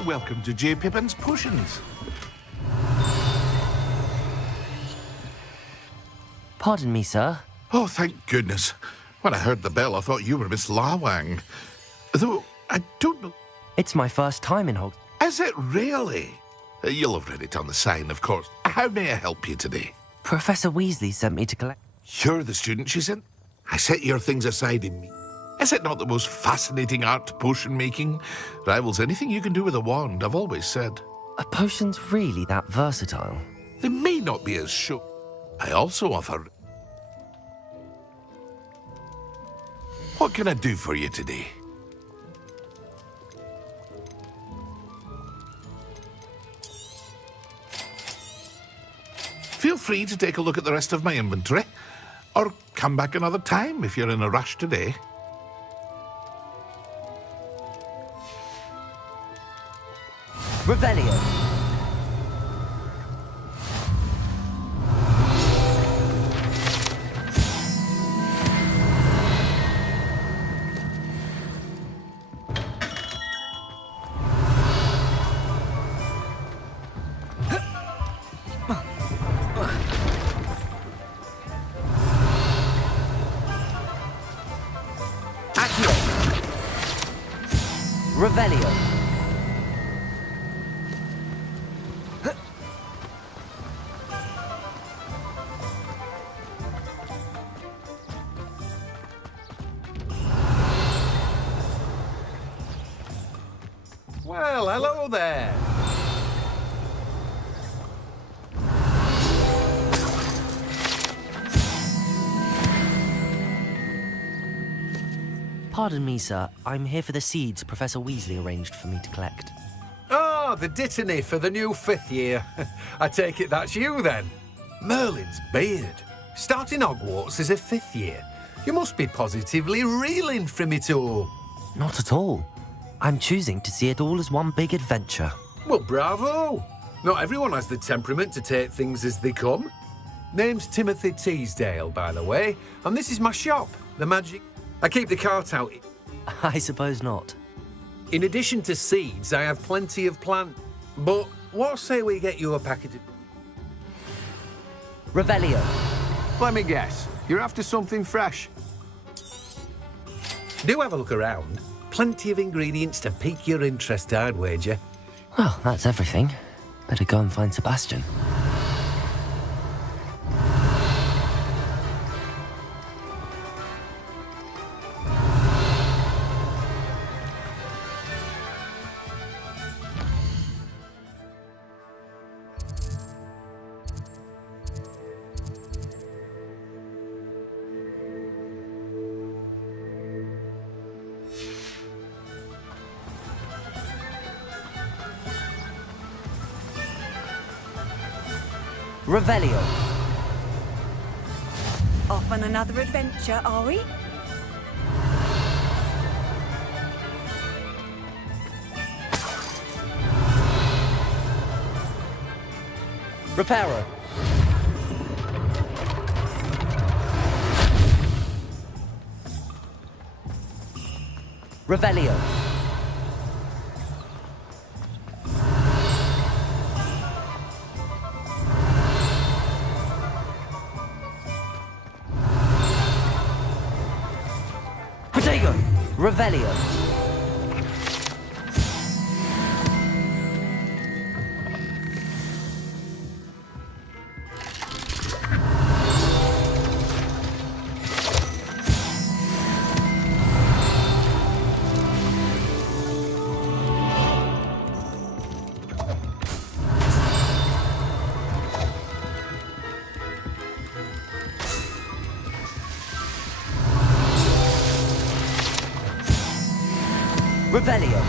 Welcome to J. Pippin's Potions. Pardon me, sir. Oh, thank goodness. When I heard the bell, I thought you were Miss Lawang. Though, I don't know... It's my first time in Hogwarts. Is it really? You'll have read it on the sign, of course. How may I help you today? Professor Weasley sent me to collect... You're the student she sent? I set your things aside in me. Is it not the most fascinating art, potion making? Rivals anything you can do with a wand, I've always said. Are potions really that versatile? They may not be as show. I also offer... What can I do for you today? Feel free to take a look at the rest of my inventory, or come back another time if you're in a rush today. Revelio. Revelio. Well, hello there. Pardon me, sir. I'm here for the seeds Professor Weasley arranged for me to collect. Ah, the dittany for the new 5th year. I take it that's you, then. Merlin's beard. Starting Hogwarts as a 5th year. You must be positively reeling from it all. Not at all. I'm choosing to see it all as one big adventure. Well, bravo. Not everyone has the temperament to take things as they come. Name's Timothy Teasdale, by the way, and this is my shop, The Magic... I keep the cart out. I suppose not. In addition to seeds, I have plenty of plant. But what say we get you a packet of... Revelio. Let me guess. You're after something fresh. Do have a look around. Plenty of ingredients to pique your interest, I'd wager. Well, that's everything. Better go and find Sebastian. Revelio. Off on another adventure, are we? Reparo. Revelio. Revelio. Revelio.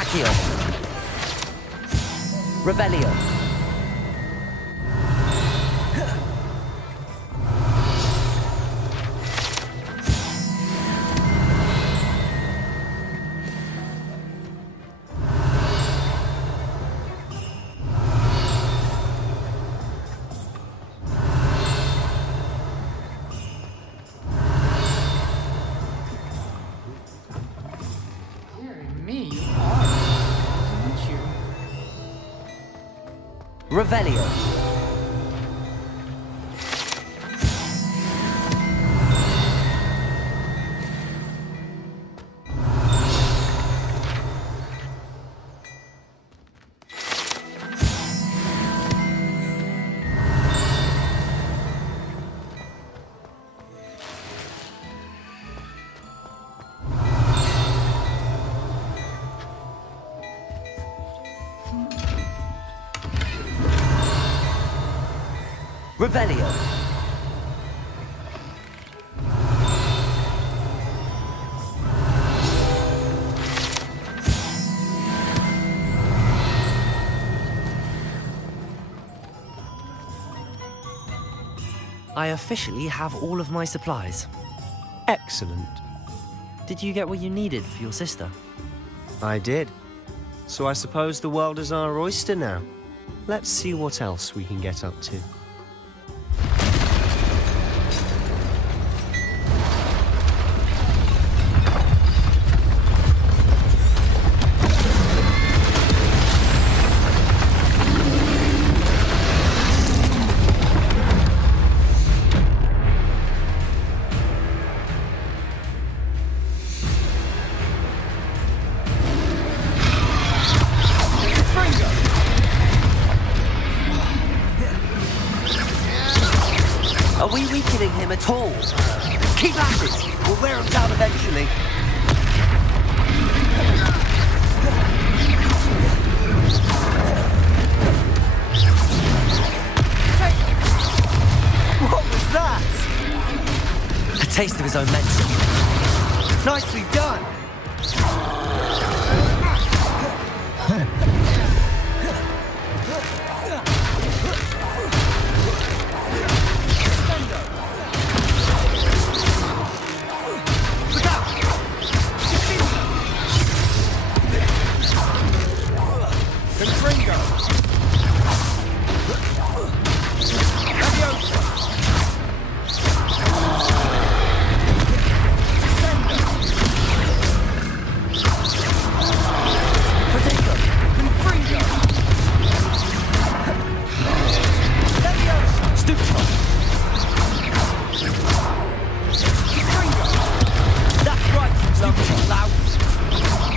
Accio. Revelio. Me, Revelio. Revelio. I officially have all of my supplies. Excellent. Did you get what you needed for your sister? I did. So I suppose the world is our oyster now. Let's see what else we can get up to. Are we weakening him at all? Keep at it! We'll wear him down eventually. What was that? A taste of his own medicine. Nicely done.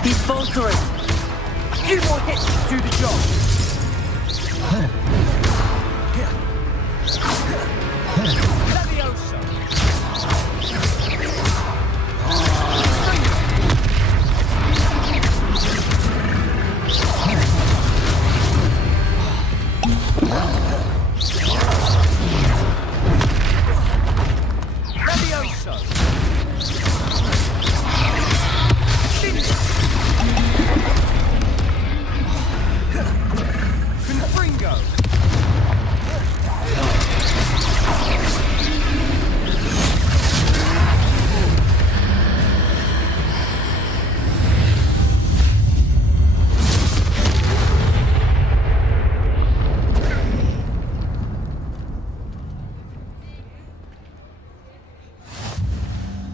He's faltering. A few more hits to do the job. Leviosa.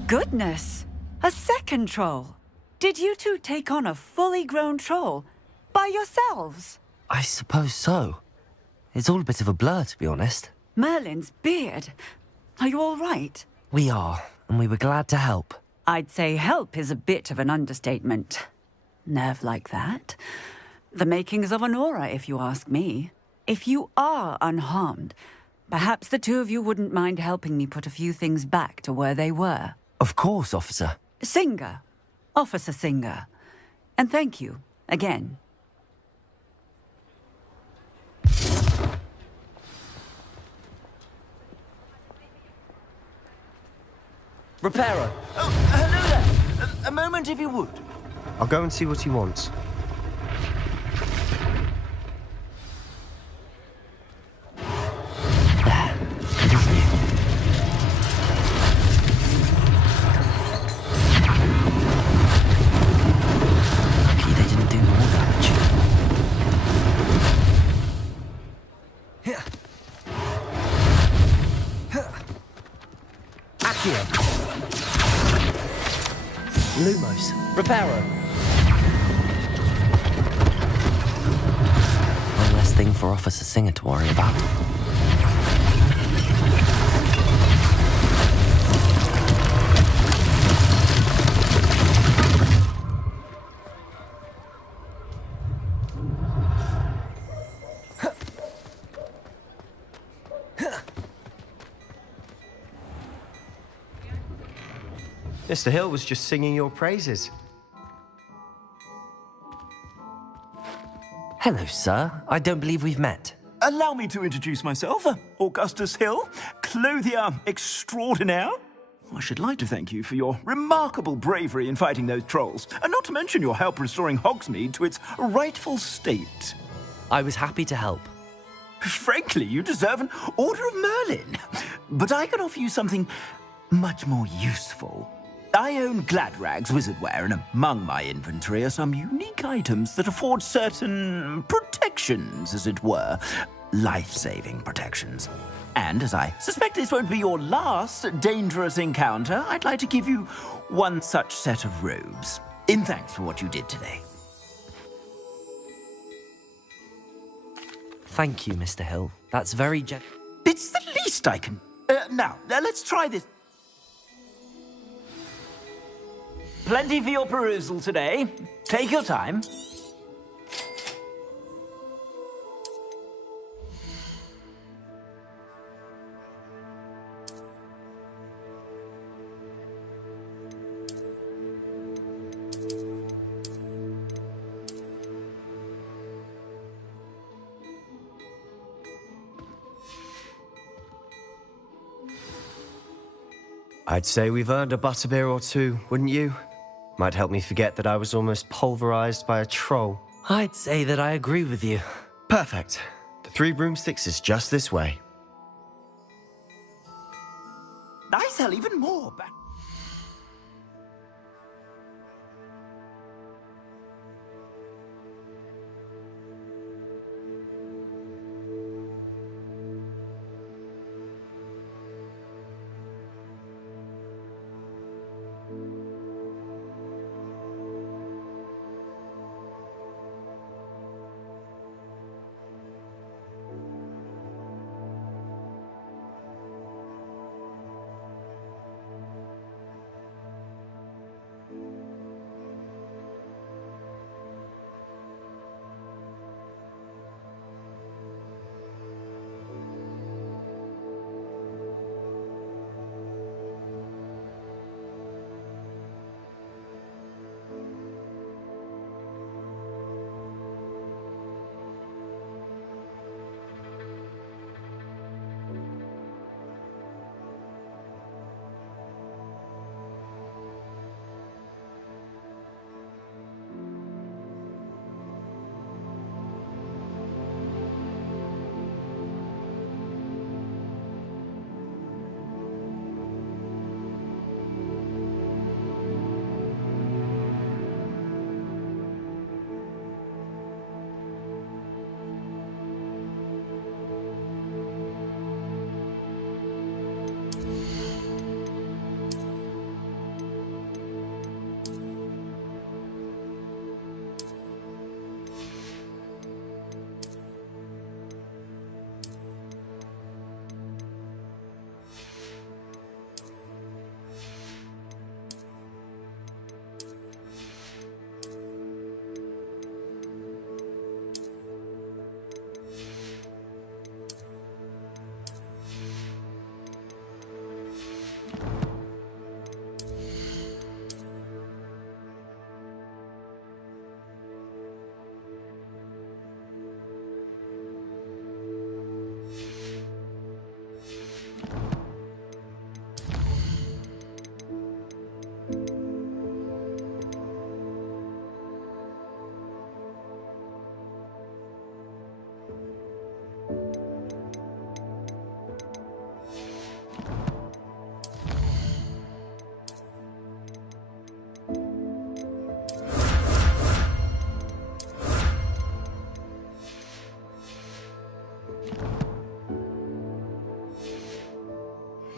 Goodness! A second troll! Did you two take on a fully grown troll? By yourselves? I suppose so. It's all a bit of a blur, to be honest. Merlin's beard. Are you all right? We are, and we were glad to help. I'd say help is a bit of an understatement. Nerve like that. The makings of an aura, if you ask me. If you are unharmed, perhaps the two of you wouldn't mind helping me put a few things back to where they were. Of course, officer. Singer. Officer Singer. And thank you, again. Reparo. Oh, hello there. A moment if you would. I'll go and see what he wants. Lumos. Reparo. One less thing for Officer Singer to worry about. Mr. Hill was just singing your praises. Hello, sir. I don't believe we've met. Allow me to introduce myself, Augustus Hill, clothier extraordinaire. I should like to thank you for your remarkable bravery in fighting those trolls, and not to mention your help restoring Hogsmeade to its rightful state. I was happy to help. Frankly, you deserve an Order of Merlin, but I can offer you something much more useful. I own Gladrag's wizardware, and among my inventory are some unique items that afford certain protections, as it were. Life-saving protections. And as I suspect this won't be your last dangerous encounter, I'd like to give you one such set of robes, in thanks for what you did today. Thank you, Mr. Hill. That's very It's the least I can... Now, let's try this. Plenty for your perusal today. Take your time. I'd say we've earned a butterbeer or two, wouldn't you? Might help me forget that I was almost pulverized by a troll. I'd say that I agree with you. Perfect. The 3 broomsticks is just this way. I sell even more back.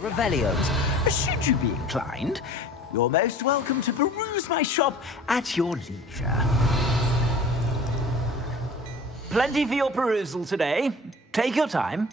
Revelios. Should you be inclined, you're most welcome to peruse my shop at your leisure. Plenty for your perusal today. Take your time.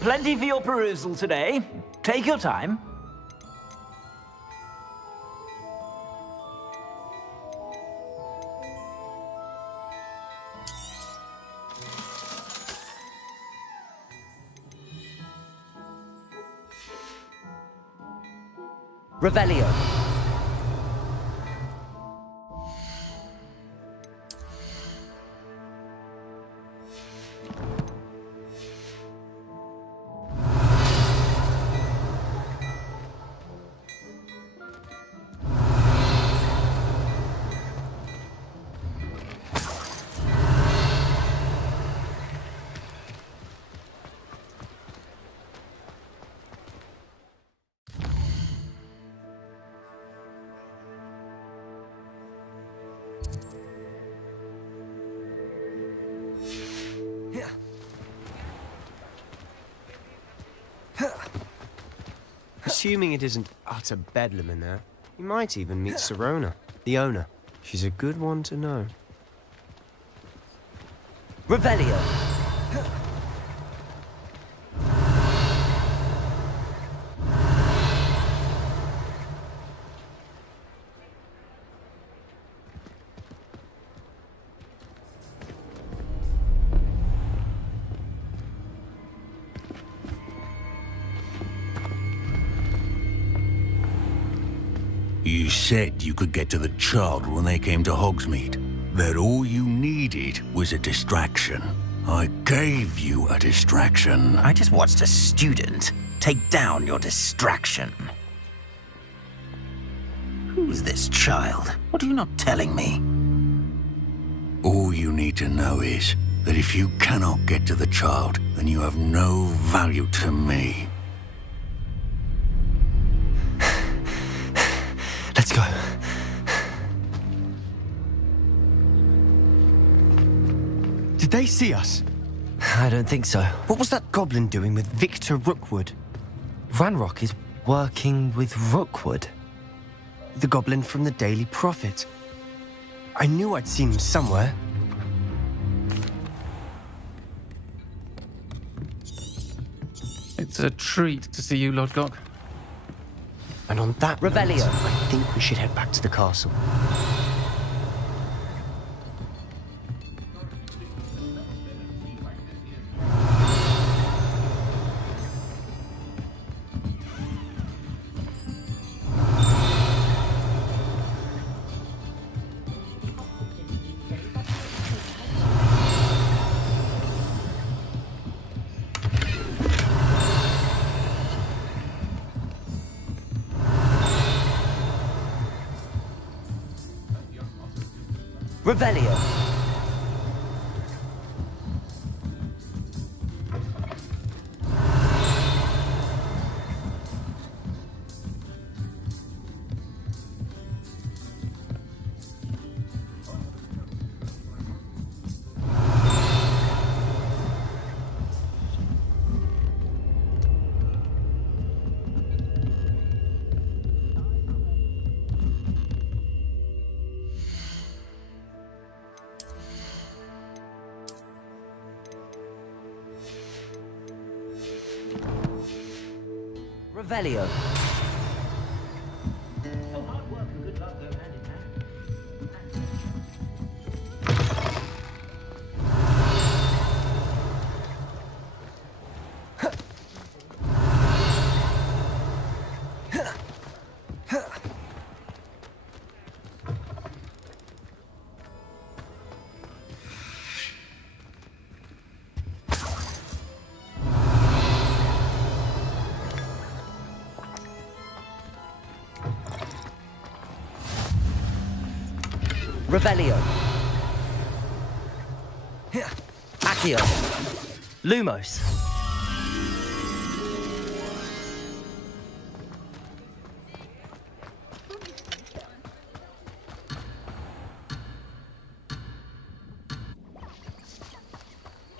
Plenty for your perusal today. Take your time. Revelio. Assuming it isn't utter bedlam in there, you might even meet Serona, the owner. She's a good one to know. Revelio. You said you could get to the child when they came to Hogsmeade. That all you needed was a distraction. I gave you a distraction. I just watched a student take down your distraction. Who's this child? What are you not telling me? All you need to know is that if you cannot get to the child, then you have no value to me. Let's go. Did they see us? I don't think so. What was that goblin doing with Victor Rookwood? Ranrock is working with Rookwood. The goblin from the Daily Prophet. I knew I'd seen him somewhere. It's a treat to see you, Lord Gok. And on that Revelio. note, I think we should head back to the castle. Revelio. Revelio. Revelio. Accio. Lumos.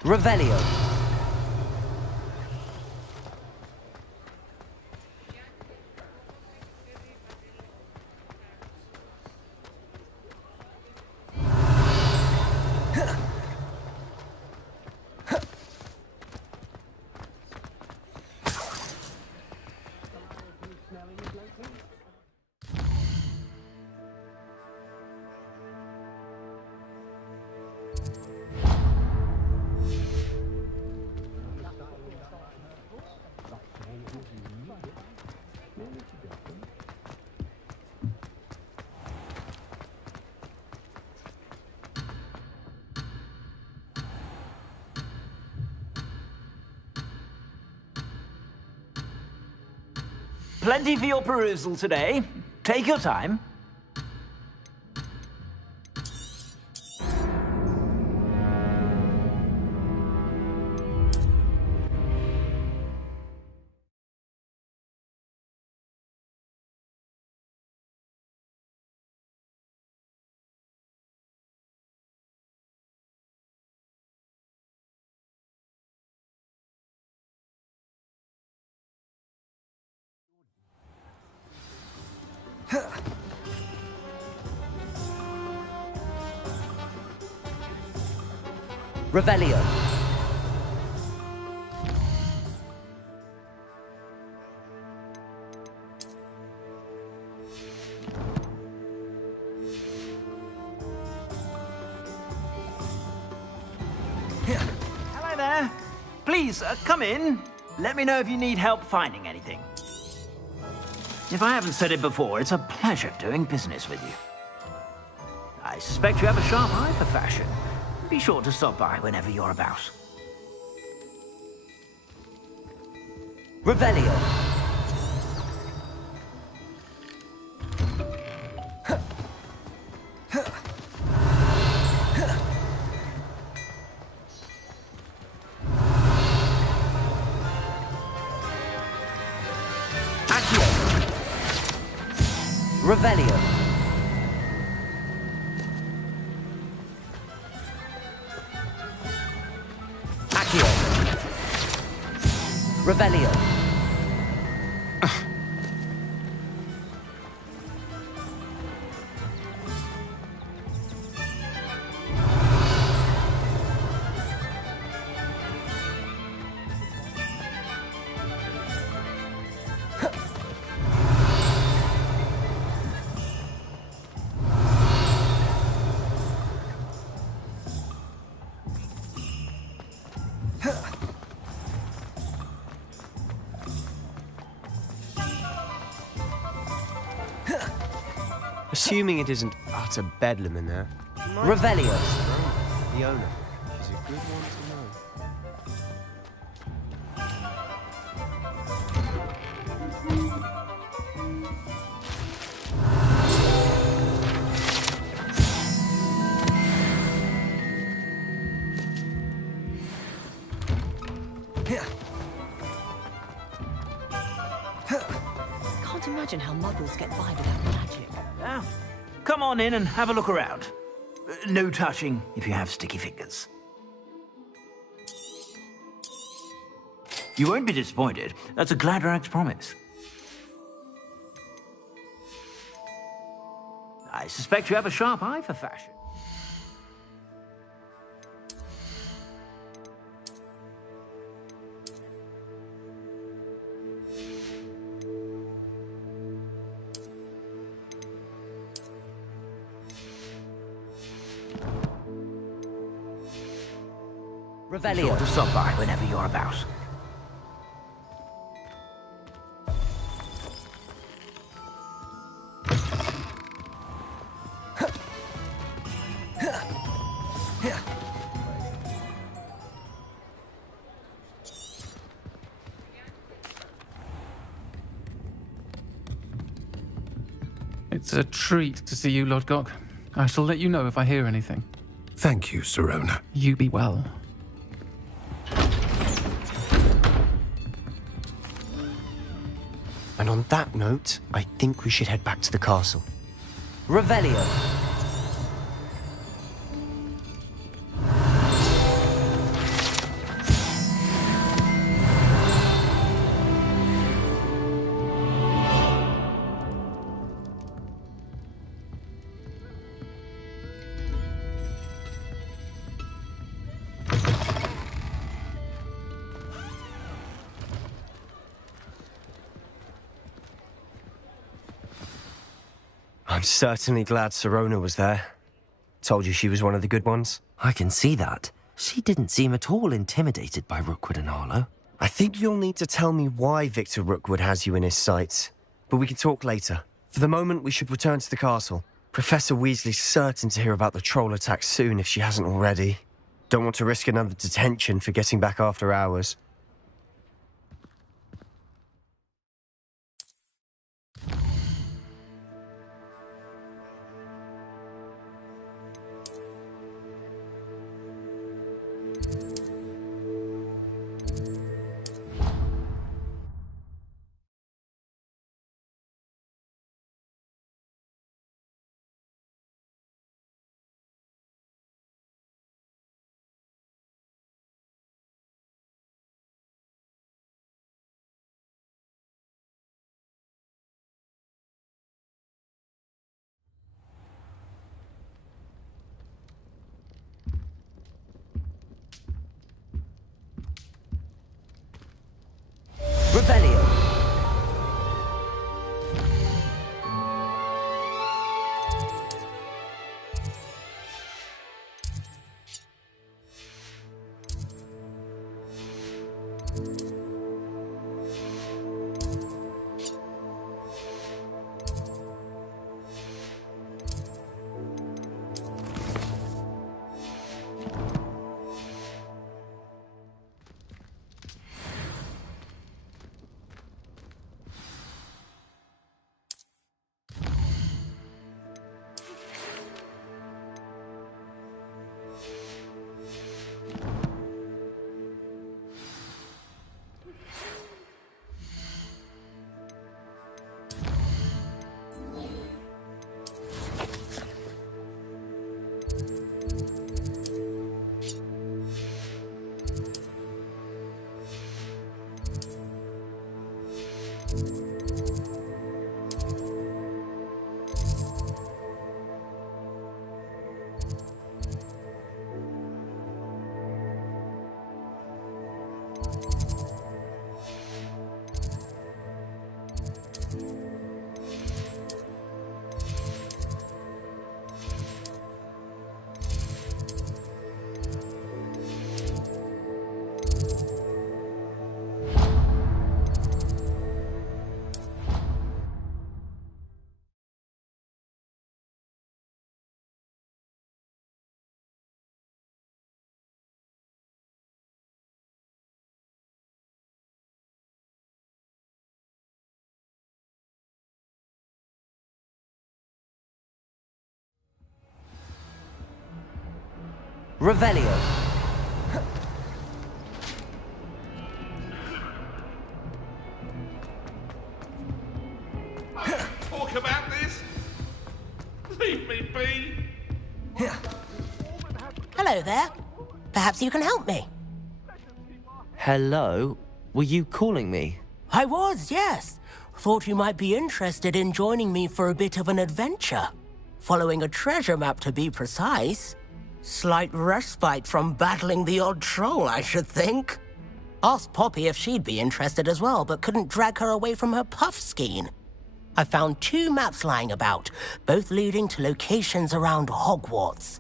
Revelio. Plenty for your perusal today. Take your time. Revelio. Hello there. Please, come in. Let me know if you need help finding anything. If I haven't said it before, it's a pleasure doing business with you. I suspect you have a sharp eye for fashion. Be sure to stop by whenever you're about. Revelio. Accio. Revelio. Revelio. Assuming it isn't utter bedlam in there. Revelio. The owner. She's a good one to know. imagine how muggles get by without magic. Now, come on in and have a look around. No touching if you have sticky fingers. You won't be disappointed. That's a Gladrag's promise. I suspect you have a sharp eye for fashion. Revelio. Sure to stop by whenever you're about. It's a treat to see you, Lord Gok. I shall let you know if I hear anything. Thank you, Sirona. You be well. And on that note, I think we should head back to the castle. Revelio. I'm certainly glad Sirona was there. Told you she was one of the good ones. I can see that. She didn't seem at all intimidated by Rookwood and Harlow. I think you'll need to tell me why Victor Rookwood has you in his sights. But we can talk later. For the moment, we should return to the castle. Professor Weasley's certain to hear about the troll attack soon if she hasn't already. Don't want to risk another detention for getting back after hours. Revelio. Revelio. Hello there. Perhaps you can help me. Hello? Were you calling me? I was, yes. Thought you might be interested in joining me for a bit of an adventure. Following a treasure map, to be precise. Slight respite from battling the odd troll, I should think. Asked Poppy if she'd be interested as well, but couldn't drag her away from her puff skein. I found 2 maps lying about, both leading to locations around Hogwarts.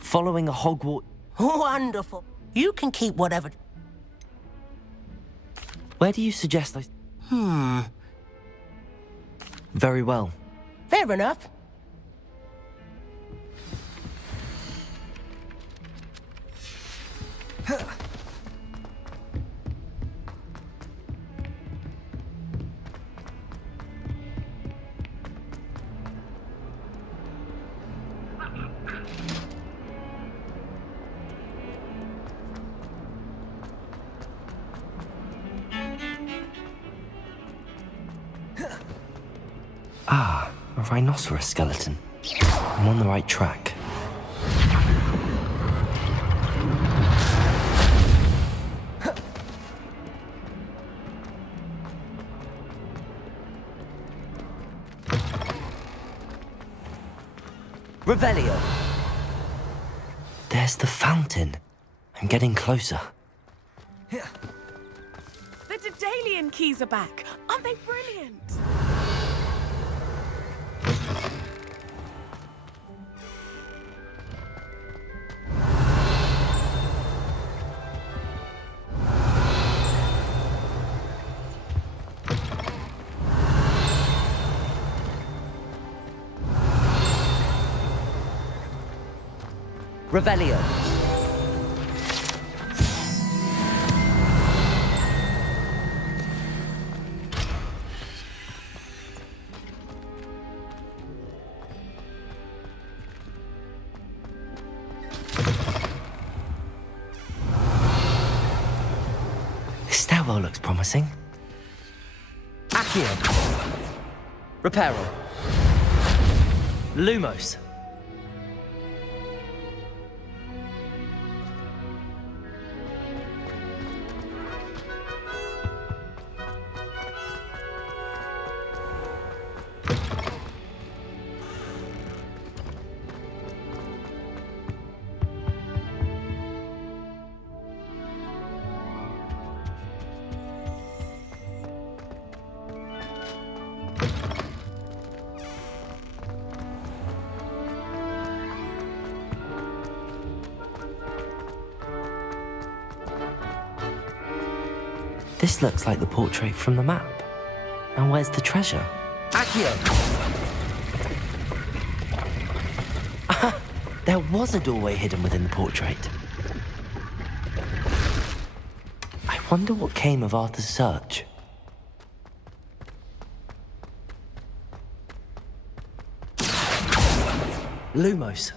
Following a Hogwarts... Wonderful. You can keep whatever... Where do you suggest I... Very well. Fair enough. Ah, a rhinoceros skeleton. I'm on the right track. Revelio! There's the fountain. I'm getting closer. The Daedalian keys are back. Aren't they brilliant? Revelio. This stairwell looks promising. Accio. Reparo. Lumos. This looks like the portrait from the map. And where's the treasure? Accio! There was a doorway hidden within the portrait. I wonder what came of Arthur's search. Lumos.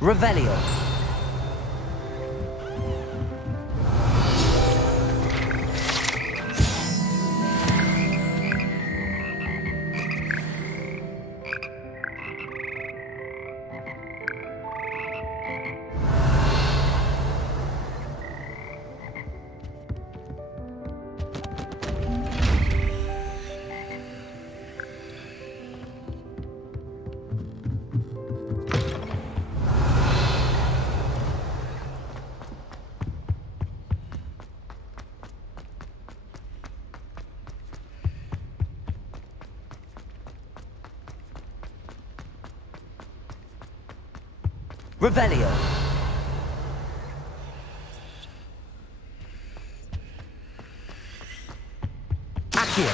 Revelio. Revelio. Accio.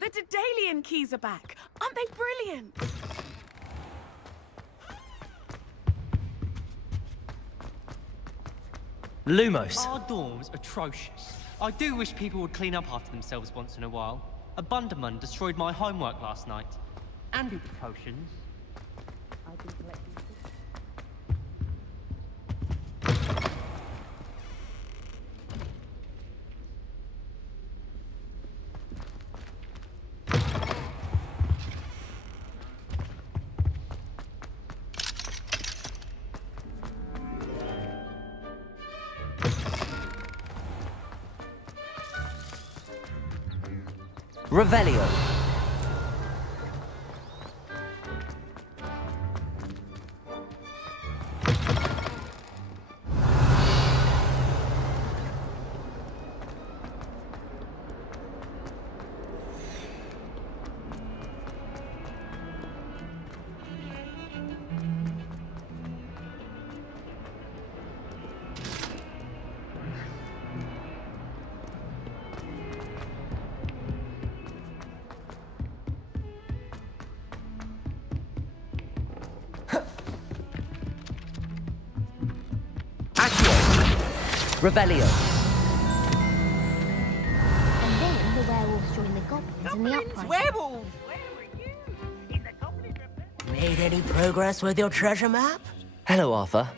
The Daedalian keys are back. Aren't they brilliant? Lumos. Our dorm's atrocious. I do wish people would clean up after themselves once in a while. A Bunderman destroyed my homework last night. And the potions. I've been collecting. Revelio. Revelio. And then the werewolves join the goblins in the uprising. Werewolves! Made any progress with your treasure map? Hello, Arthur.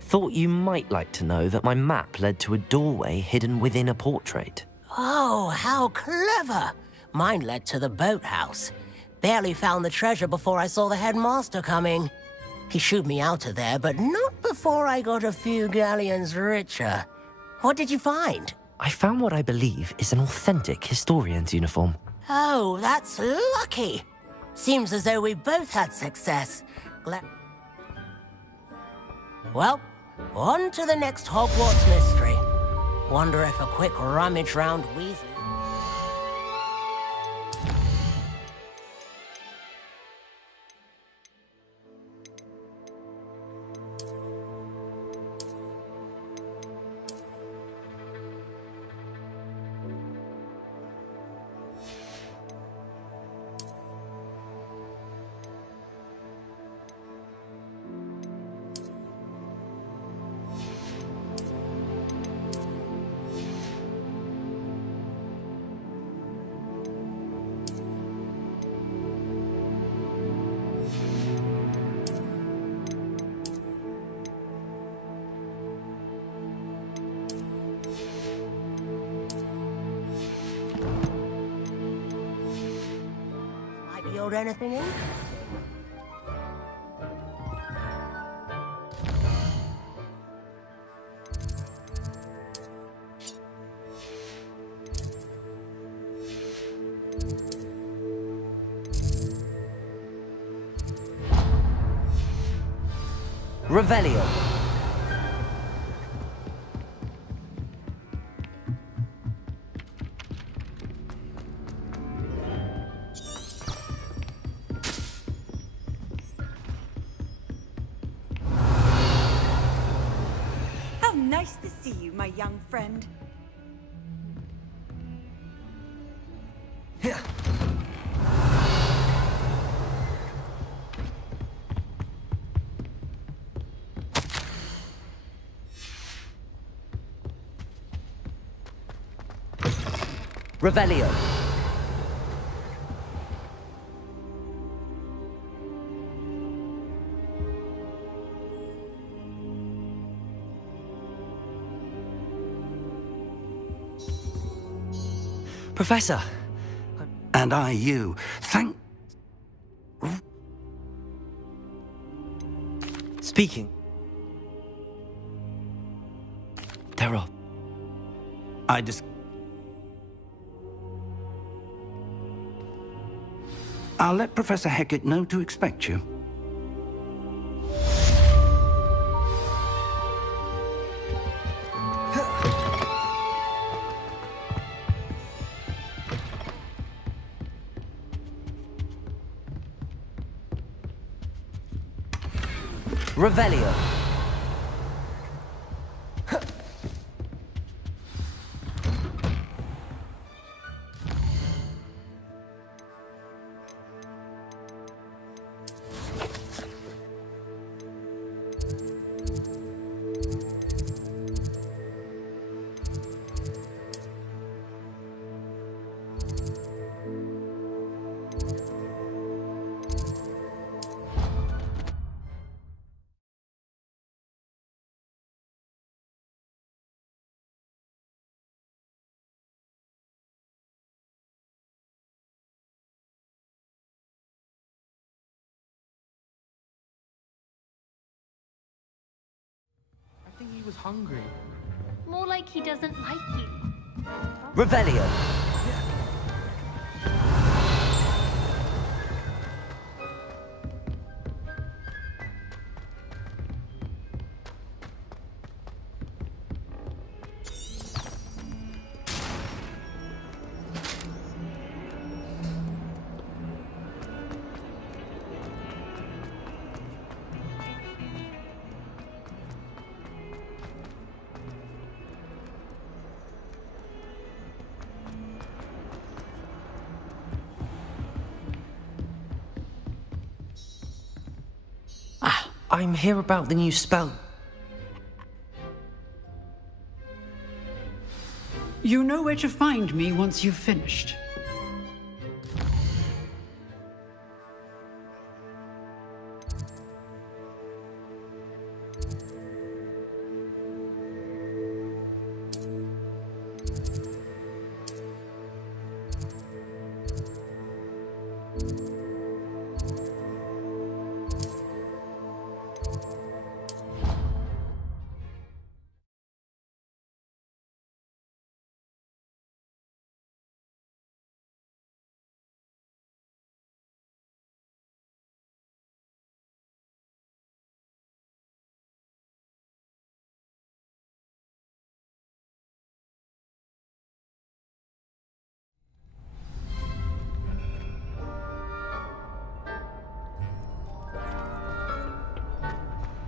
Thought you might like to know that my map led to a doorway hidden within a portrait. Oh, how clever! Mine led to the boathouse. Barely found the treasure before I saw the headmaster coming. He shooed me out of there, but not before I got a few galleons richer. What did you find? I found what I believe is an authentic historian's uniform. Oh, that's lucky. Seems as though we both had success. Well, on to the next Hogwarts mystery. Wonder if a quick rummage round Weasley... Yield anything in? Revelio. How nice to see you, my young friend. Revelio. Professor. And I you. Thank... Speaking. They're off. I'll let Professor Hecat know to expect you. Revelio. was hungry. More like he doesn't like you. Revelio. I'm here about the new spell. You know where to find me once you've finished.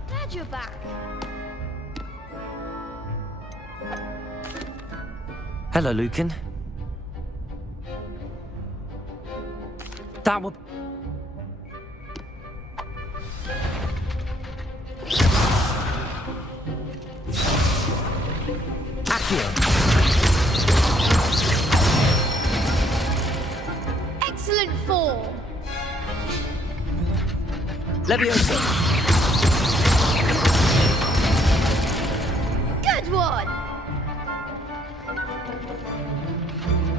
Glad you're back. Hello, Lucan. That would... Excellent form. Leviosa. Good one.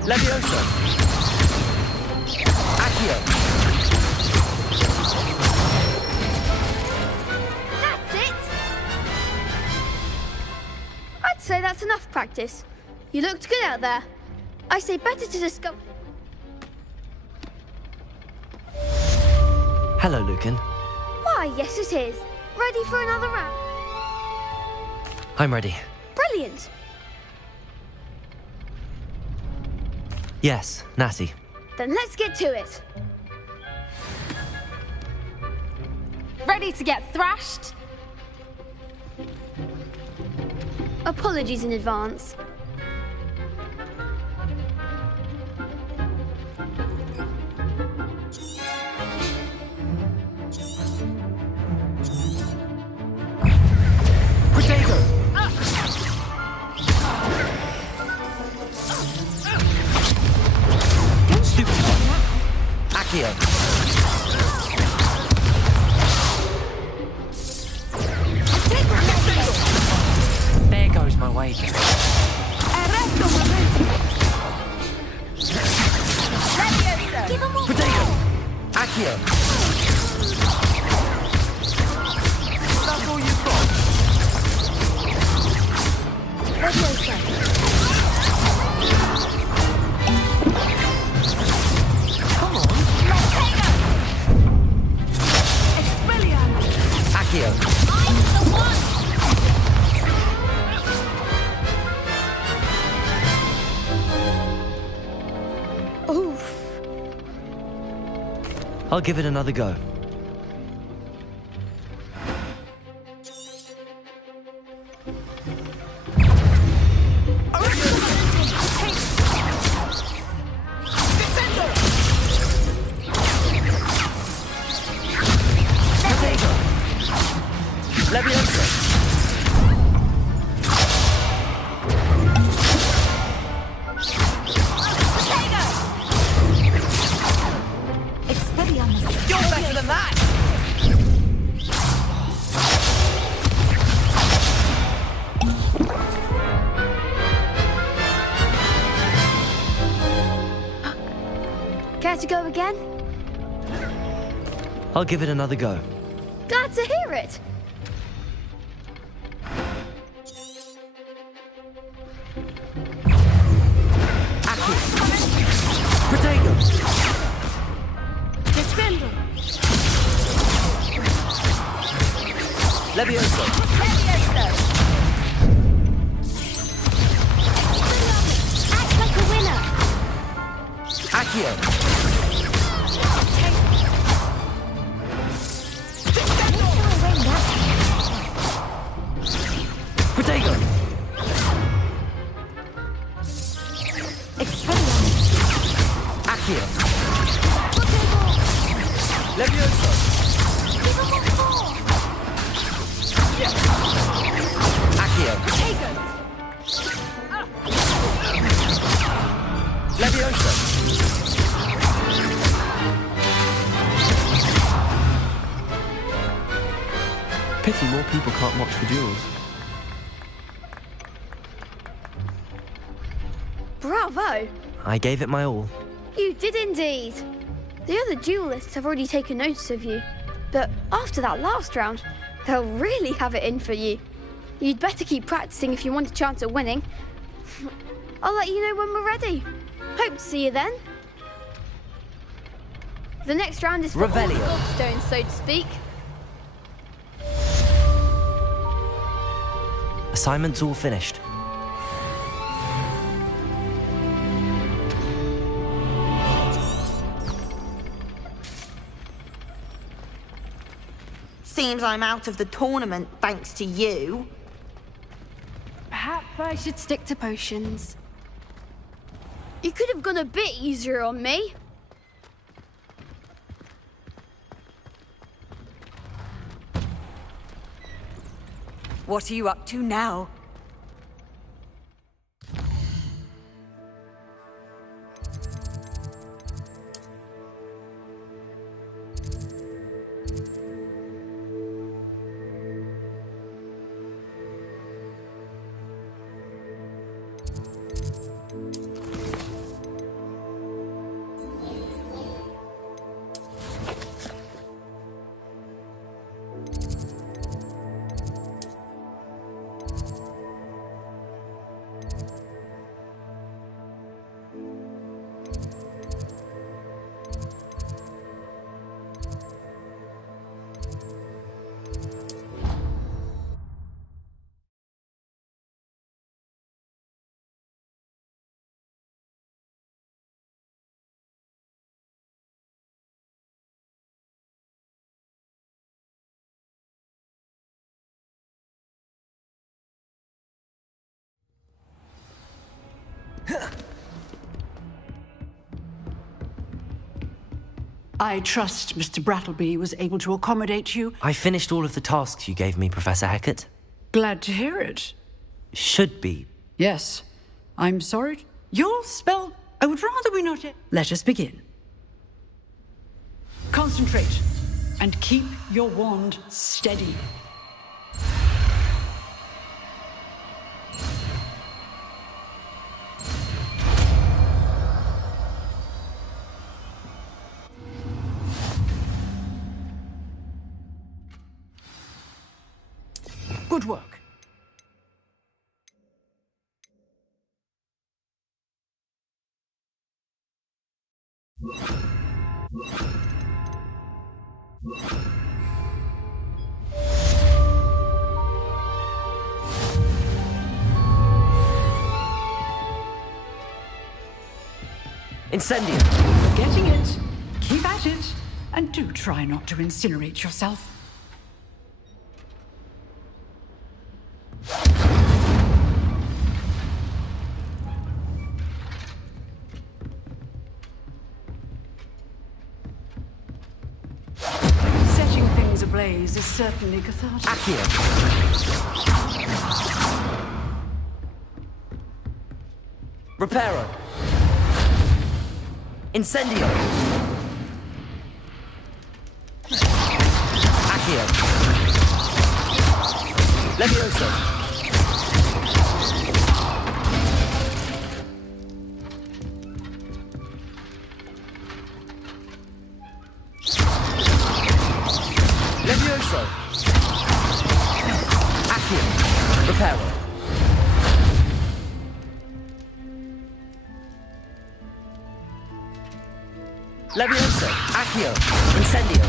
Leviosa. Accio. That's it. I'd say that's enough practice. You looked good out there. I say better to discover. Hello, Lucan. Why, yes it is. Ready for another round? I'm ready. Brilliant. Yes, Natty. Then let's get to it. Ready to get thrashed? Apologies in advance. Accio. There goes my wages. Potato. Accio. That's all you've got. Come on. Accio. I'm the one. Oof. I'll give it another go. Care to go again? I'll give it another go. Glad to hear it. Accio. Protego. Accio. Levioso. Accio. Levioso. Pity more people can't watch the duels. Bravo! I gave it my all. You did indeed. The other duelists have already taken notice of you, but after that last round, they'll really have it in for you. You'd better keep practicing if you want a chance at winning. I'll let you know when we're ready. Hope to see you then. The next round is for all the Revelio. gobstones, so to speak. Assignment's all finished. Seems I'm out of the tournament thanks to you. Perhaps I should stick to potions. You could have gone a bit easier on me. What are you up to now? I trust Mr. Brattleby was able to accommodate you. I finished all of the tasks you gave me, Professor Hecat. Glad to hear it. Should be. Yes. I'm sorry. Your spell... I would rather we not... Let us begin. Concentrate and keep your wand steady. Good work. Incendio. You're getting it. Keep at it. And do try not to incinerate yourself. Setting things ablaze is certainly cathartic. Accio. Reparo. Incendio. Accio. Levioso. Levioso. Accio. Reparo. Levioso. Accio. Incendio.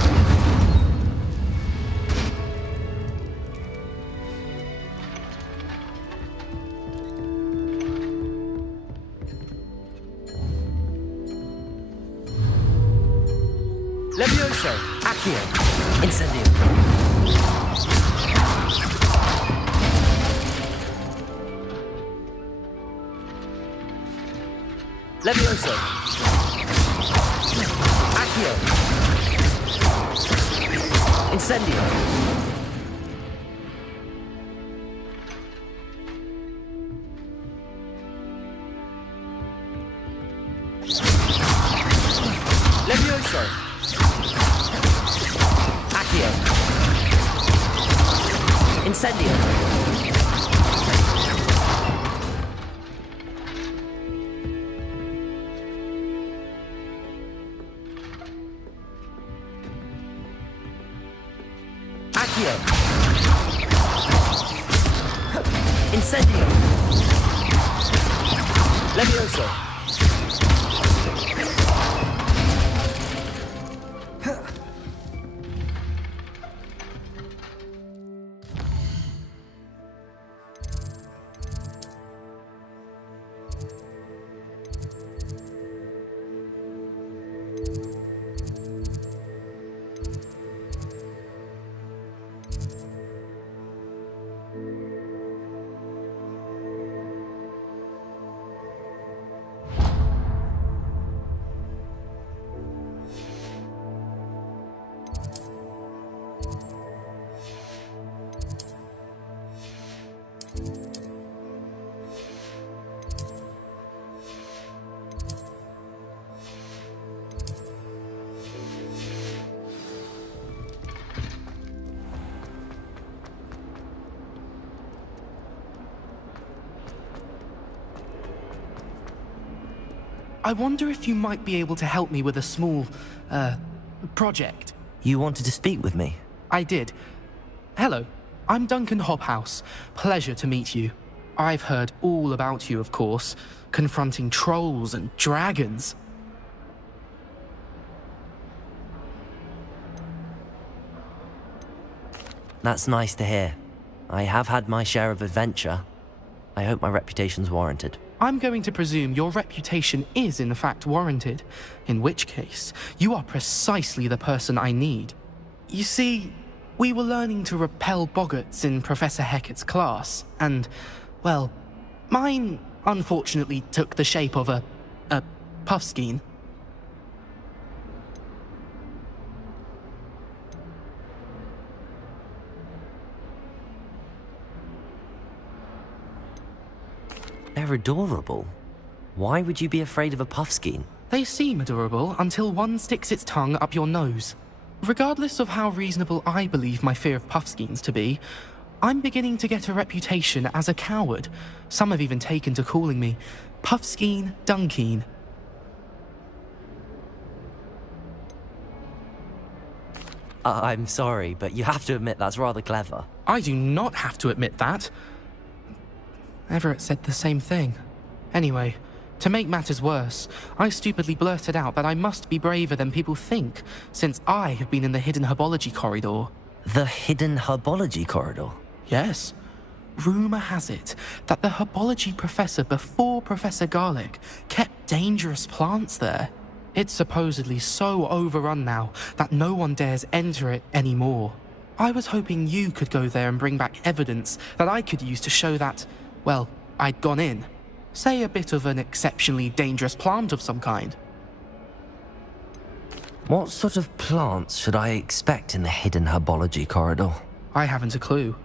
Levioso. Accio. Incendio. Levioso. Accio. Incendio. Levioso. Accio. Incendio. Accio. Incendio. Levioso. I wonder if you might be able to help me with a small, project. You wanted to speak with me? I did. Hello, I'm Duncan Hobhouse. Pleasure to meet you. I've heard all about you, of course, confronting trolls and dragons. That's nice to hear. I have had my share of adventure. I hope my reputation's warranted. I'm going to presume your reputation is in fact warranted, in which case, you are precisely the person I need. You see, we were learning to repel boggarts in Professor Hecat's class, and, well, mine unfortunately took the shape of a puffskein. They're adorable. Why would you be afraid of a puffskein? They seem adorable until one sticks its tongue up your nose. Regardless of how reasonable I believe my fear of puffskeins to be, I'm beginning to get a reputation as a coward. Some have even taken to calling me Puffskein Dunkeen. I'm sorry, but you have to admit that's rather clever. I do not have to admit that. Everett said the same thing. Anyway, to make matters worse, I stupidly blurted out that I must be braver than people think, since I have been in the hidden herbology corridor. The hidden herbology corridor? Yes. Rumour has it that the herbology professor before Professor Garlic kept dangerous plants there. It's supposedly so overrun now that no one dares enter it anymore. I was hoping you could go there and bring back evidence that I could use to show that, well, I'd gone in. Say a bit of an exceptionally dangerous plant of some kind. What sort of plants should I expect in the hidden herbology corridor? I haven't a clue.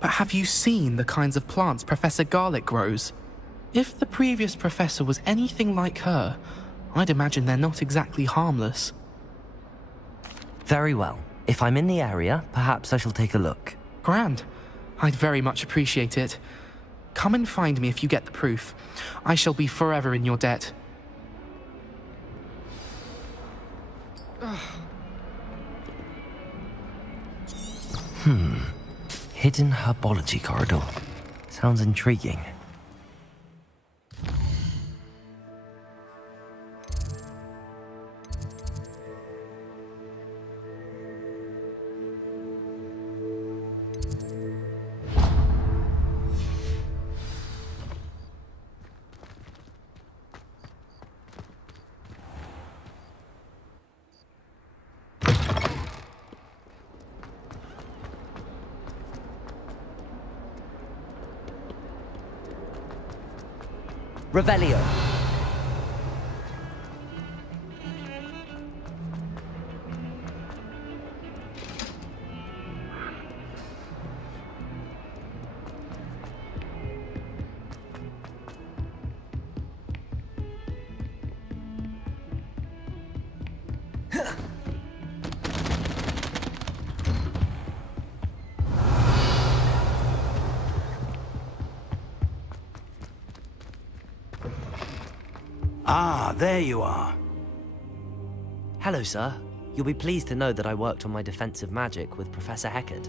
But have you seen the kinds of plants Professor Garlic grows? If the previous professor was anything like her, I'd imagine they're not exactly harmless. Very well. If I'm in the area, perhaps I shall take a look. Grand. I'd very much appreciate it. Come and find me if you get the proof. I shall be forever in your debt. Hidden herbology corridor. Sounds intriguing. Revelio. Ah, there you are. Hello, sir. You'll be pleased to know that I worked on my defensive magic with Professor Heckard.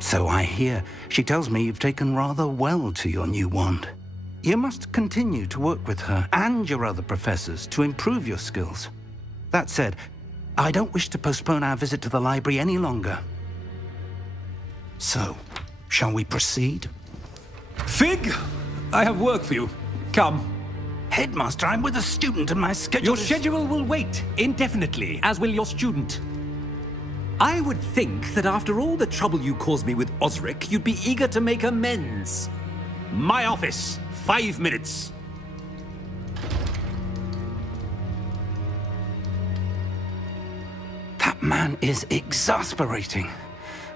So I hear. She tells me you've taken rather well to your new wand. You must continue to work with her and your other professors to improve your skills. That said, I don't wish to postpone our visit to the library any longer. So, shall we proceed? Fig! I have work for you. Come. Headmaster, I'm with a student and my schedule Your schedule will wait indefinitely, as will your student. I would think that after all the trouble you caused me with Osric, you'd be eager to make amends. My office, 5 minutes. That man is exasperating.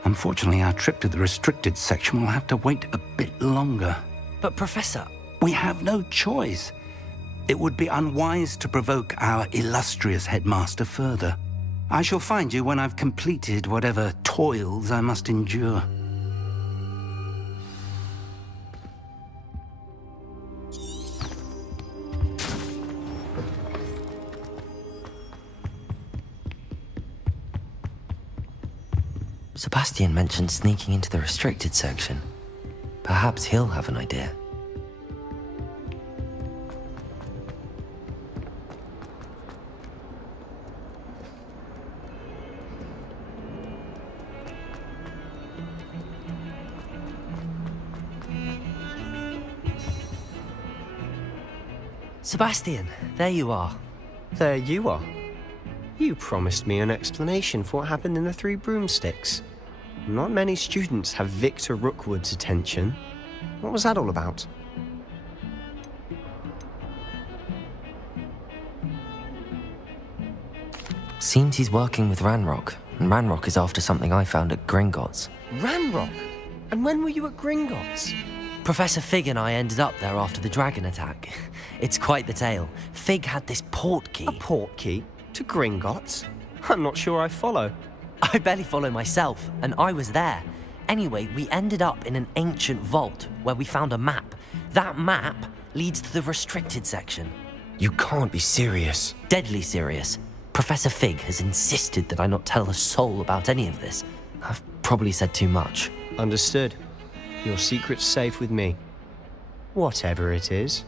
Unfortunately, our trip to the restricted section will have to wait a bit longer. But, Professor... We have no choice. It would be unwise to provoke our illustrious headmaster further. I shall find you when I've completed whatever toils I must endure. Sebastian mentioned sneaking into the restricted section. Perhaps he'll have an idea. Sebastian, there you are. There you are. You promised me an explanation for what happened in the Three Broomsticks. Not many students have Victor Rookwood's attention. What was that all about? Seems he's working with Ranrock, and Ranrock is after something I found at Gringotts. Ranrock? And when were you at Gringotts? Professor Fig and I ended up there after the dragon attack. It's quite the tale. Fig had this port key. A port key? To Gringotts? I'm not sure I follow. I barely follow myself, and I was there. Anyway, we ended up in an ancient vault where we found a map. That map leads to the restricted section. You can't be serious. Deadly serious. Professor Fig has insisted that I not tell a soul about any of this. I've probably said too much. Understood. Your secret's safe with me. Whatever it is.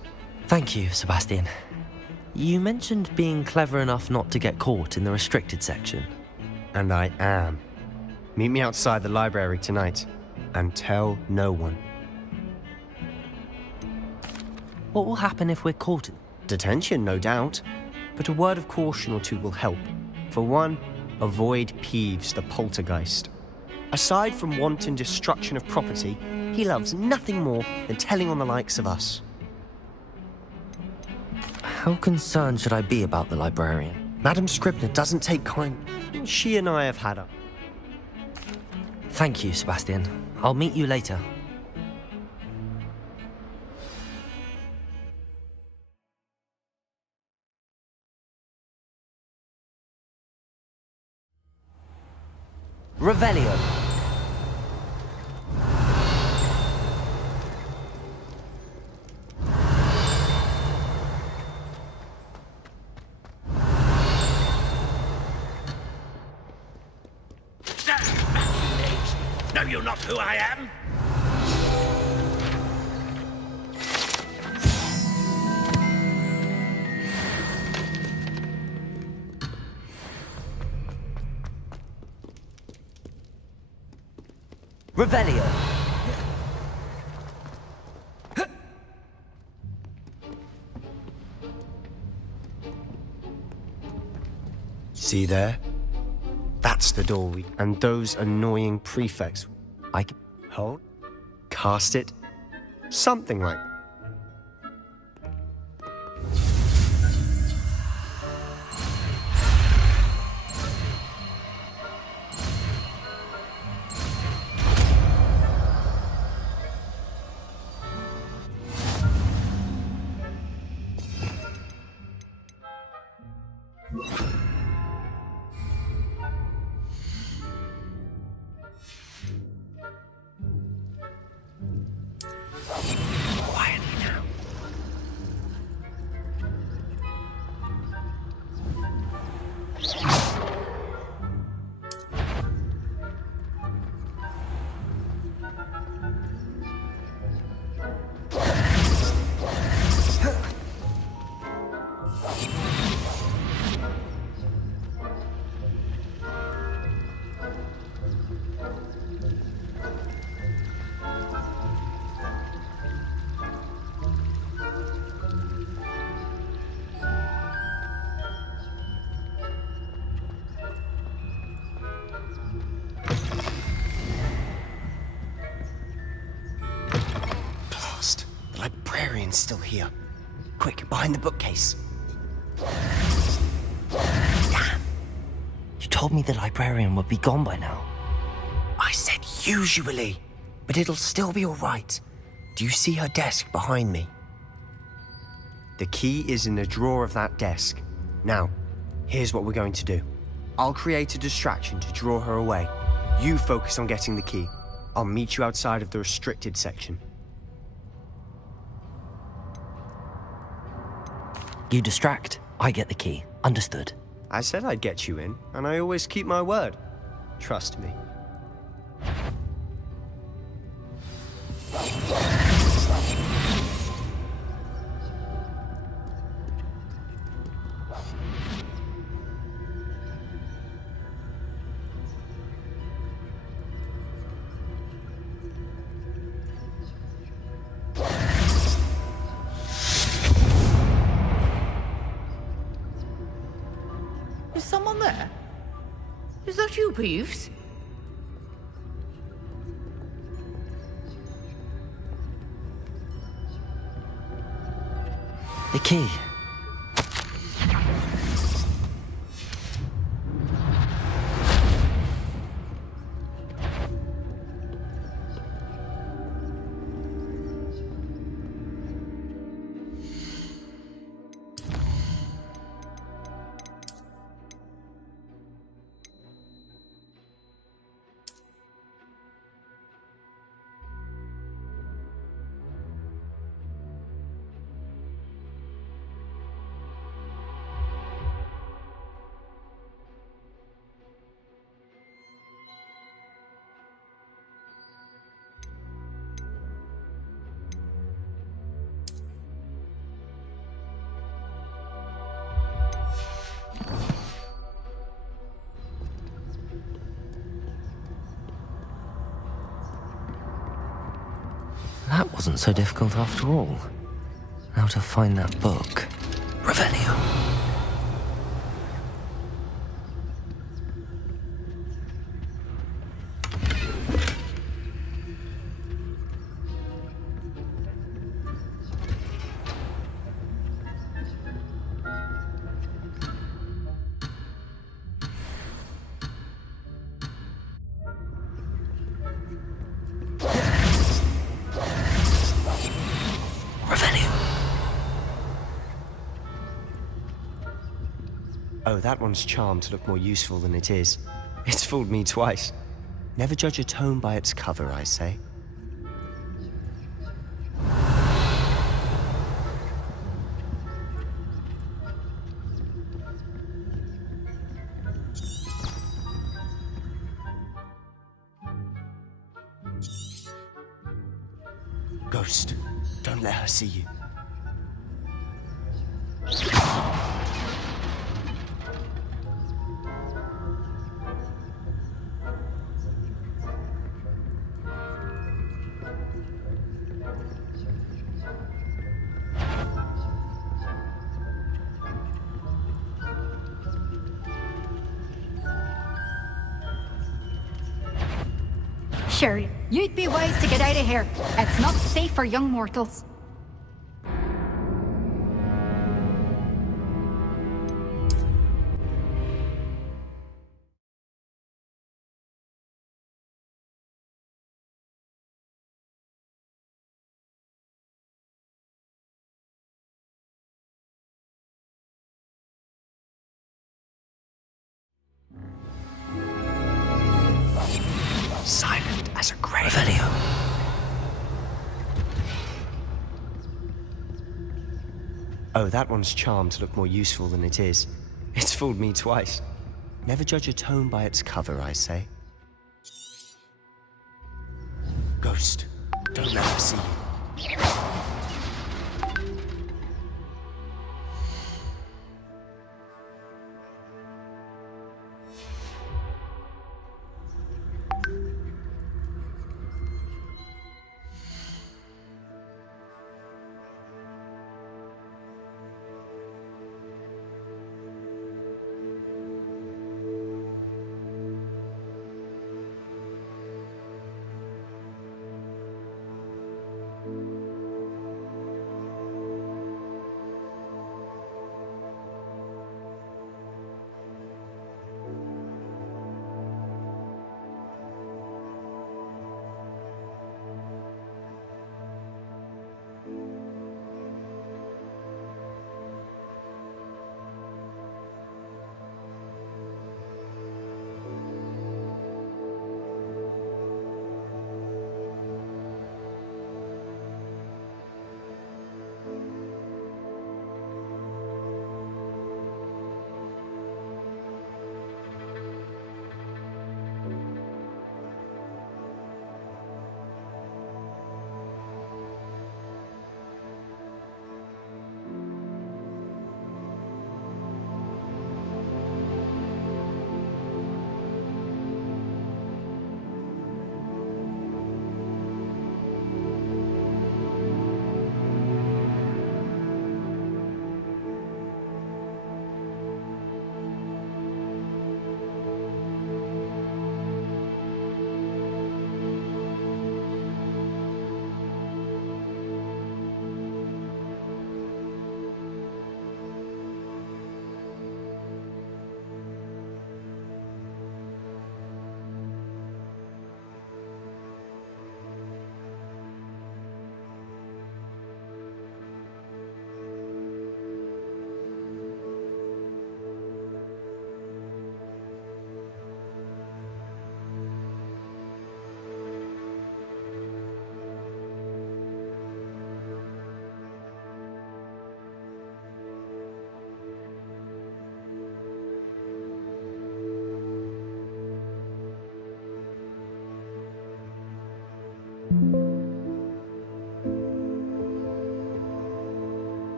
Thank you, Sebastian. You mentioned being clever enough not to get caught in the restricted section. And I am. Meet me outside the library tonight, and tell no one. What will happen if we're caught? Detention, no doubt. But a word of caution or two will help. For one, avoid Peeves the poltergeist. Aside from wanton destruction of property, he loves nothing more than telling on the likes of us. How concerned should I be about the librarian? Madam Scribner doesn't take kind. She and I have had her. Thank you, Sebastian. I'll meet you later. Revelio. Know you not who I am? Revelio. See there? That's the door and those annoying prefects. I can hold, cast it, something like. Quietly now. Blast! The librarian's still here. Quick, behind the bookcase. Damn! You told me the librarian would be gone by now. I said usually, but it'll still be all right. Do you see her desk behind me? The key is in the drawer of that desk. Now, here's what we're going to do. I'll create a distraction to draw her away. You focus on getting the key. I'll meet you outside of the restricted section. You distract, I get the key. Understood. I said I'd get you in, and I always keep my word. Trust me. Is someone there? Is that you, Peeves? The key. That wasn't so difficult after all. Now to find that book. Revelio. Oh, that one's charmed to look more useful than it is. It's fooled me twice. Never judge a tome by its cover, I say. Ghost, don't let her see you. Sure, you'd be wise to get out of here. It's not safe for young mortals. Silent as a grave. Revelio. Oh, that one's charmed to look more useful than it is. It's fooled me twice. Never judge a tome by its cover, I say. Ghost, don't let her see you.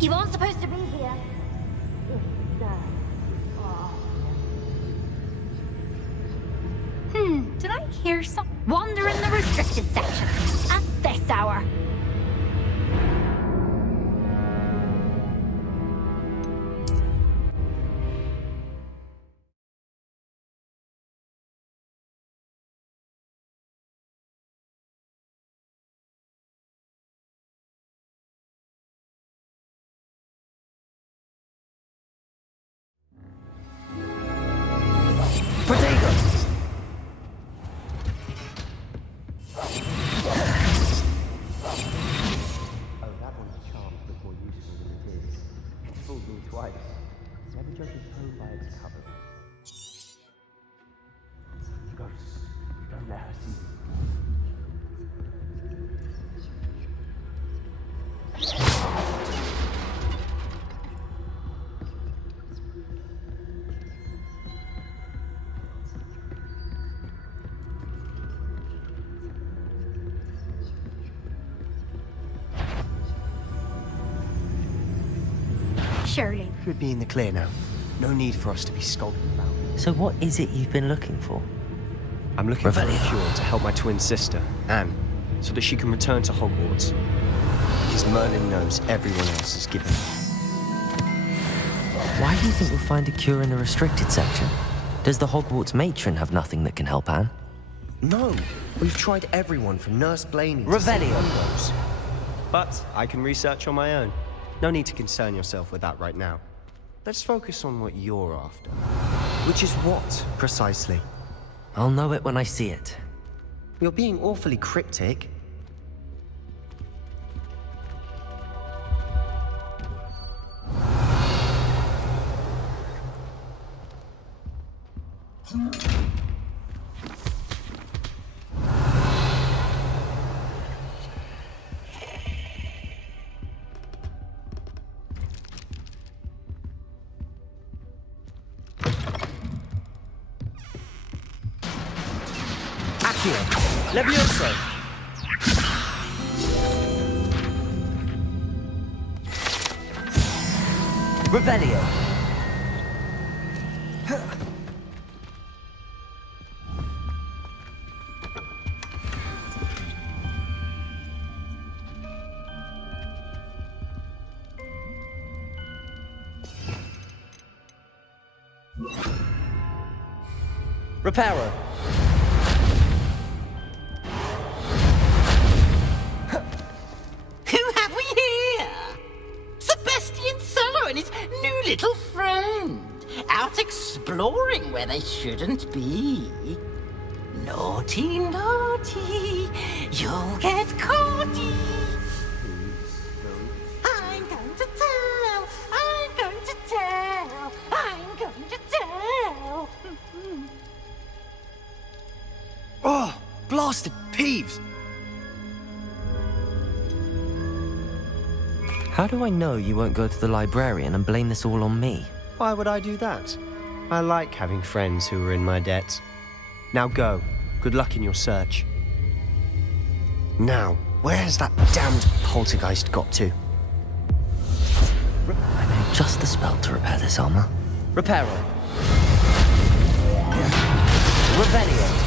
You aren't supposed to be here. Did I hear some? Wander in the restricted section at this hour. Shirley. Should be in the clear now. No need for us to be skulking about. So what is it you've been looking for? I'm looking for a Revelio. cure to help my twin sister, Anne, so that she can return to Hogwarts. Because Merlin knows everyone else is given. Why do you think we'll find a cure in the restricted section? Does the Hogwarts matron have nothing that can help Anne? No, we've tried everyone from Nurse Blaney to Revelio. Ambrose. But I can research on my own. No need to concern yourself with that right now. Let's focus on what you're after. Which is what, precisely? I'll know it when I see it. You're being awfully cryptic. Levioso! Revelio. Reparo! Who have we here? Sebastian Solo and his new little friend. Out exploring where they shouldn't be. Naughty, naughty, you'll get caughty. I'm going to tell, I'm going to tell, I'm going to tell. Oh, blasted peeves! How do I know you won't go to the librarian and blame this all on me? Why would I do that? I like having friends who are in my debt. Now go. Good luck in your search. Now, where has that damned poltergeist got to? I know just the spell to repair this armor. Reparo! Revelio.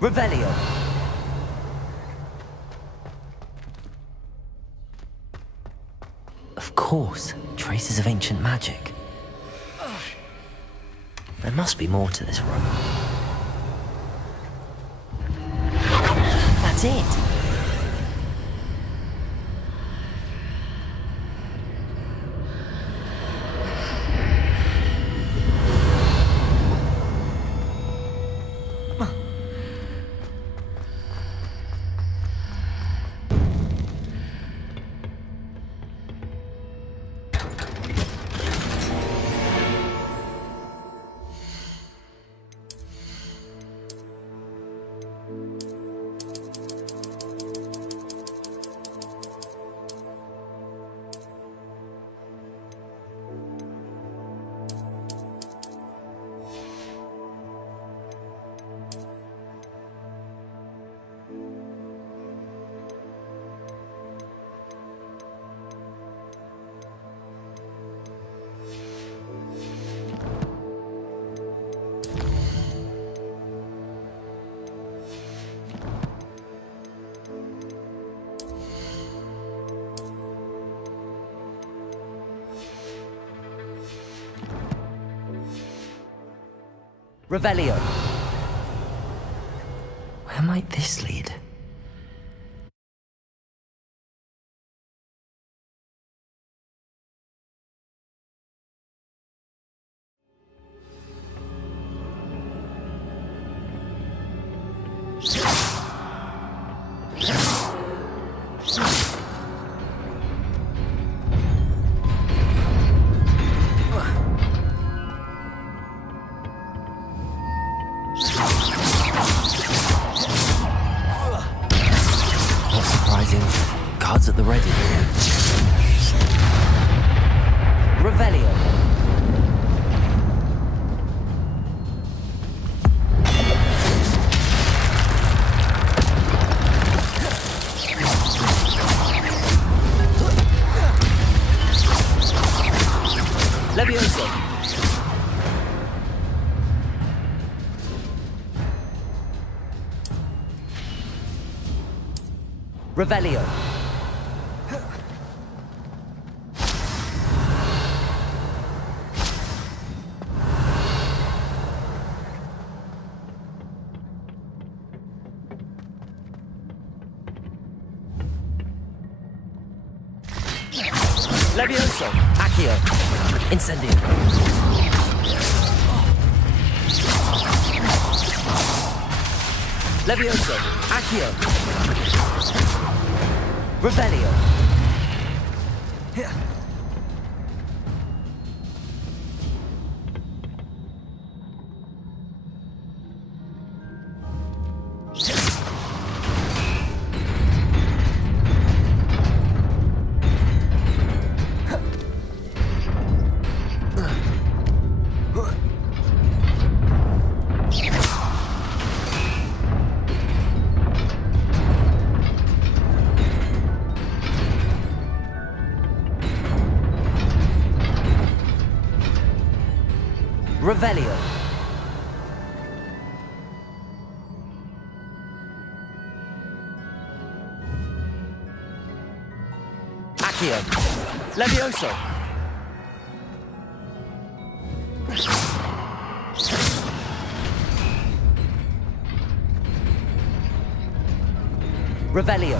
Revelio! Of course, traces of ancient magic. There must be more to this room. That's it! Revelio! Where might this lead? Levioso. Revelio. Levioso. Accio. Incendio. Levioso. Accio. Revelio. Revelio. Accio. Levioso. Revelio.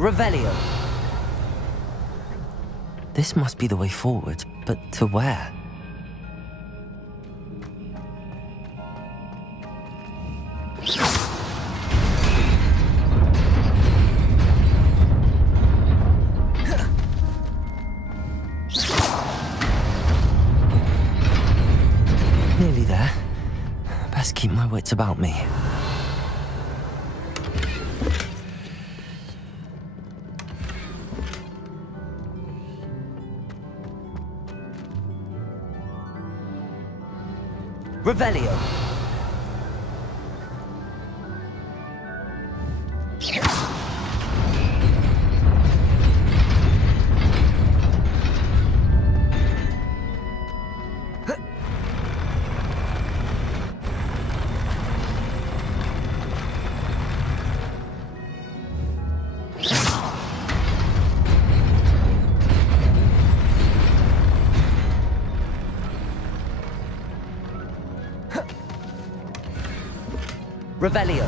Revelio. This must be the way forward, but to where? Nearly there. Best keep my wits about me. Revelio. Revelio.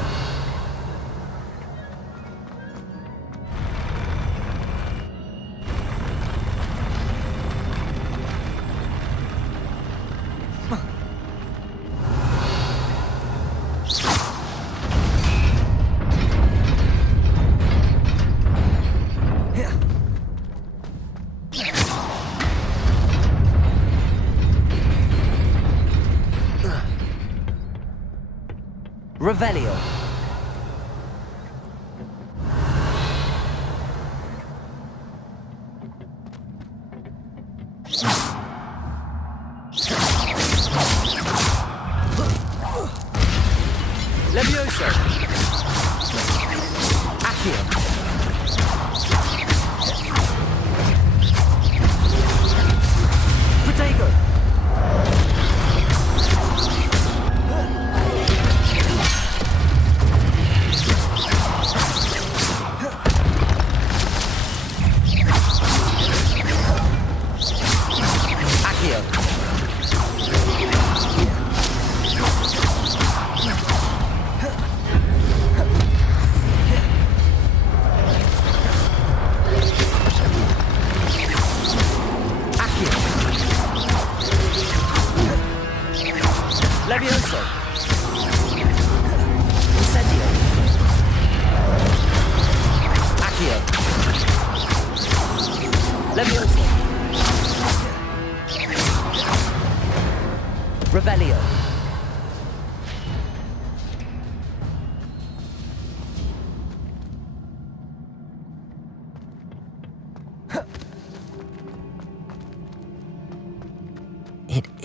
Revelio. Levioso. Accio. Protego.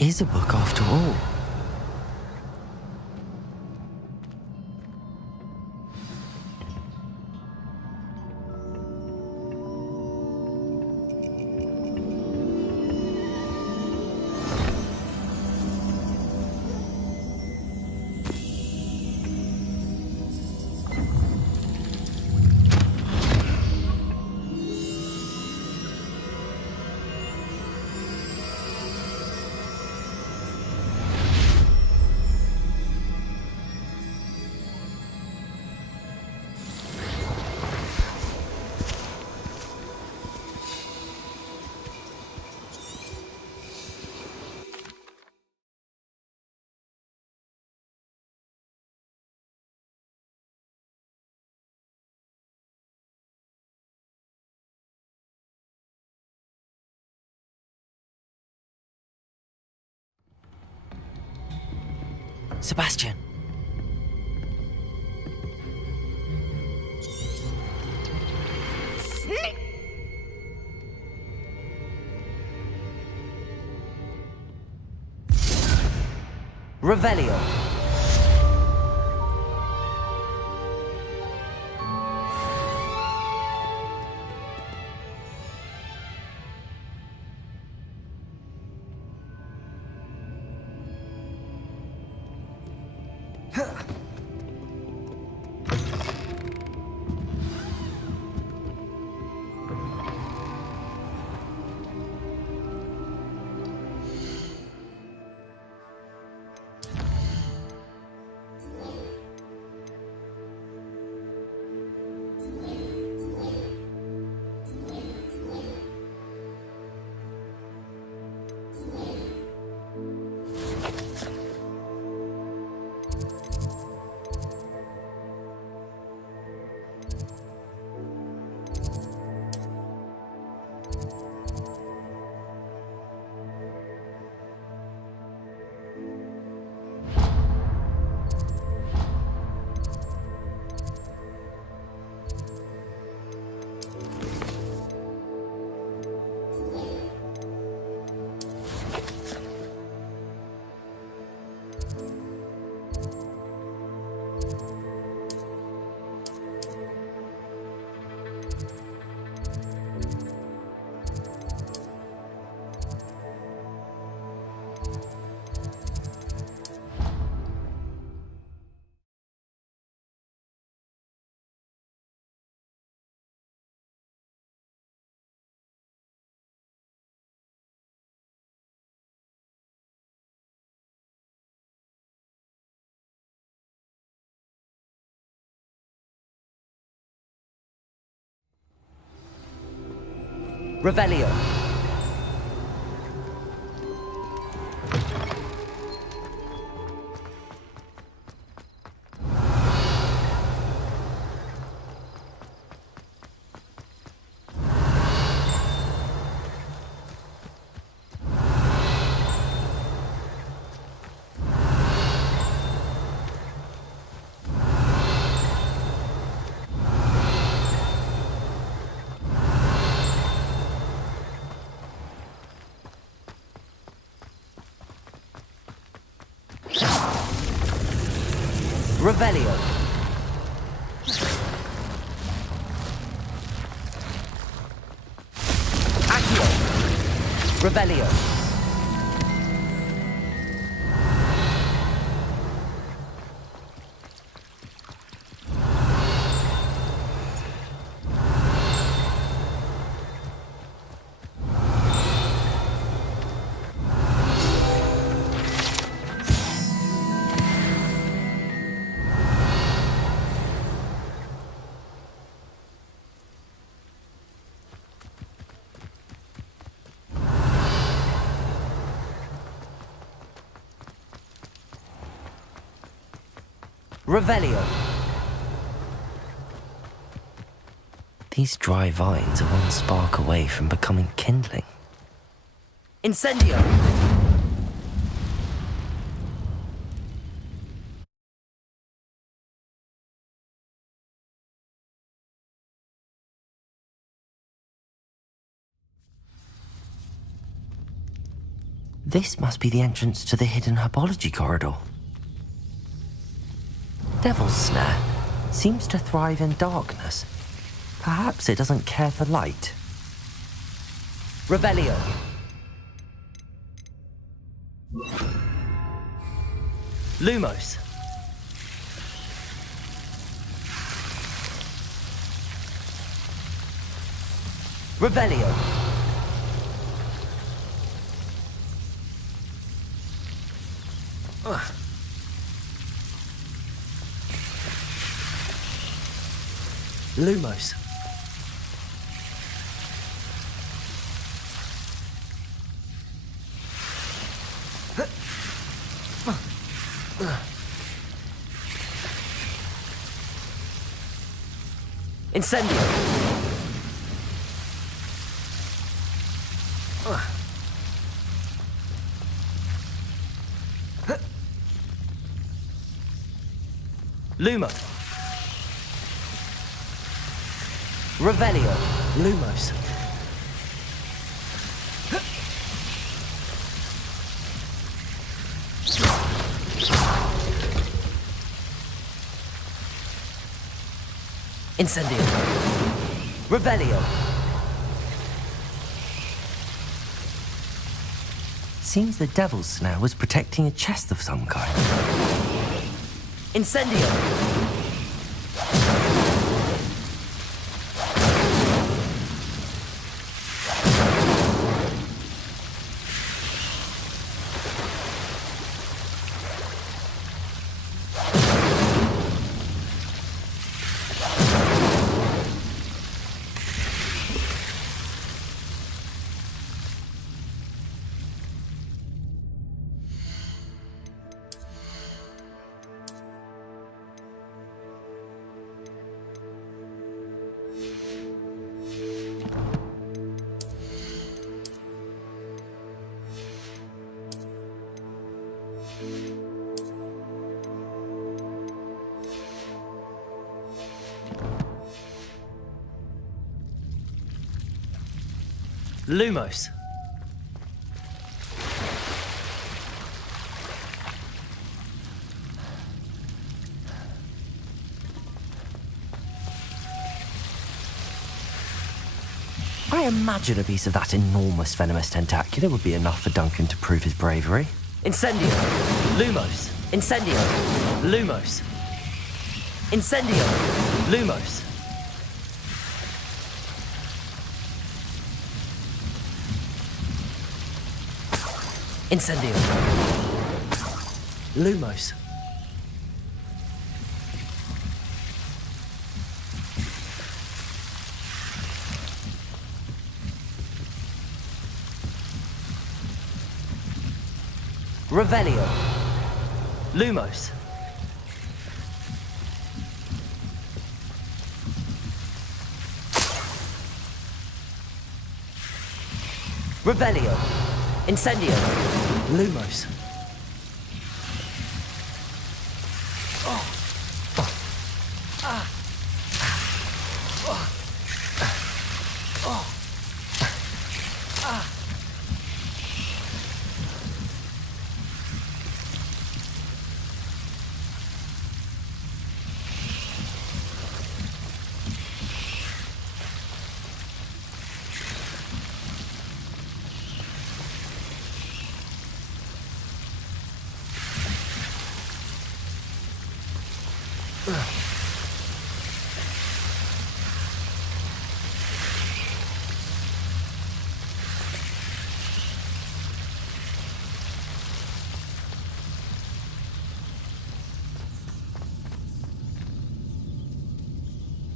is a book after all. Sebastian. Revelio. Revelio. Revelio. Accio. Revelio. Revelio. These dry vines are one spark away from becoming kindling. Incendio. This must be the entrance to the hidden herbology corridor. Devil's Snare seems to thrive in darkness. Perhaps it doesn't care for light. Revelio. Lumos. Revelio. Lumos. Incendio. Lumo. Revelio. Lumos. Incendio. Revelio. Seems the Devil's Snare was protecting a chest of some kind. Incendio. Lumos. I imagine a piece of that enormous venomous tentacula would be enough for Duncan to prove his bravery. Incendio. Lumos. Incendio. Lumos. Incendio. Lumos. Incendio. Lumos. Revelio. Lumos. Revelio. Incendio. Lumos.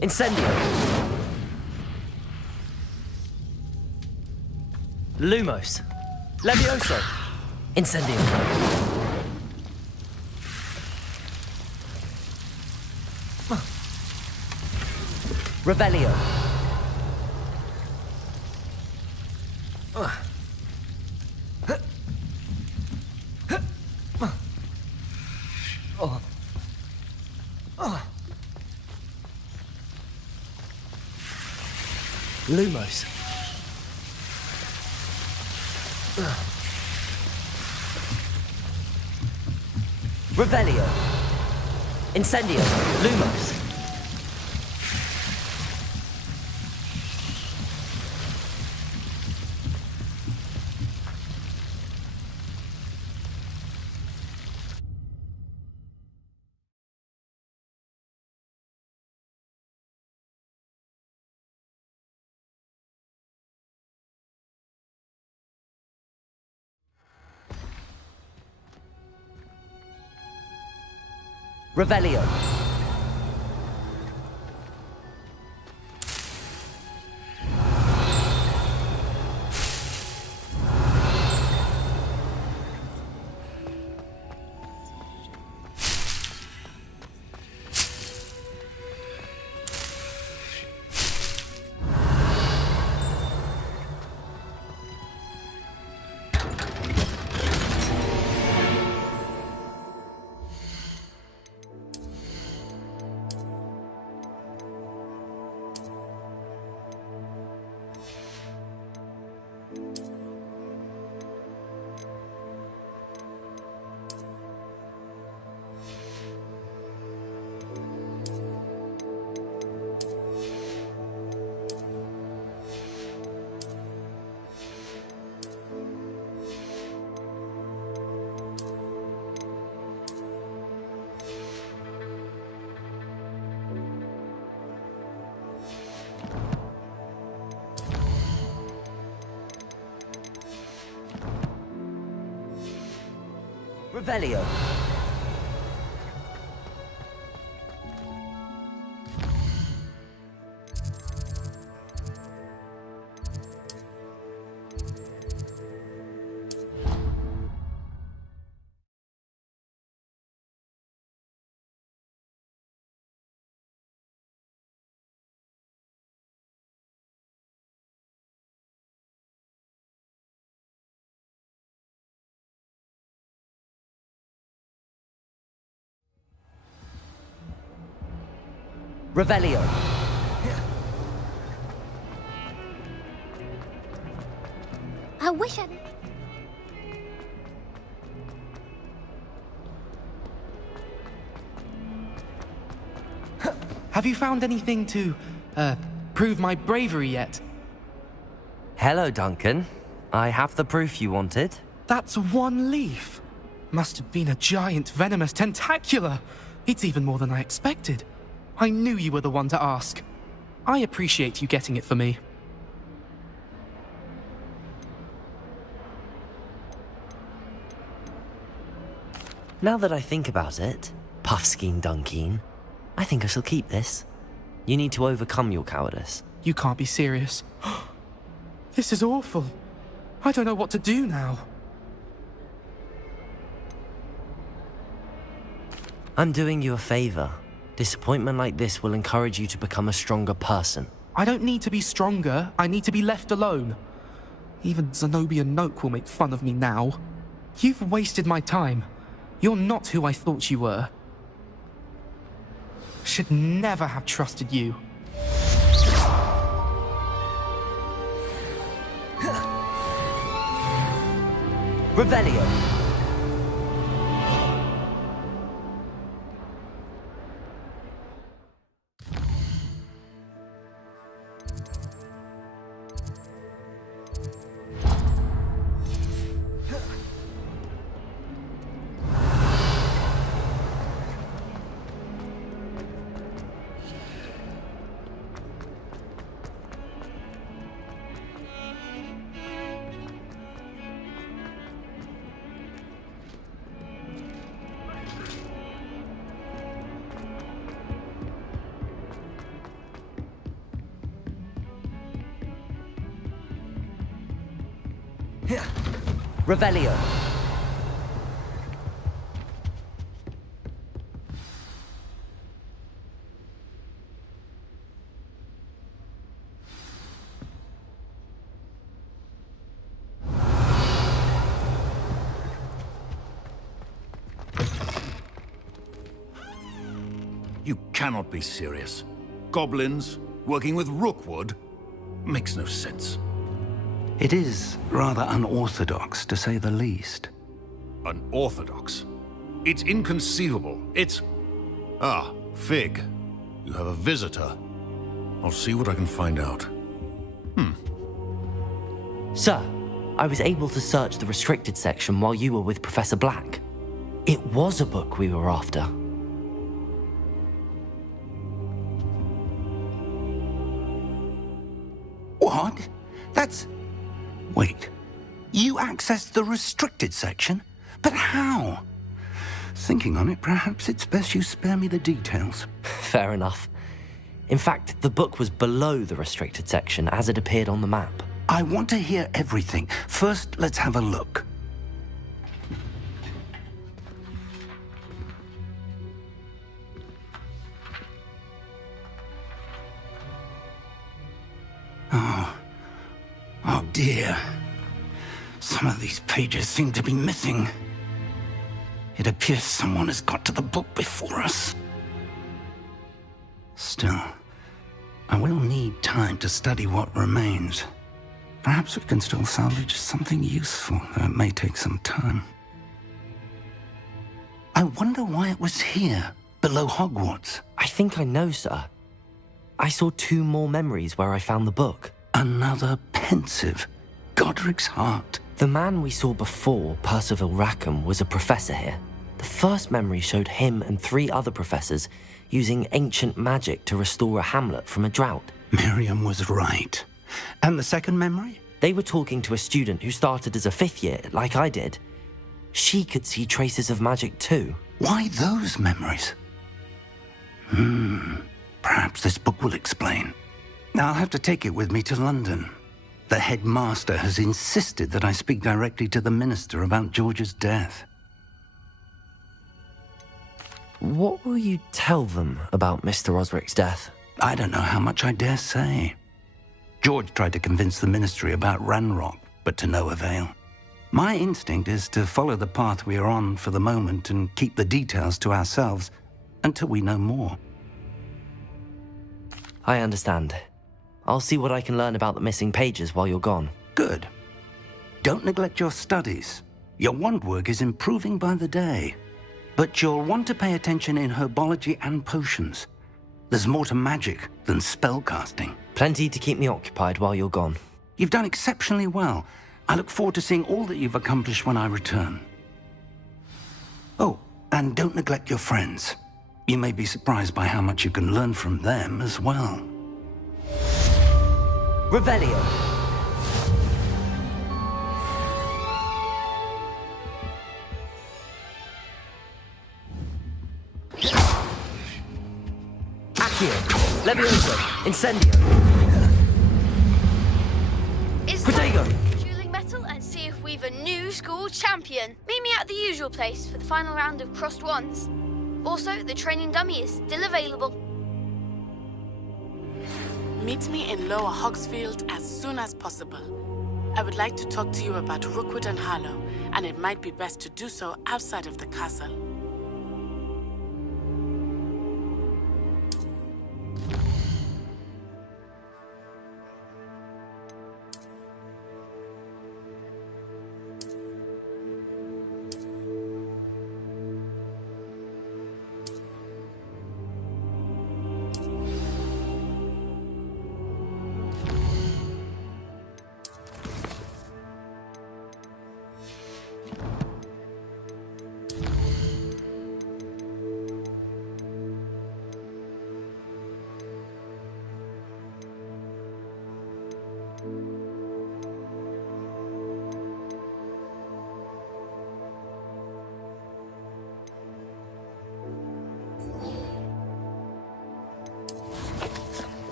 Incendio. Lumos. Levioso. Incendio. Revelio. Lumos. Revelio. Incendio. Lumos. Revelio. Revelio. Revelio. I wish I... Have you found anything to, prove my bravery yet? Hello, Duncan. I have the proof you wanted. That's one leaf. Must have been a giant venomous tentacula. It's even more than I expected. I knew you were the one to ask. I appreciate you getting it for me. Now that I think about it, Puffskein Dunkeen, I think I shall keep this. You need to overcome your cowardice. You can't be serious. This is awful. I don't know what to do now. I'm doing you a favor. Disappointment like this will encourage you to become a stronger person. I don't need to be stronger, I need to be left alone. Even Zenobia Noak will make fun of me now. You've wasted my time. You're not who I thought you were. Should never have trusted you. Revelio. Revelio. You cannot be serious. Goblins working with Rookwood makes no sense. It is rather unorthodox, to say the least. Unorthodox? It's inconceivable. It's... Ah, Fig. You have a visitor. I'll see what I can find out. Sir, I was able to search the restricted section while you were with Professor Black. It was a book we were after. What? That's... Wait. You accessed the restricted section? But how? Thinking on it, perhaps it's best you spare me the details. Fair enough. In fact, the book was below the restricted section as it appeared on the map. I want to hear everything. First, let's have a look. Oh dear. Some of these pages seem to be missing. It appears someone has got to the book before us. Still, I will need time to study what remains. Perhaps we can still salvage something useful, though it may take some time. I wonder why it was here, below Hogwarts. I think I know, sir. I saw 2 more memories where I found the book. Another pensive. Godric's heart. The man we saw before, Percival Rackham, was a professor here. The first memory showed him and 3 other professors using ancient magic to restore a hamlet from a drought. Miriam was right. And the second memory? They were talking to a student who started as a 5th year, like I did. She could see traces of magic too. Why those memories? Perhaps this book will explain. I'll have to take it with me to London. The headmaster has insisted that I speak directly to the minister about George's death. What will you tell them about Mr. Osric's death? I don't know how much I dare say. George tried to convince the ministry about Ranrock, but to no avail. My instinct is to follow the path we are on for the moment and keep the details to ourselves until we know more. I understand. I'll see what I can learn about the missing pages while you're gone. Good. Don't neglect your studies. Your wand work is improving by the day. But you'll want to pay attention in herbology and potions. There's more to magic than spellcasting. Plenty to keep me occupied while you're gone. You've done exceptionally well. I look forward to seeing all that you've accomplished when I return. Oh, and don't neglect your friends. You may be surprised by how much you can learn from them as well. Revelio. Accio. Levioso. Incendio. It's Protego. dueling metal and see if we've a new school champion. Meet me at the usual place for the final round of crossed wands. Also, the training dummy is still available. Meet me in Lower Hogsfield as soon as possible. I would like to talk to you about Rookwood and Harlow, and it might be best to do so outside of the castle.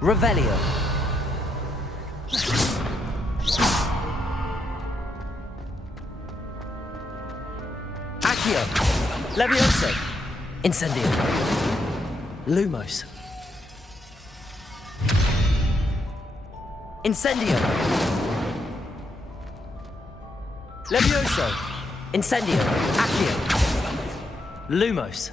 Revelio. Accio. Levioso. Incendio. Lumos. Incendio. Levioso. Incendio. Accio. Lumos.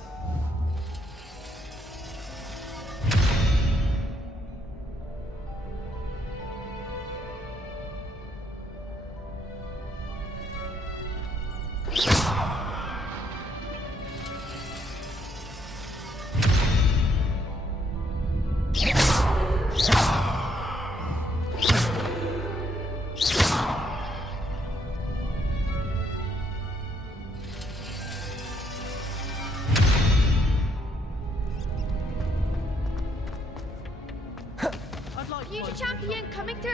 Future champion coming through.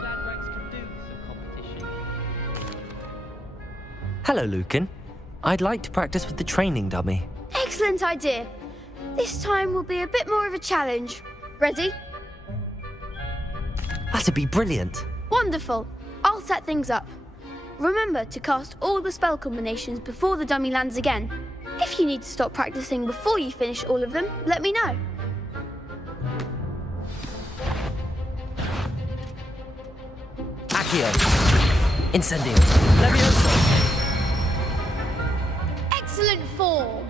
Glad Rex can do some competition. Hello, Lucan. I'd like to practice with the training dummy. Excellent idea. This time will be a bit more of a challenge. Ready? That'd be brilliant. Wonderful. I'll set things up. Remember to cast all the spell combinations before the dummy lands again. If you need to stop practicing before you finish all of them, let me know. Accio. Incendio. Levioso. Excellent form.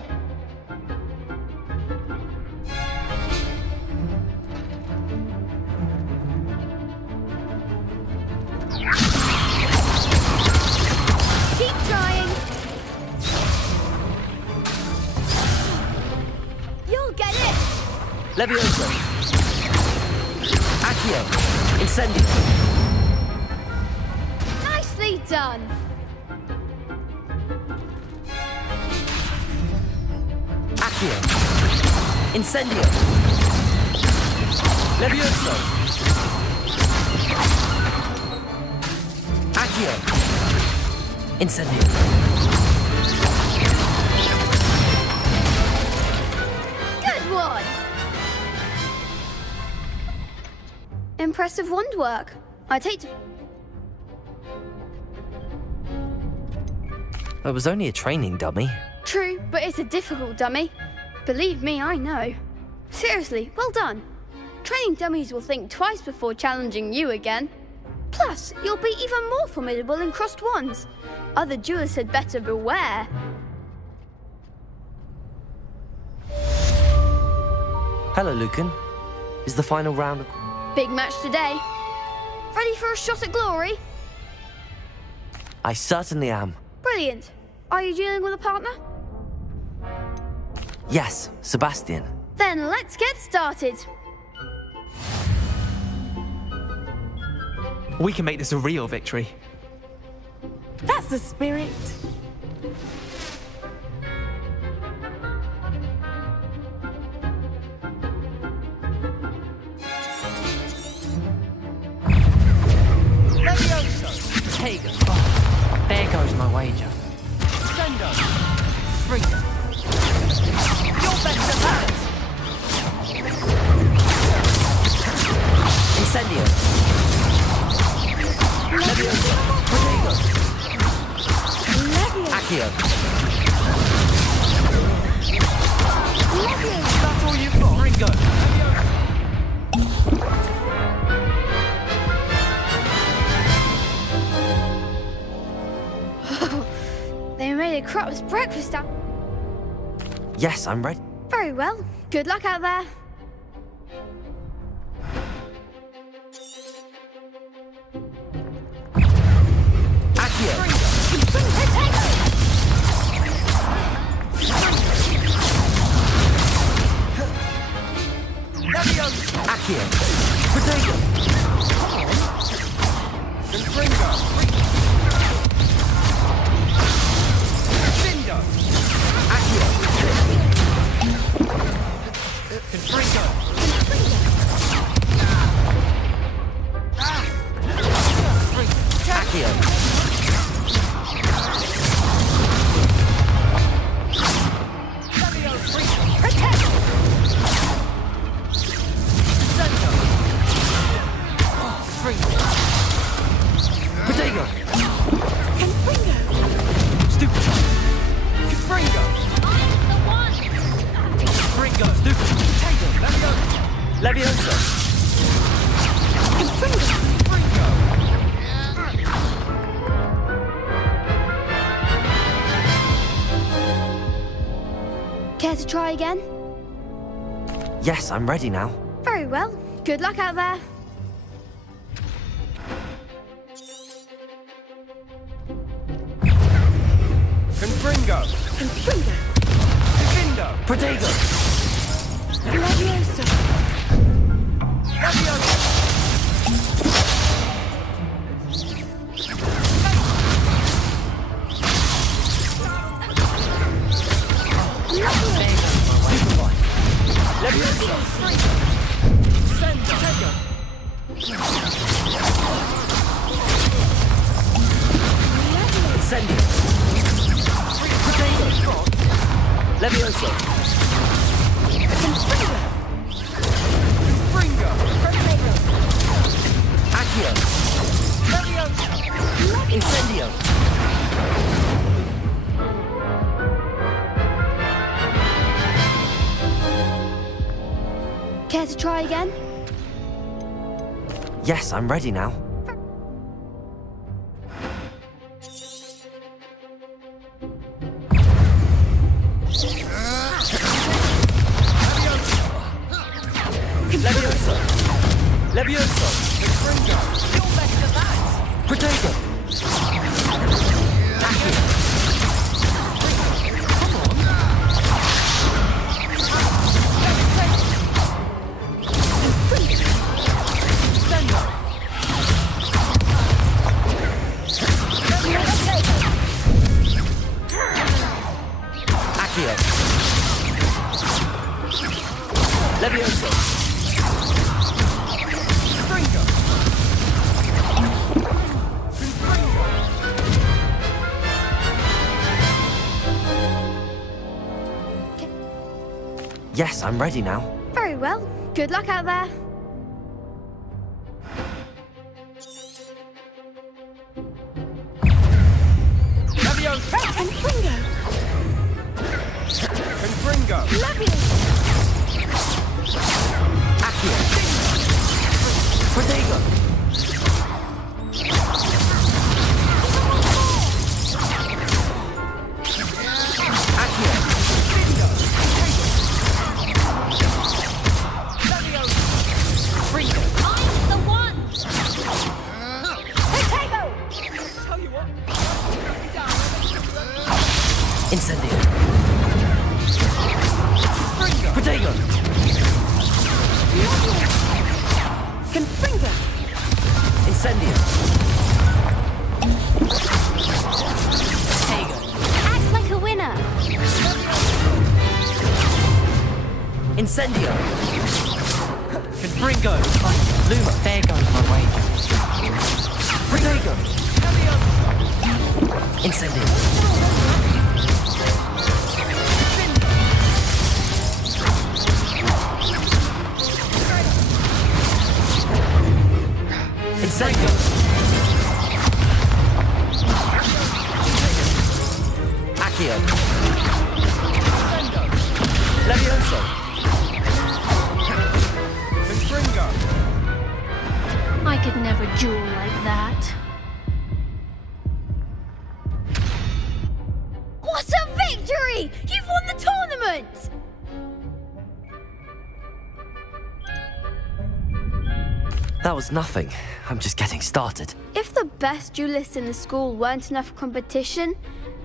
Keep trying. You'll get it. Levioso. Accio. Incendio. Nicely done. Accio. Incendio. Levioso. Accio. Incendio. Good one. Impressive wand work. I'd hate to... It was only a training dummy. True, but it's a difficult dummy. Believe me, I know. Seriously, well done. Training dummies will think twice before challenging you again. Plus, you'll be even more formidable in crossed wands. Other duelists had better beware. Hello, Lucan. Is the final round of... Big match today. Ready for a shot at glory? I certainly am. Brilliant. Are you dealing with a partner? Yes, Sebastian. Then let's get started. We can make this a real victory. That's the spirit. Levioso. Hager. Oh, there goes my wager. Sendo. Freedom. You're better than that. Incendio. Levioso. Protego. Accio. That's all you've got. Ringo. They made a crop's breakfast out. Yes, I'm ready. Very well. Good luck out there. Accio. Levioso. Accio. Protego. Confringo. Findo. Accio. Confringo. Accio. Protego. Sendo. Protego. Confringo. Stupid. Leviosa! Care to try again? Yes, I'm ready now. Very well. Good luck out there. Confringo! Confringo! Confindo! Protego! Leviosa! Leviosa! Leviosa! Sendo! Incendio! Protego! Leviosa! Confringo! Protego! Accio! Leviosa! Incendio! Care to try again? Yes, I'm ready now. Leviosa! Leviosa! Confringo! You're better than that! Protego! Accio! Leviosa! Confringo! Yes, I'm ready now. Very well. Good luck out there. Leviosa! Confringo! Confringo! Leviosa! Accio! Protego! Accio! Leviosa! Confringo! I'm the one! Protego! Tell you what. Incendio! Protego! Confringo! Incendio! Act like a winner. Incendio! Confringo! Luma! There goes my wager. Protego! Incendio! Incendio! Accio! Leviosa! Confringo! I could never duel like that. What a victory! You've won the tournament! That was nothing. I'm just getting started. If the best duelists in the school weren't enough for competition,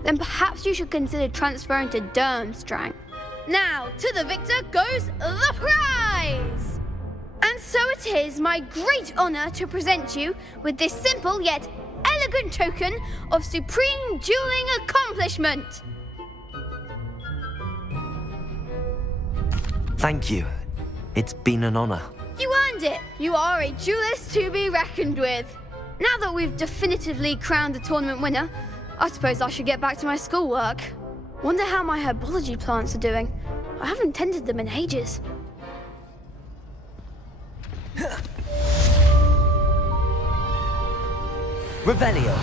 then perhaps you should consider transferring to Durmstrang. Now, to the victor goes the prize! And so it is my great honor to present you with this simple yet elegant token of supreme dueling accomplishment. Thank you. It's been an honor. You earned it. You are a duelist to be reckoned with. Now that we've definitively crowned the tournament winner, I suppose I should get back to my schoolwork. Wonder how my herbology plants are doing. I haven't tended them in ages. Revelio.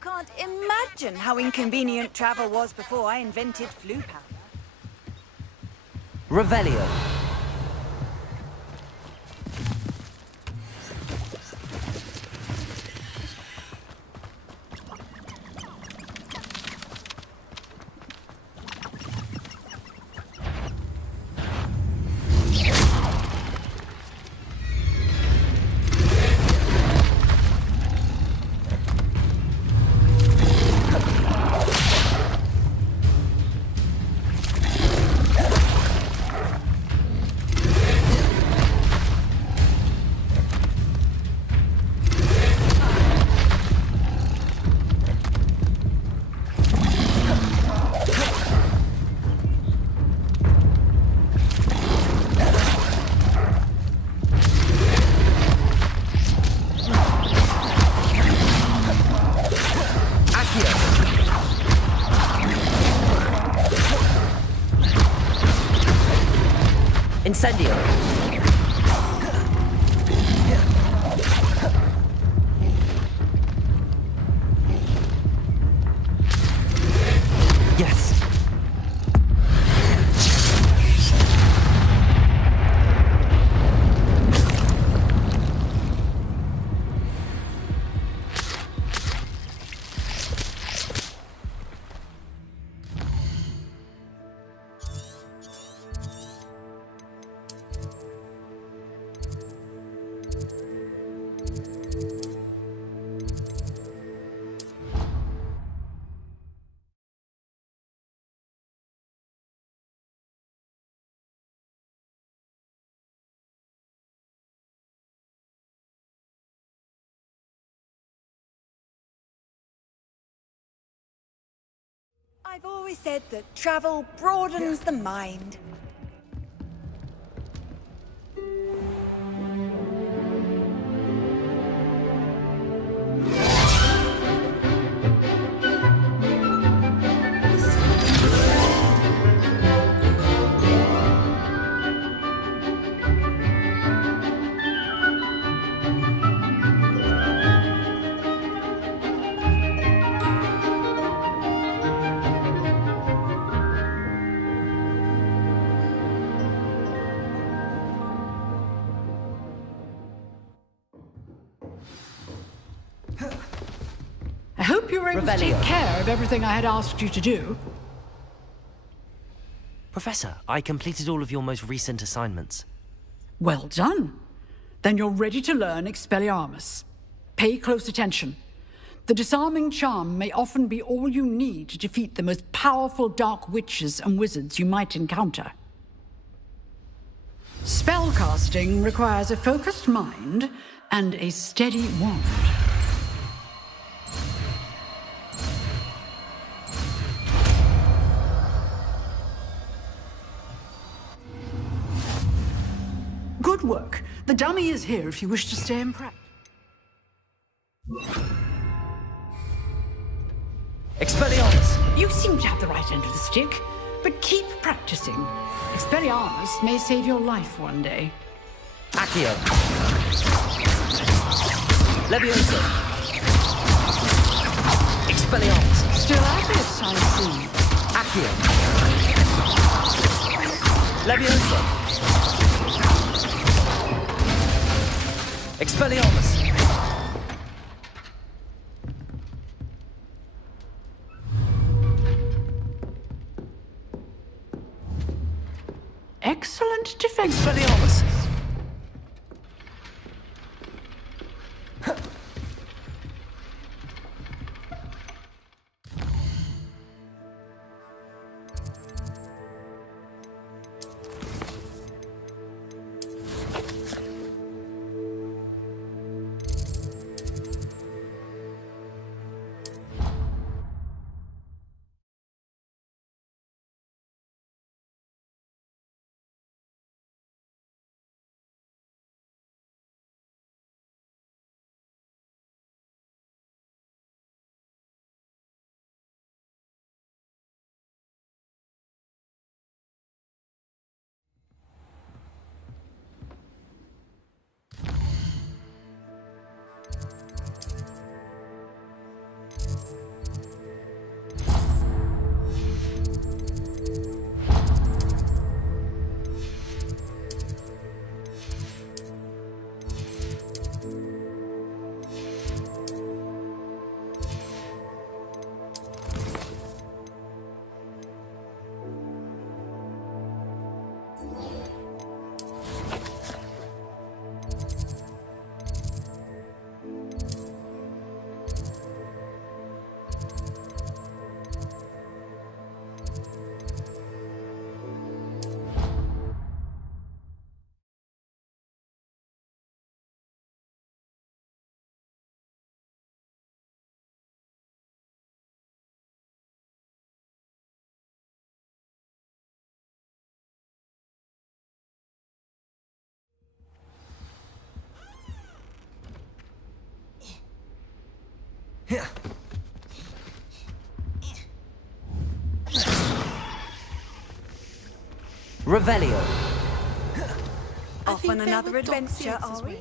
can't imagine how inconvenient travel was before I invented flu powder. Revelio. Incendio. Yes. I've always said that travel broadens the mind. I hope you were able to take care of everything I had asked you to do. Professor, I completed all of your most recent assignments. Well done. Then you're ready to learn Expelliarmus. Pay close attention. The disarming charm may often be all you need to defeat the most powerful dark witches and wizards you might encounter. Spellcasting requires a focused mind and a steady wand. Good work. The dummy is here if you wish to stay in practice. Expelliarmus! You seem to have the right end of the stick, but keep practicing. Expelliarmus may save your life one day. Accio. Leviosa. Expelliarmus. Still at it, I see. Accio. Leviosa. Expelliarmus! Excellent defense. Expelliarmus! Revelio. Off on another adventure, are we?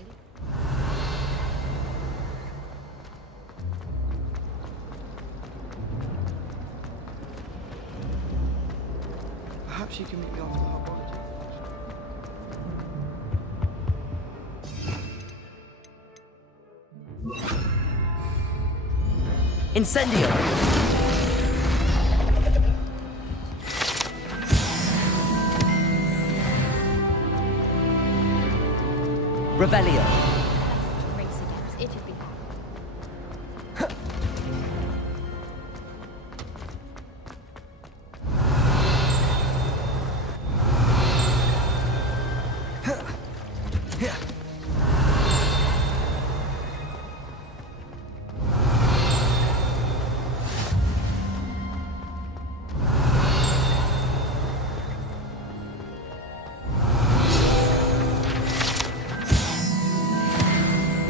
Perhaps you can meet me off the Hogwarts. Incendio. Revelio.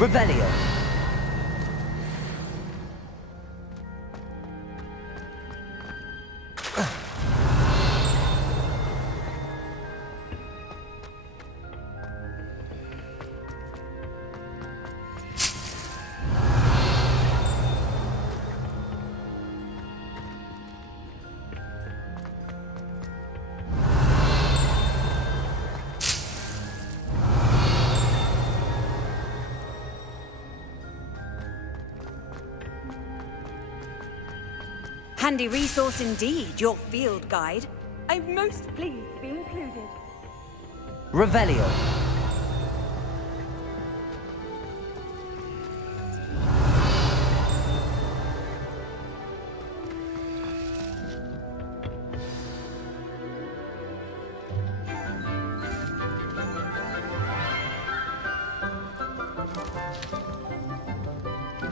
Revelio. Handy resource indeed, your field guide. I'm most pleased to be included. Revelio.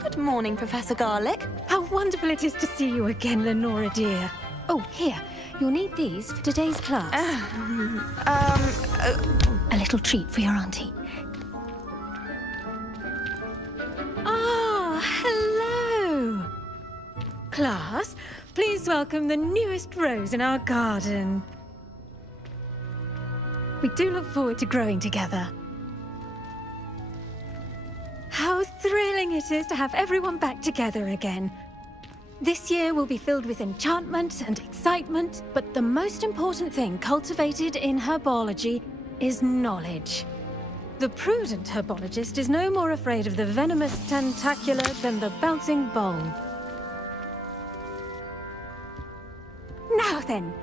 Good morning, Professor Garlic. How wonderful it is to see you again, Lenora dear. Oh, here. You'll need these for today's class. A little treat for your auntie. Ah, hello. Class, please welcome the newest rose in our garden. We do look forward to growing together. How thrilling it is to have everyone back together again. This year will be filled with enchantment and excitement, but the most important thing cultivated in herbology is knowledge. The prudent herbologist is no more afraid of the venomous tentacula than the bouncing bowl. Now then,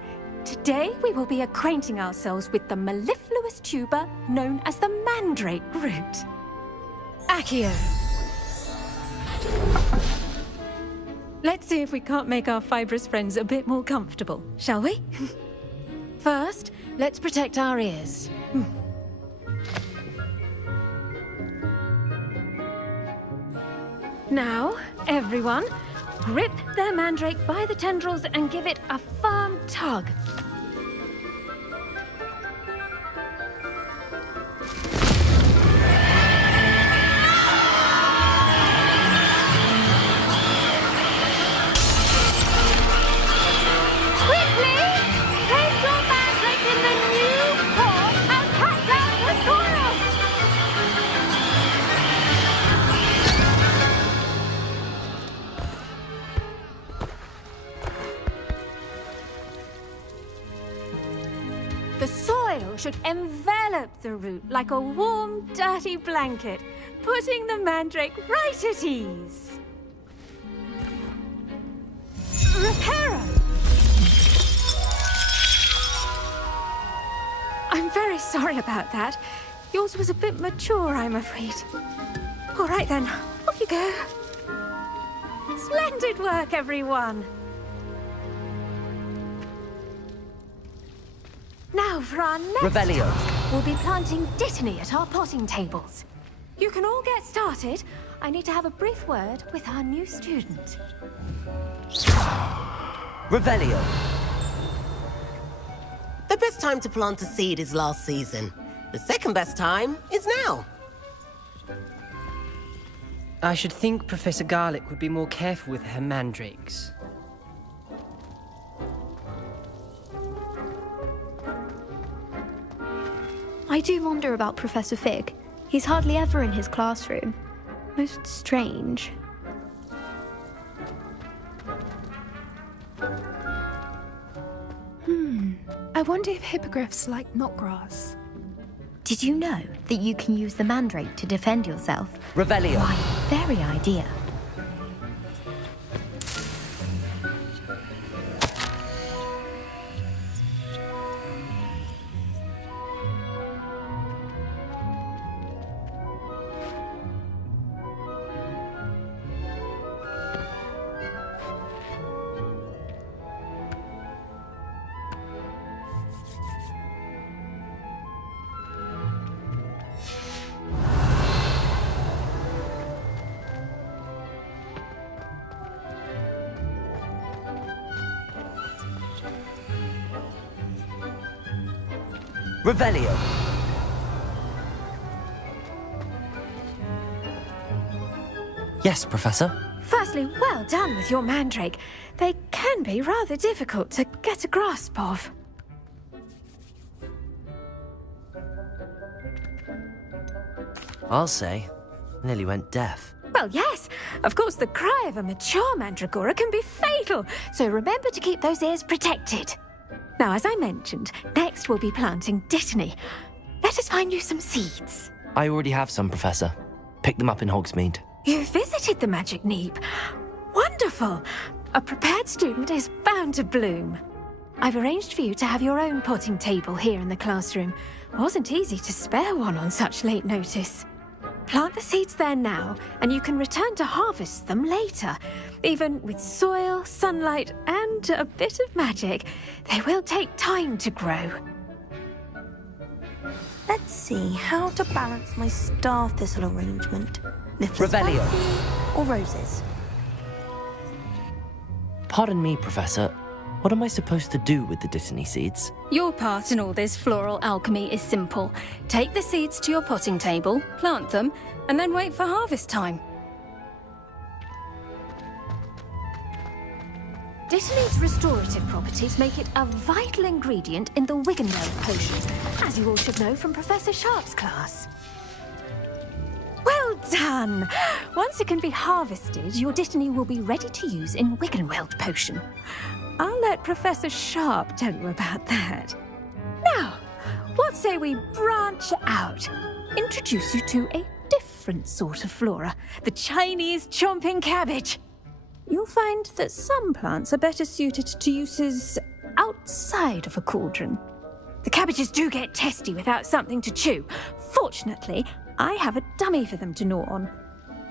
today we will be acquainting ourselves with the mellifluous tuber known as the mandrake root. Accio. Let's see if we can't make our fibrous friends a bit more comfortable, shall we? First, let's protect our ears. Now, everyone, grip their mandrake by the tendrils and give it a firm tug. The soil should envelop the root like a warm, dirty blanket, putting the mandrake right at ease. Reparo! I'm very sorry about that. Yours was a bit mature, I'm afraid. All right then, off you go. Splendid work, everyone. Now for our next Revelio. task, we'll be planting dittany at our potting tables. You can all get started. I need to have a brief word with our new student. Revelio. The best time to plant a seed is last season. The second best time is now. I should think Professor Garlic would be more careful with her mandrakes. I do wonder about Professor Fig. He's hardly ever in his classroom. Most strange. I wonder if hippogriffs like knotgrass. Did you know that you can use the mandrake to defend yourself? Revelio. Why, very idea. Revelio. Yes, Professor? Firstly, well done with your mandrake. They can be rather difficult to get a grasp of. I'll say. Nearly went deaf. Well, yes. Of course, the cry of a mature mandragora can be fatal, so remember to keep those ears protected. Now, as I mentioned, next we'll be planting Dittany. Let us find you some seeds. I already have some, Professor. Picked them up in Hogsmeade. You visited the Magic Neep. Wonderful! A prepared student is bound to bloom. I've arranged for you to have your own potting table here in the classroom. Wasn't easy to spare one on such late notice. Plant the seeds there now, and you can return to harvest them later. Even with soil, sunlight, and a bit of magic, they will take time to grow. Let's see how to balance my star thistle arrangement. Revelio. Or roses? Pardon me, Professor. What am I supposed to do with the Dittany seeds? Your part in all this floral alchemy is simple. Take the seeds to your potting table, plant them, and then wait for harvest time. Dittany's restorative properties make it a vital ingredient in the Wiggenweld potion, as you all should know from Professor Sharp's class. Well done! Once it can be harvested, your Dittany will be ready to use in Wiggenweld potion. I'll let Professor Sharp tell you about that. Now, what say we branch out? Introduce you to a different sort of flora, the Chinese chomping cabbage. You'll find that some plants are better suited to uses outside of a cauldron. The cabbages do get testy without something to chew. Fortunately, I have a dummy for them to gnaw on.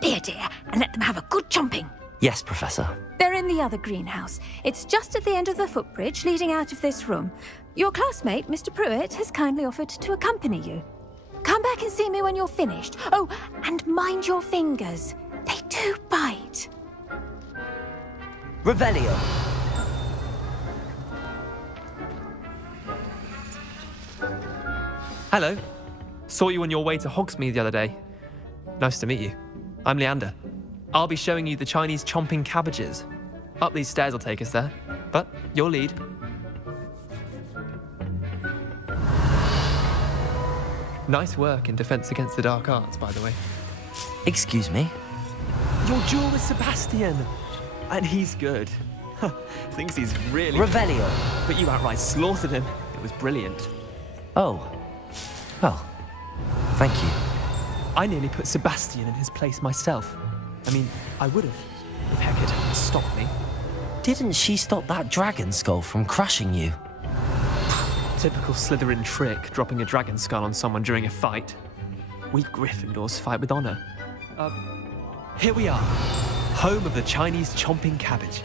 Be a dear and let them have a good chomping. Yes, Professor. They're in the other greenhouse. It's just at the end of the footbridge leading out of this room. Your classmate, Mr. Pruitt, has kindly offered to accompany you. Come back and see me when you're finished. Oh, and mind your fingers. They do bite. Revelio. Hello. Saw you on your way to Hogsmeade the other day. Nice to meet you. I'm Leander. I'll be showing you the Chinese chomping cabbages. Up these stairs will take us there, but your lead. Nice work in Defense Against the Dark Arts, by the way. Excuse me? Your duel with Sebastian! And he's good. Thinks he's really... Revelio. But you outright slaughtered him. It was brilliant. Oh. Well, thank you. I nearly put Sebastian in his place myself. I mean, I would have, if Hecate hadn't stopped me. Didn't she stop that dragon skull from crushing you? Typical Slytherin trick, dropping a dragon skull on someone during a fight. We Gryffindors fight with honor. Here we are, home of the Chinese chomping cabbage.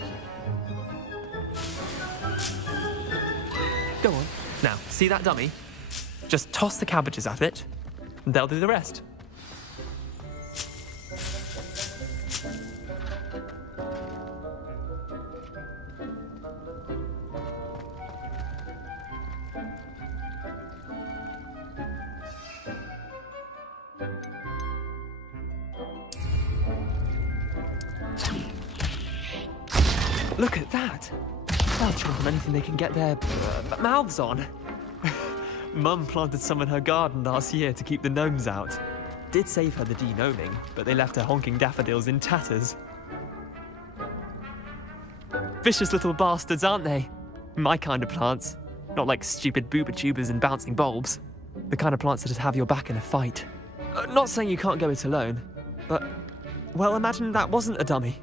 Go on. Now, see that dummy? Just toss the cabbages at it, and they'll do the rest. Look at that! They'll chomp on anything they can get their mouths on. Mum planted some in her garden last year to keep the gnomes out. Did save her the de-gnoming, but they left her honking daffodils in tatters. Vicious little bastards, aren't they? My kind of plants. Not like stupid booba tubers and bouncing bulbs. The kind of plants that'd have your back in a fight. Not saying you can't go it alone, but, well, imagine that wasn't a dummy.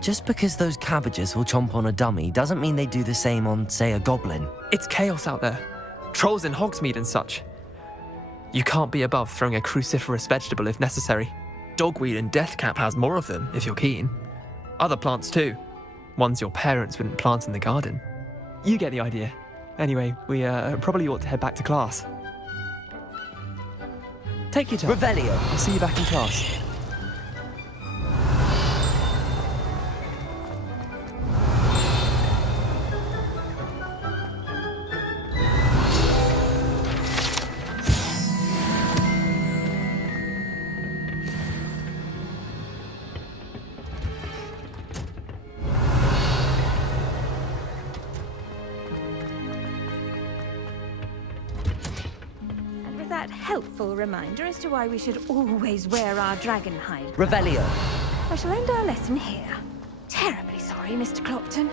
Just because those cabbages will chomp on a dummy doesn't mean they do the same on, say, a goblin. It's chaos out there. Trolls in Hogsmeade and such. You can't be above throwing a cruciferous vegetable if necessary. Dogweed and deathcap has more of them, if you're keen. Other plants too. Ones your parents wouldn't plant in the garden. You get the idea. Anyway, we probably ought to head back to class. Take your time. Revelio. I'll see you back in class. Helpful reminder as to why we should always wear our dragon hide. Revelio. I shall end our lesson here. Terribly sorry, Mr. Clopton.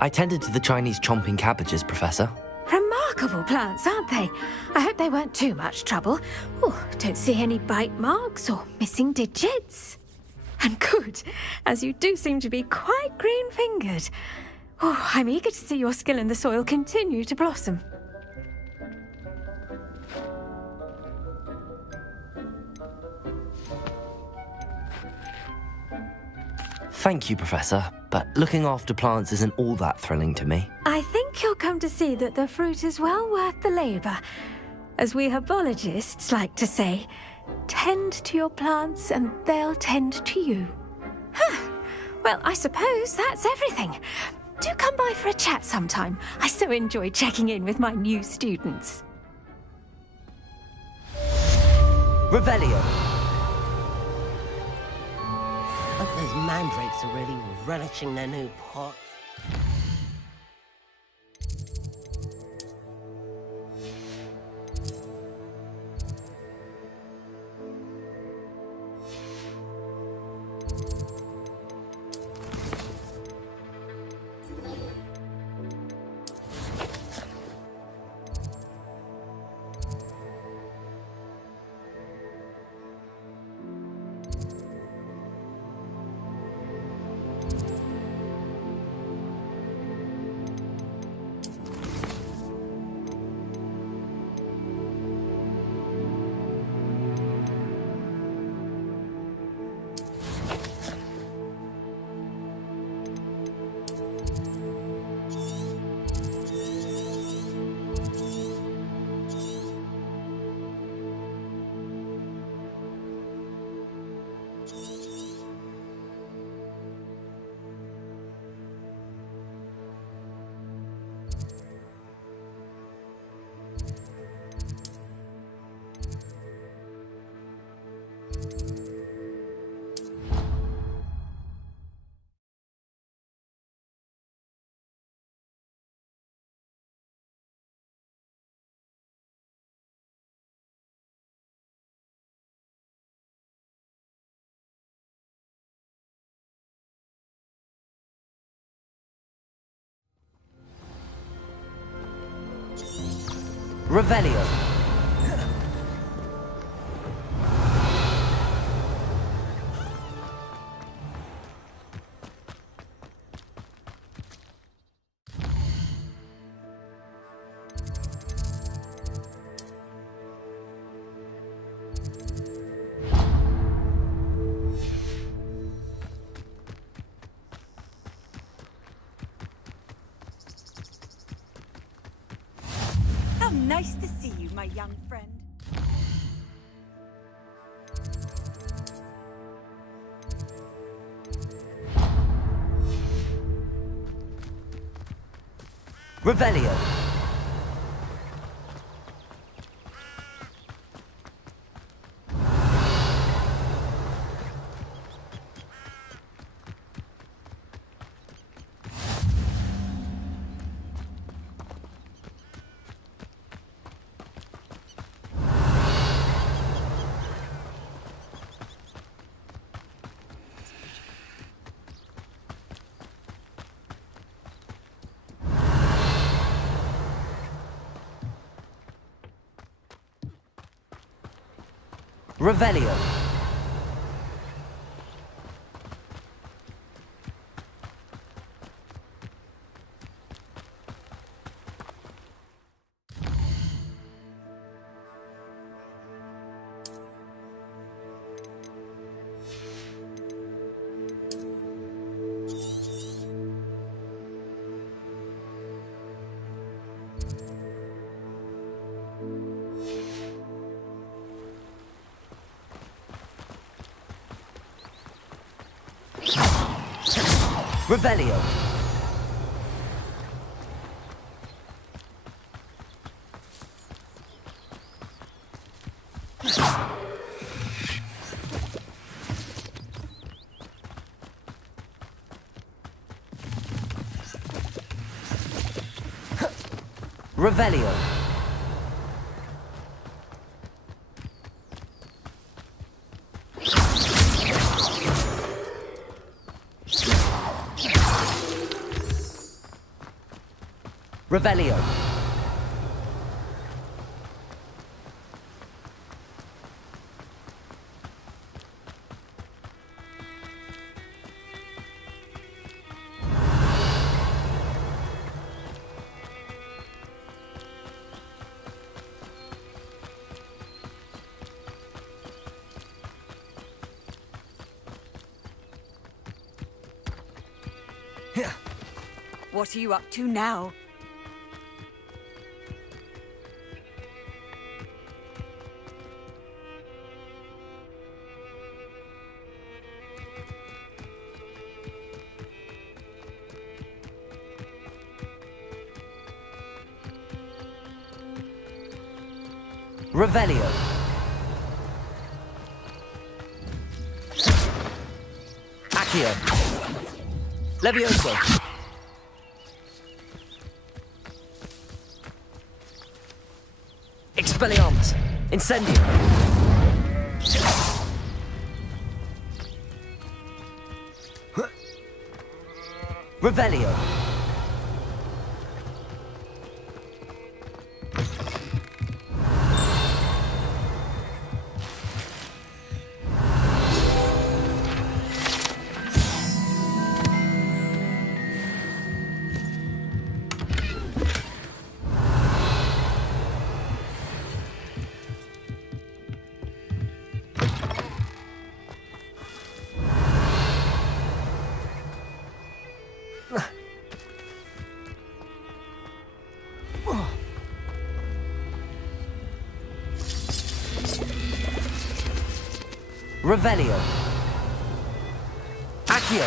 I tended to the Chinese chomping cabbages, Professor. Remarkable plants, aren't they? I hope they weren't too much trouble. Oh, don't see any bite marks or missing digits. And good, as you do seem to be quite green-fingered. Oh, I'm eager to see your skill in the soil continue to blossom. Thank you, Professor, but looking after plants isn't all that thrilling to me. I think you'll come to see that the fruit is well worth the labour. As we herbologists like to say, tend to your plants and they'll tend to you. Huh. Well, I suppose that's everything. Do come by for a chat sometime. I so enjoy checking in with my new students. Revelio. Hope those mandrakes are really relishing their new pots. Revelio. How nice to see you, my young friend. Revelio. Revelio. Revelio. Revelio. Revelio. What are you up to now? Revelio. Accio. Levioso. Expelliarmus. Incendio. Revelio. Revelio. Accio.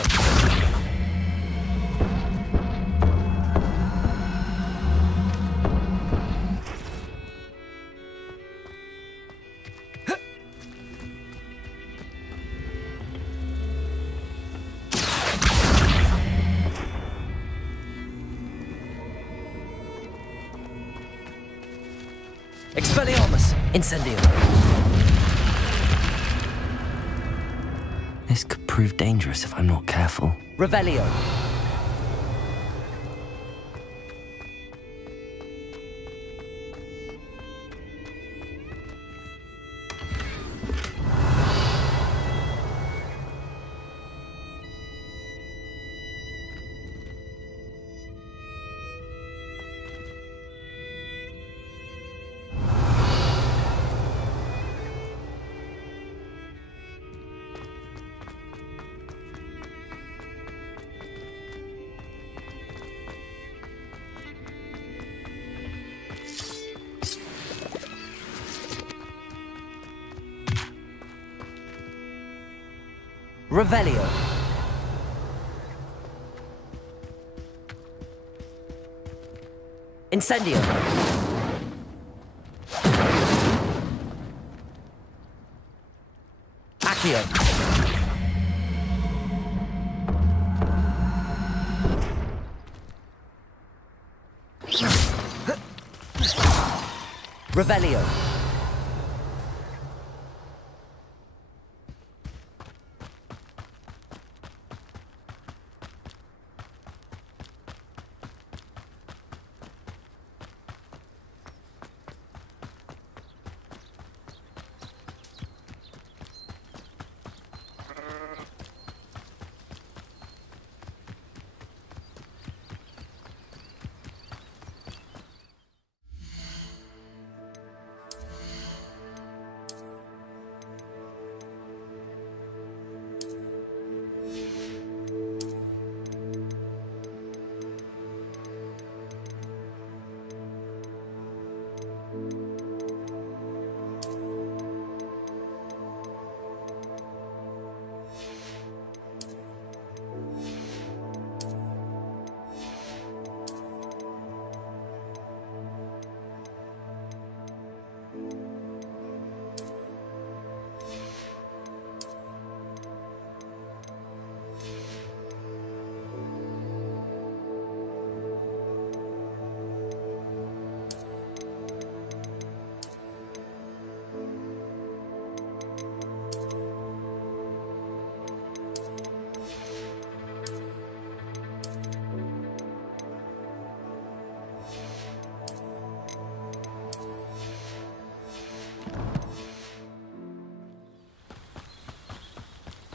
Expelliarmus. Incendio. This could prove dangerous if I'm not careful. Revelio. Revelio. Incendio. Accio. Revelio.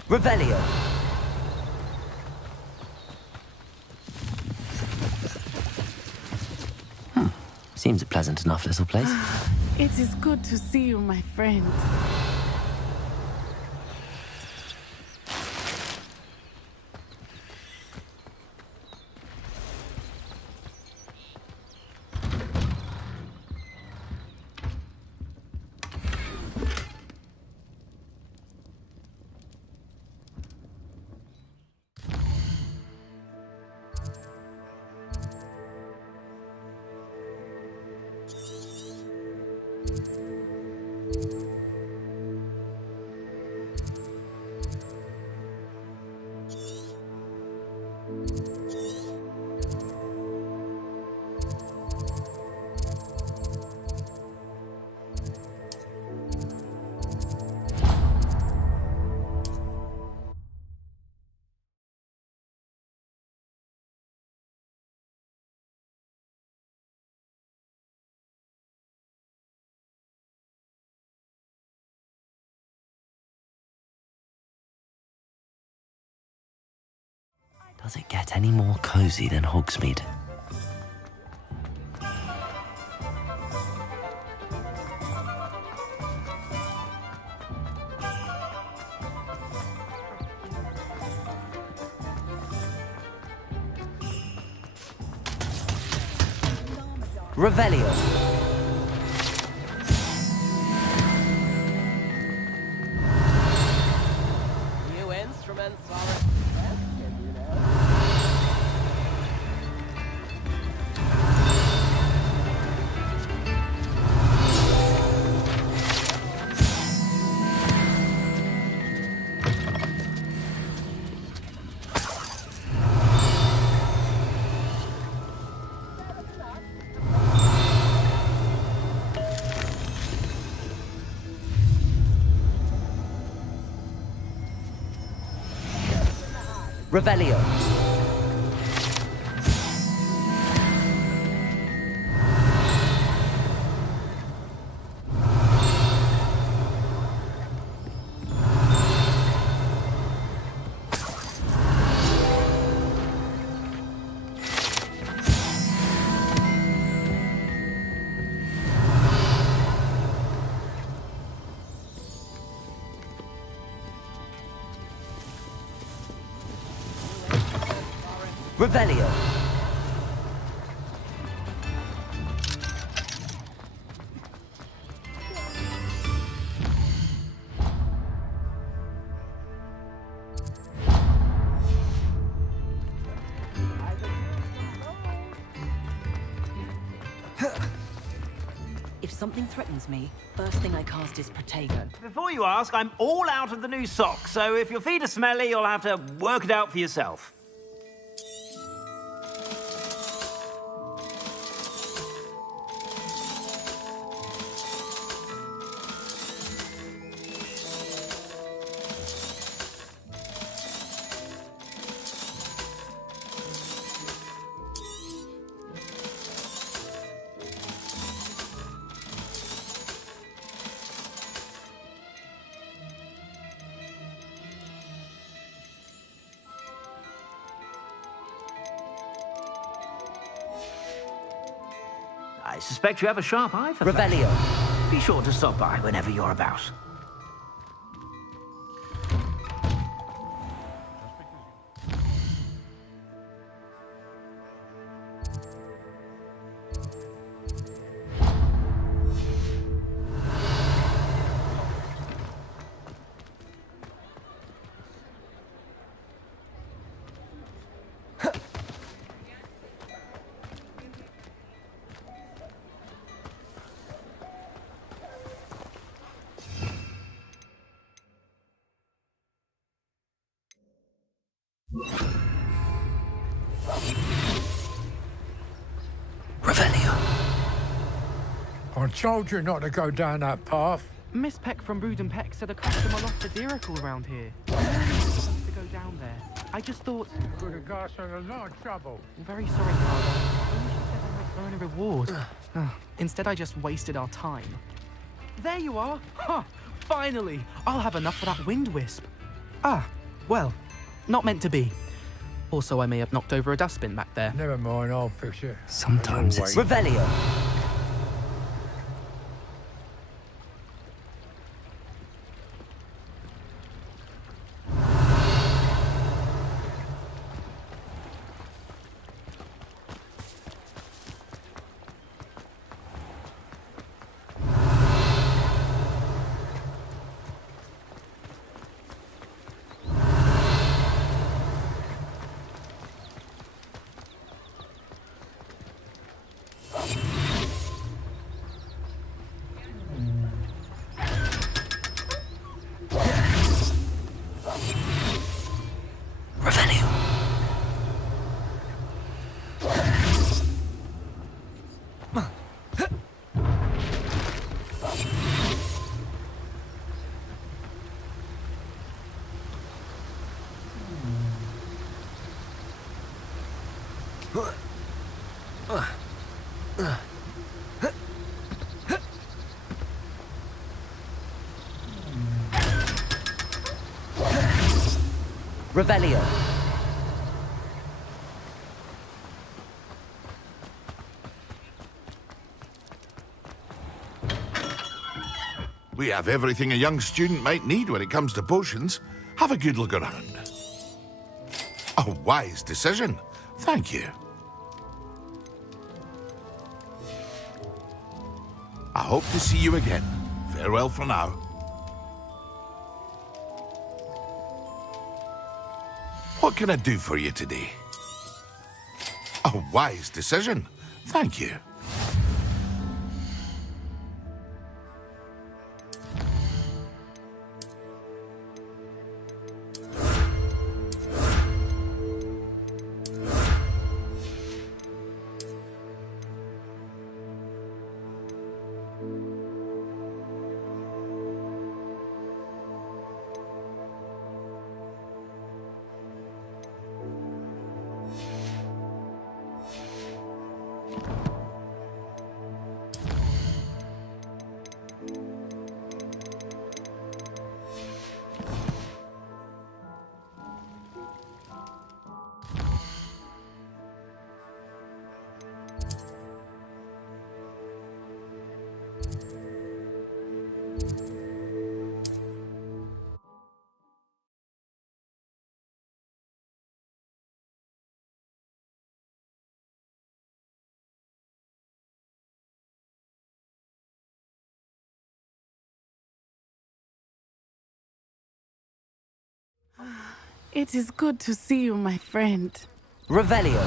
Revelio. Seems a pleasant enough little place. It is good to see you, my friend. Does it get any more cozy than Hogsmeade? Revelio. New instruments are Revelio. Revelio. If something threatens me, first thing I cast is Protego. Before you ask, I'm all out of the new socks, so if your feet are smelly, you'll have to work it out for yourself. I suspect you have a sharp eye for Revelio. fashion. Be sure to stop by whenever you're about. I told you not to go down that path. Miss Peck from Brood and Peck said a customer lost a deeracle around here. I was supposed to go down there. I just thought... Could have got us in a lot of trouble. I'm very sorry, Father. Only she said I might earn a reward. Instead, I just wasted our time. There you are! Huh! Finally! I'll have enough for that wind wisp. Ah, well, not meant to be. Also, I may have knocked over a dustbin back there. Never mind, I'll fix it. Sometimes it's... Revelio. Revelio. We have everything a young student might need when it comes to potions. Have a good look around. A wise decision. Thank you. I hope to see you again. Farewell for now. What can I do for you today? A wise decision. Thank you. It is good to see you, my friend. Revelio.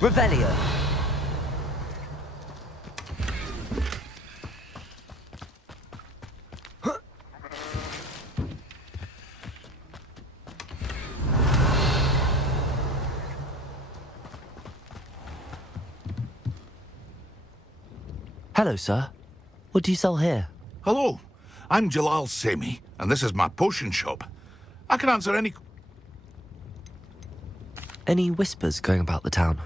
Revelio. Hello, sir. What do you sell here? Hello, I'm Jalal Semi, and this is my potion shop. I can answer any... Any whispers going about the town?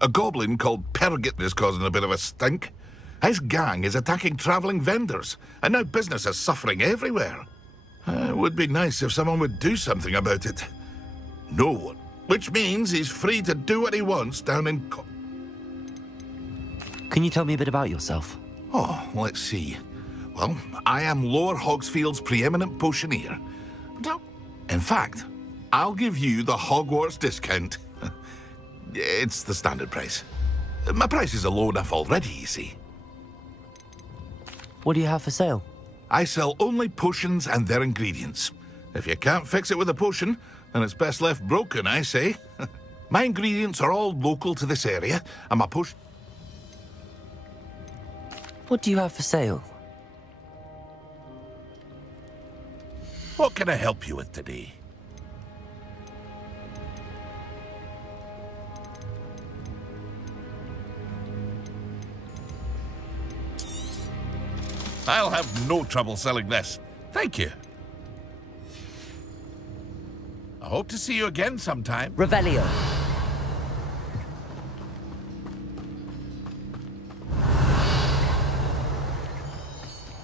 A goblin called Pergit is causing a bit of a stink. His gang is attacking travelling vendors, and now business is suffering everywhere. It would be nice if someone would do something about it. No one. Which means he's free to do what he wants down in... Can you tell me a bit about yourself? Oh, let's see. Well, I am Lower Hogsfield's preeminent potioneer. In fact, I'll give you the Hogwarts discount. It's the standard price. My prices are low enough already, you see. What do you have for sale? I sell only potions and their ingredients. If you can't fix it with a potion, then it's best left broken, I say. My ingredients are all local to this area, and my potion... What do you have for sale? What can I help you with today? I'll have no trouble selling this. Thank you. I hope to see you again sometime. Revelio.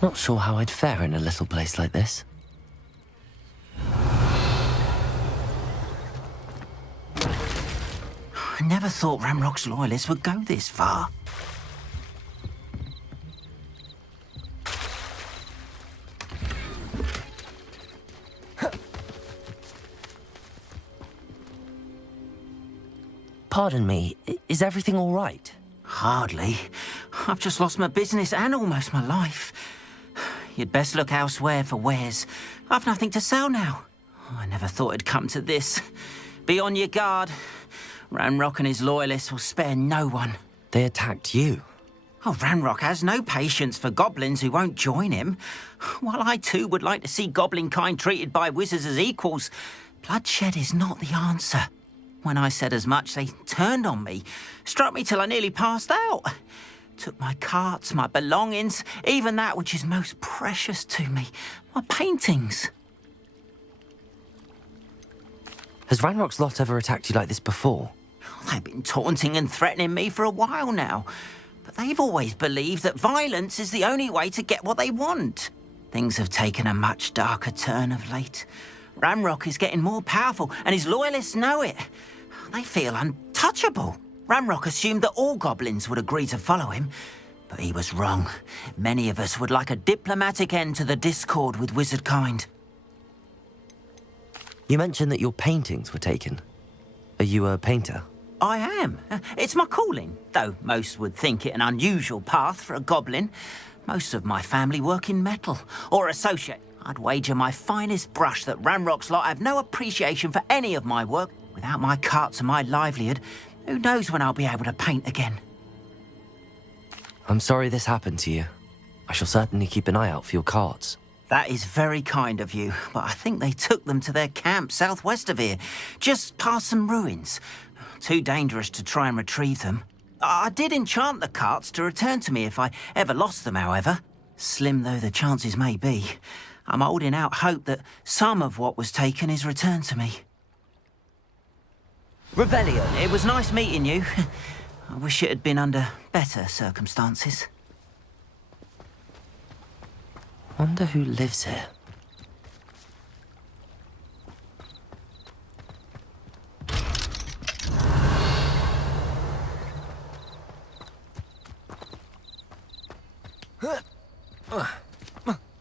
Not sure how I'd fare in a little place like this. I never thought Ramrock's loyalists would go this far. Pardon me, is everything all right? Hardly. I've just lost my business and almost my life. You'd best look elsewhere for wares. I've nothing to sell now. I never thought it'd come to this. Be on your guard. Ranrock and his loyalists will spare no one. They attacked you? Oh, Ranrock has no patience for goblins who won't join him. While I too would like to see goblin kind treated by wizards as equals, bloodshed is not the answer. When I said as much, they turned on me, struck me till I nearly passed out. Took my carts, my belongings, even that which is most precious to me, my paintings. Has Ranrock's lot ever attacked you like this before? They've been taunting and threatening me for a while now, but they've always believed that violence is the only way to get what they want. Things have taken a much darker turn of late. Ranrock is getting more powerful, and his loyalists know it. They feel untouchable. Ranrock assumed that all goblins would agree to follow him, but he was wrong. Many of us would like a diplomatic end to the discord with wizard kind. You mentioned that your paintings were taken. Are you a painter? I am. It's my calling, though most would think it an unusual path for a goblin. Most of my family work in metal, or associate. I'd wager my finest brush that Ranrock's lot have no appreciation for any of my work. Without my carts and my livelihood, who knows when I'll be able to paint again. I'm sorry this happened to you. I shall certainly keep an eye out for your carts. That is very kind of you, but I think they took them to their camp southwest of here, just past some ruins. Too dangerous to try and retrieve them. I did enchant the carts to return to me if I ever lost them, however. Slim though the chances may be, I'm holding out hope that some of what was taken is returned to me. Revelio. It was nice meeting you. I wish it had been under better circumstances. Wonder who lives here.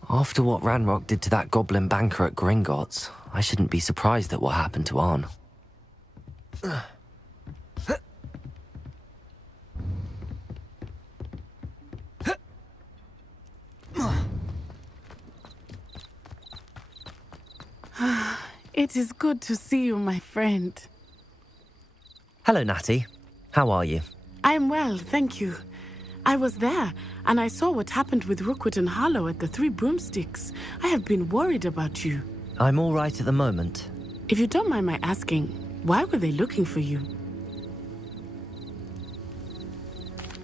After what Ranrock did to that goblin banker at Gringotts, I shouldn't be surprised at what happened to Arn. It is good to see you, my friend. Hello, Natty. How are you? I'm well, thank you. I was there, and I saw what happened with Rookwood and Harlow at the Three Broomsticks. I have been worried about you. I'm all right at the moment. If you don't mind my asking, why were they looking for you?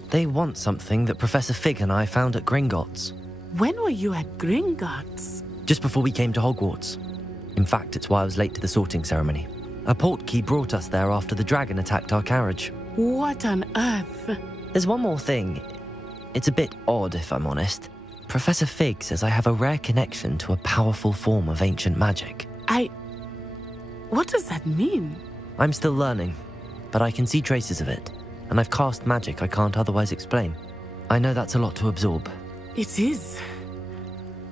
They want something that Professor Fig and I found at Gringotts. When were you at Gringotts? Just before we came to Hogwarts. In fact, it's why I was late to the sorting ceremony. A portkey brought us there after the dragon attacked our carriage. What on earth? There's one more thing. It's a bit odd, if I'm honest. Professor Fig says I have a rare connection to a powerful form of ancient magic. What does that mean? I'm still learning, but I can see traces of it, and I've cast magic I can't otherwise explain. I know that's a lot to absorb. It is.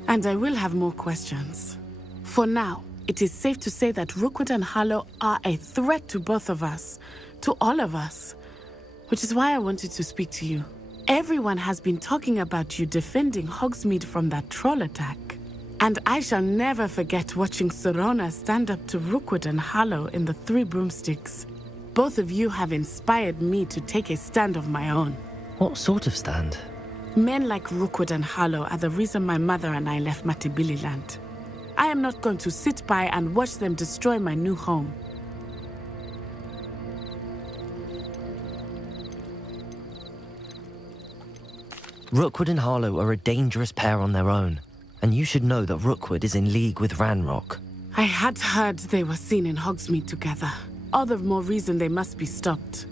And I will have more questions. For now, it is safe to say that Rookwood and Harlow are a threat to both of us, to all of us, which is why I wanted to speak to you. Everyone has been talking about you defending Hogsmeade from that troll attack. And I shall never forget watching Serona stand up to Rookwood and Harlow in the Three Broomsticks. Both of you have inspired me to take a stand of my own. What sort of stand? Men like Rookwood and Harlow are the reason my mother and I left Matibili land. I am not going to sit by and watch them destroy my new home. Rookwood and Harlow are a dangerous pair on their own, and you should know that Rookwood is in league with Ranrock. I had heard they were seen in Hogsmeade together. All the more reason they must be stopped.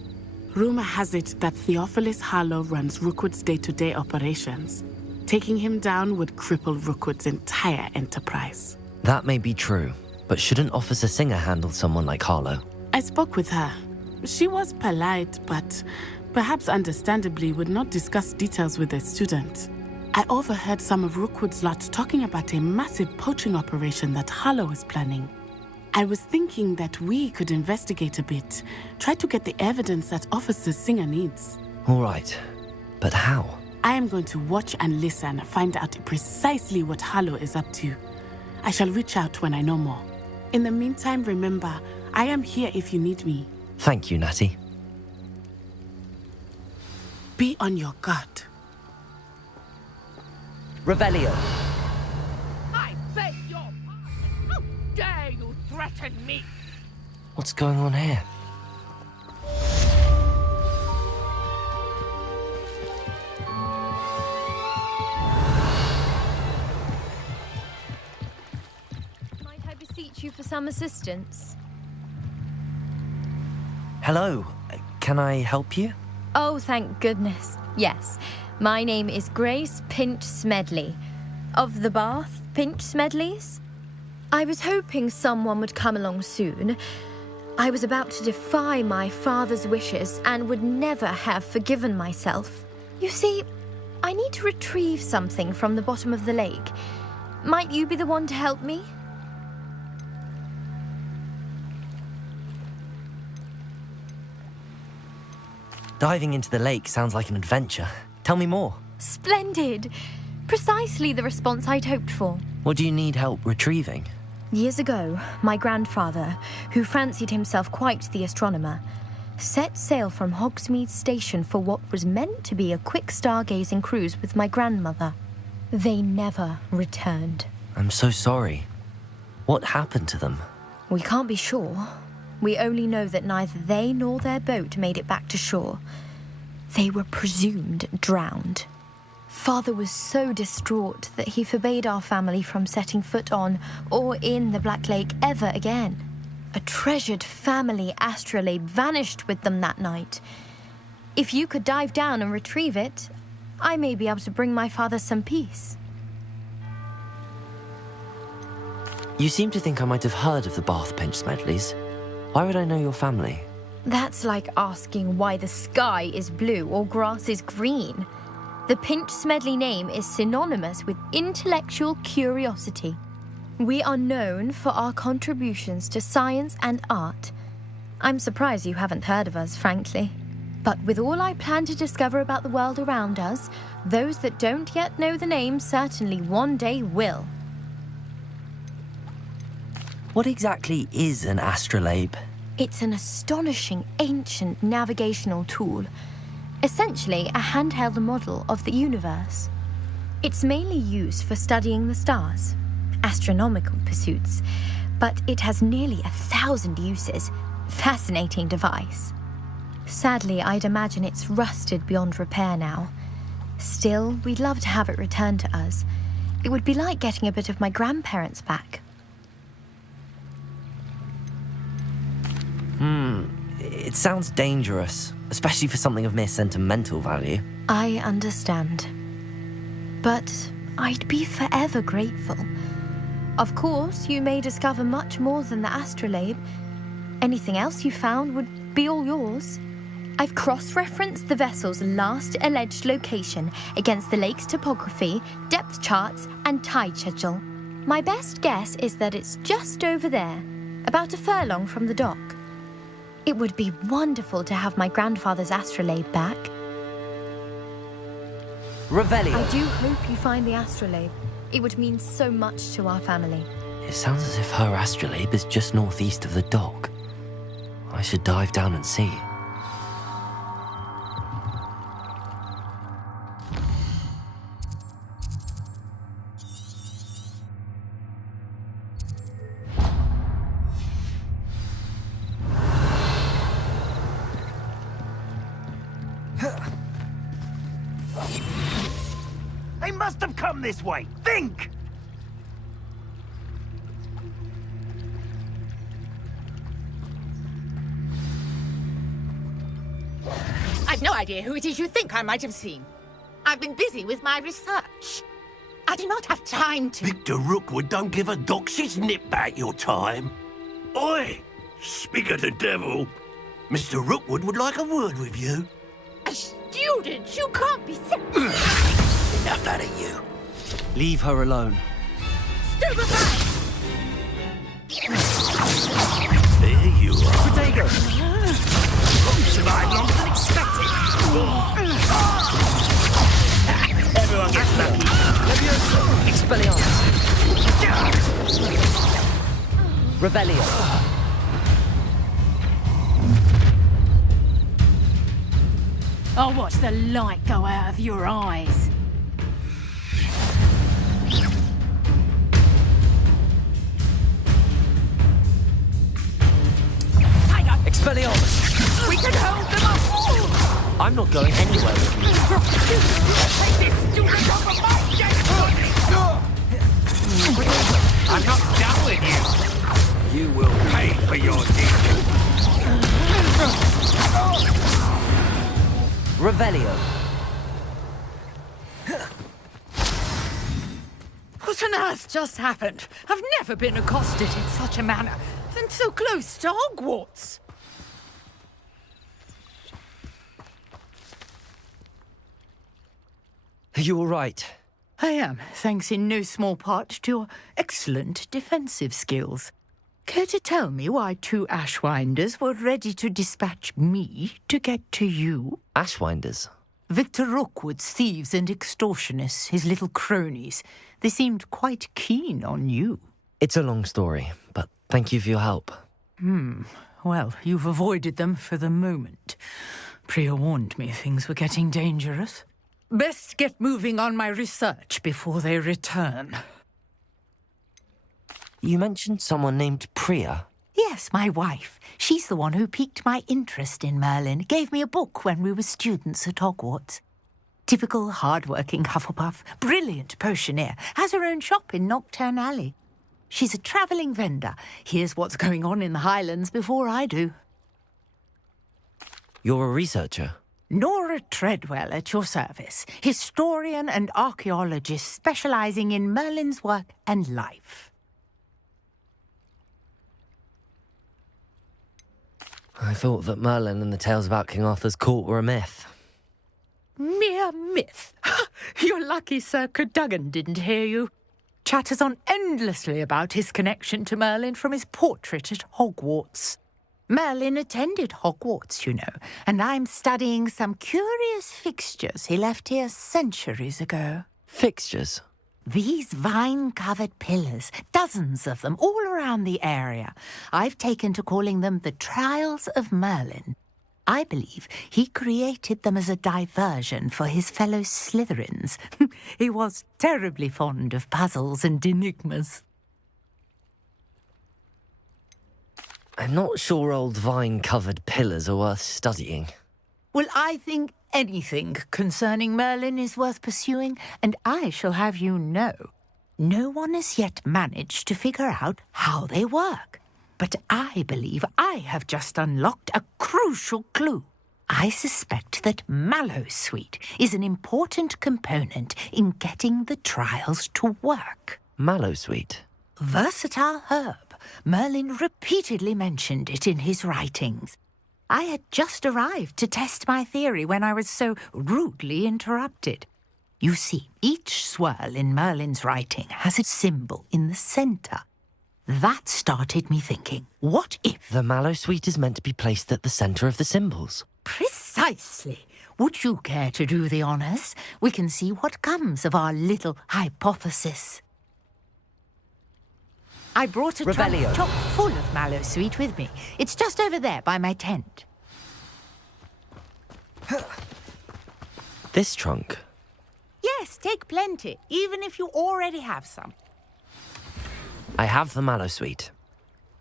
Rumor has it that Theophilus Harlow runs Rookwood's day-to-day operations. Taking him down would cripple Rookwood's entire enterprise. That may be true, but shouldn't Officer Singer handle someone like Harlow? I spoke with her. She was polite, but perhaps understandably would not discuss details with a student. I overheard some of Rookwood's lot talking about a massive poaching operation that Harlow is planning. I was thinking that we could investigate a bit, try to get the evidence that Officer Singer needs. All right, but how? I am going to watch and listen, find out precisely what Harlow is up to. I shall reach out when I know more. In the meantime, remember, I am here if you need me. Thank you, Natty. Be on your guard. Revelio. I beg your pardon. How dare you threaten me? What's going on here? Might I beseech you for some assistance? Hello, can I help you? Oh, thank goodness. Yes. My name is Grace Pinch Smedley, of the Bath Pinch Smedleys. I was hoping someone would come along soon. I was about to defy my father's wishes and would never have forgiven myself. You see, I need to retrieve something from the bottom of the lake. Might you be the one to help me? Diving into the lake sounds like an adventure. Tell me more. Splendid! Precisely the response I'd hoped for. What do you need help retrieving? Years ago, my grandfather, who fancied himself quite the astronomer, set sail from Hogsmeade Station for what was meant to be a quick stargazing cruise with my grandmother. They never returned. I'm so sorry. What happened to them? We can't be sure. We only know that neither they nor their boat made it back to shore. They were presumed drowned. Father was so distraught that he forbade our family from setting foot on or in the Black Lake ever again. A treasured family astrolabe vanished with them that night. If you could dive down and retrieve it, I may be able to bring my father some peace. You seem to think I might have heard of the Bath Pinch Smedleys. Why would I know your family? That's like asking why the sky is blue or grass is green. The Pinch Smedley name is synonymous with intellectual curiosity. We are known for our contributions to science and art. I'm surprised you haven't heard of us, frankly. But with all I plan to discover about the world around us, those that don't yet know the name certainly one day will. What exactly is an astrolabe? It's an astonishing ancient navigational tool. Essentially, a handheld model of the universe. It's mainly used for studying the stars, astronomical pursuits, but it has nearly 1,000 uses. Fascinating device. Sadly, I'd imagine it's rusted beyond repair now. Still, we'd love to have it returned to us. It would be like getting a bit of my grandparents back. It sounds dangerous, especially for something of mere sentimental value. I understand. But I'd be forever grateful. Of course, you may discover much more than the astrolabe. Anything else you found would be all yours. I've cross-referenced the vessel's last alleged location against the lake's topography, depth charts, and tide schedule. My best guess is that it's just over there, about a furlong from the dock. It would be wonderful to have my grandfather's astrolabe back. Revelio. I do hope you find the astrolabe. It would mean so much to our family. It sounds as if her astrolabe is just northeast of the dock. I should dive down and see. must have come this way. Think! I've no idea who it is you think I might have seen. I've been busy with my research. I do not have time to... Victor Rookwood don't give a doxy's nip back your time. Oi! Speak of the devil. Mr. Rookwood would like a word with you. A student? You can't be so... Enough out of you. Leave her alone. Stupefy! There you are. Potato! You survived longer than expected. Everyone gets lucky. Expelliarmus! Revelio! I'll watch the light go out of your eyes. Expelliarmus! We can hold them up all! I'm not going anywhere with you. Take this student off of my I'm not done with you. You will pay for your deed. Revelio. What on earth just happened? I've never been accosted in such a manner, and so close to Hogwarts. Are you all right? I am, thanks in no small part to your excellent defensive skills. Care to tell me why 2 Ashwinders were ready to dispatch me to get to you? Ashwinders? Victor Rookwood's thieves and extortionists, his little cronies. They seemed quite keen on you. It's a long story, but thank you for your help. Well, you've avoided them for the moment. Priya warned me things were getting dangerous. Best get moving on my research before they return. You mentioned someone named Priya. Yes, my wife. She's the one who piqued my interest in Merlin. Gave me a book when we were students at Hogwarts. Typical hard-working Hufflepuff, brilliant potioneer, has her own shop in Knockturn Alley. She's a travelling vendor. Hears what's going on in the Highlands before I do. You're a researcher? Nora Treadwell at your service, historian and archaeologist specialising in Merlin's work and life. I thought that Merlin and the tales about King Arthur's court were a myth. Mere myth. You're lucky Sir Cadogan didn't hear you. Chatters on endlessly about his connection to Merlin from his portrait at Hogwarts. Merlin attended Hogwarts, you know, and I'm studying some curious fixtures he left here centuries ago. Fixtures? These vine-covered pillars, dozens of them, all around the area. I've taken to calling them the Trials of Merlin. I believe he created them as a diversion for his fellow Slytherins. He was terribly fond of puzzles and enigmas. I'm not sure old vine-covered pillars are worth studying. Well, I think anything concerning Merlin is worth pursuing, and I shall have you know, no one has yet managed to figure out how they work. But I believe I have just unlocked a crucial clue. I suspect that Mallowsweet is an important component in getting the trials to work. Mallowsweet? Versatile herb. Merlin repeatedly mentioned it in his writings. I had just arrived to test my theory when I was so rudely interrupted. You see, each swirl in Merlin's writing has a symbol in the centre. That started me thinking, what if... The Mallowsweet is meant to be placed at the centre of the symbols. Precisely. Would you care to do the honours? We can see what comes of our little hypothesis. I brought a trunk chock full of Mallowsweet with me. It's just over there by my tent. This trunk? Yes, take plenty, even if you already have some. I have the Mallowsweet.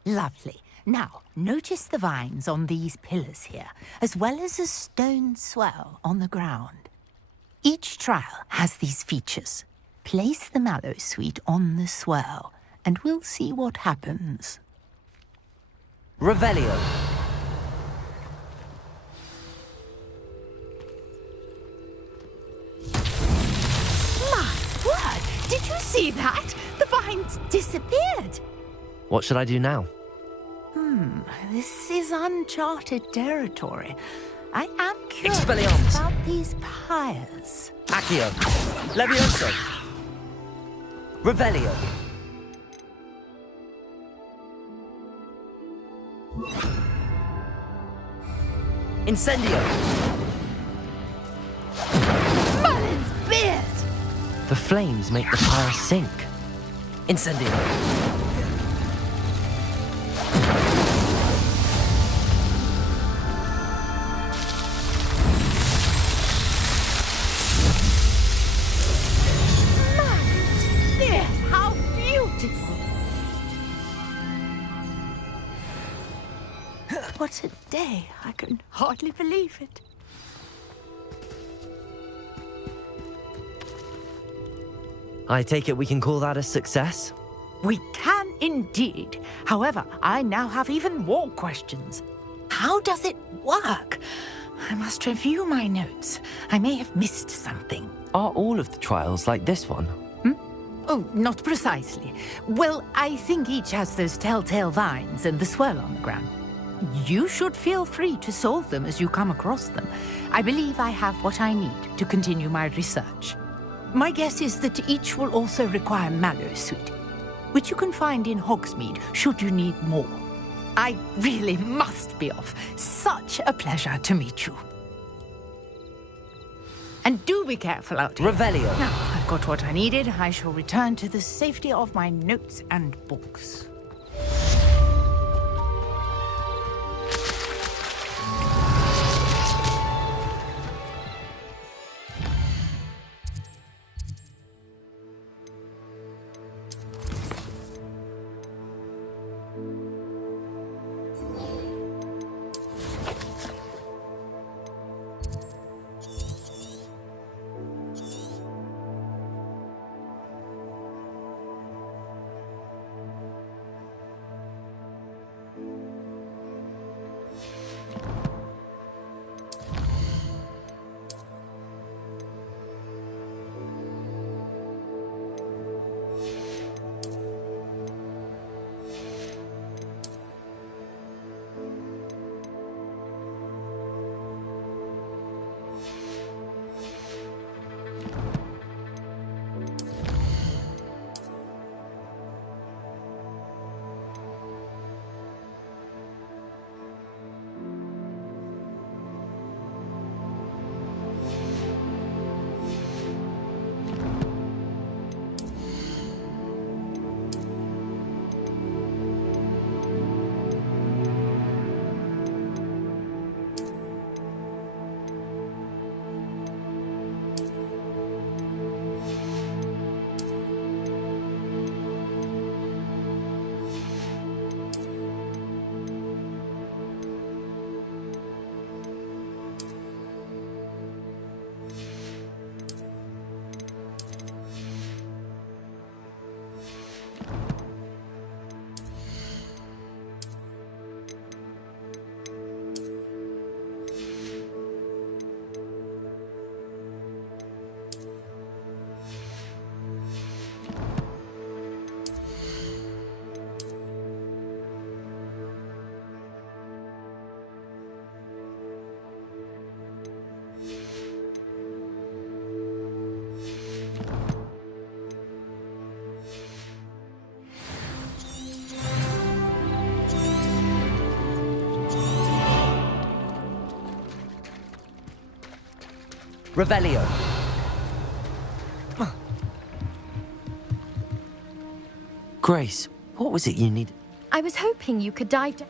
Lovely. Now, notice the vines on these pillars here, as well as a stone swell on the ground. Each trial has these features. Place the mallow sweet on the swirl, and we'll see what happens. Revelio. My word! Did you see that? The vines disappeared. What should I do now? This is uncharted territory. I am curious Expelliarmus. about these pyres. Accio. Levioso. Revelio. Incendio. Merlin's beard! The flames make the pyre sink. Incendio. How beautiful! What a day! I can hardly believe it. I take it we can call that a success? We can indeed. However, I now have even more questions. How does it work? I must review my notes. I may have missed something. Are all of the trials like this one? Oh, not precisely. Well, I think each has those telltale vines and the swirl on the ground. You should feel free to solve them as you come across them. I believe I have what I need to continue my research. My guess is that each will also require mallow sweet, which you can find in Hogsmeade should you need more. I really must be off. Such a pleasure to meet you. And do be careful out here. Revelio. Now, I've got what I needed. I shall return to the safety of my notes and books. Revelio. Grace, what was it you needed? I was hoping you could dive down.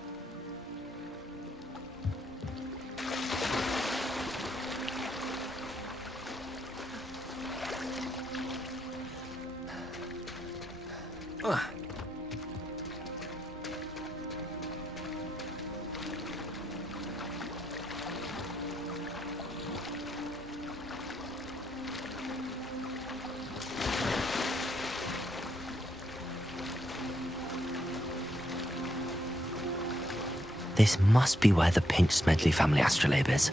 This must be where the Pinch Smedley family astrolabe is.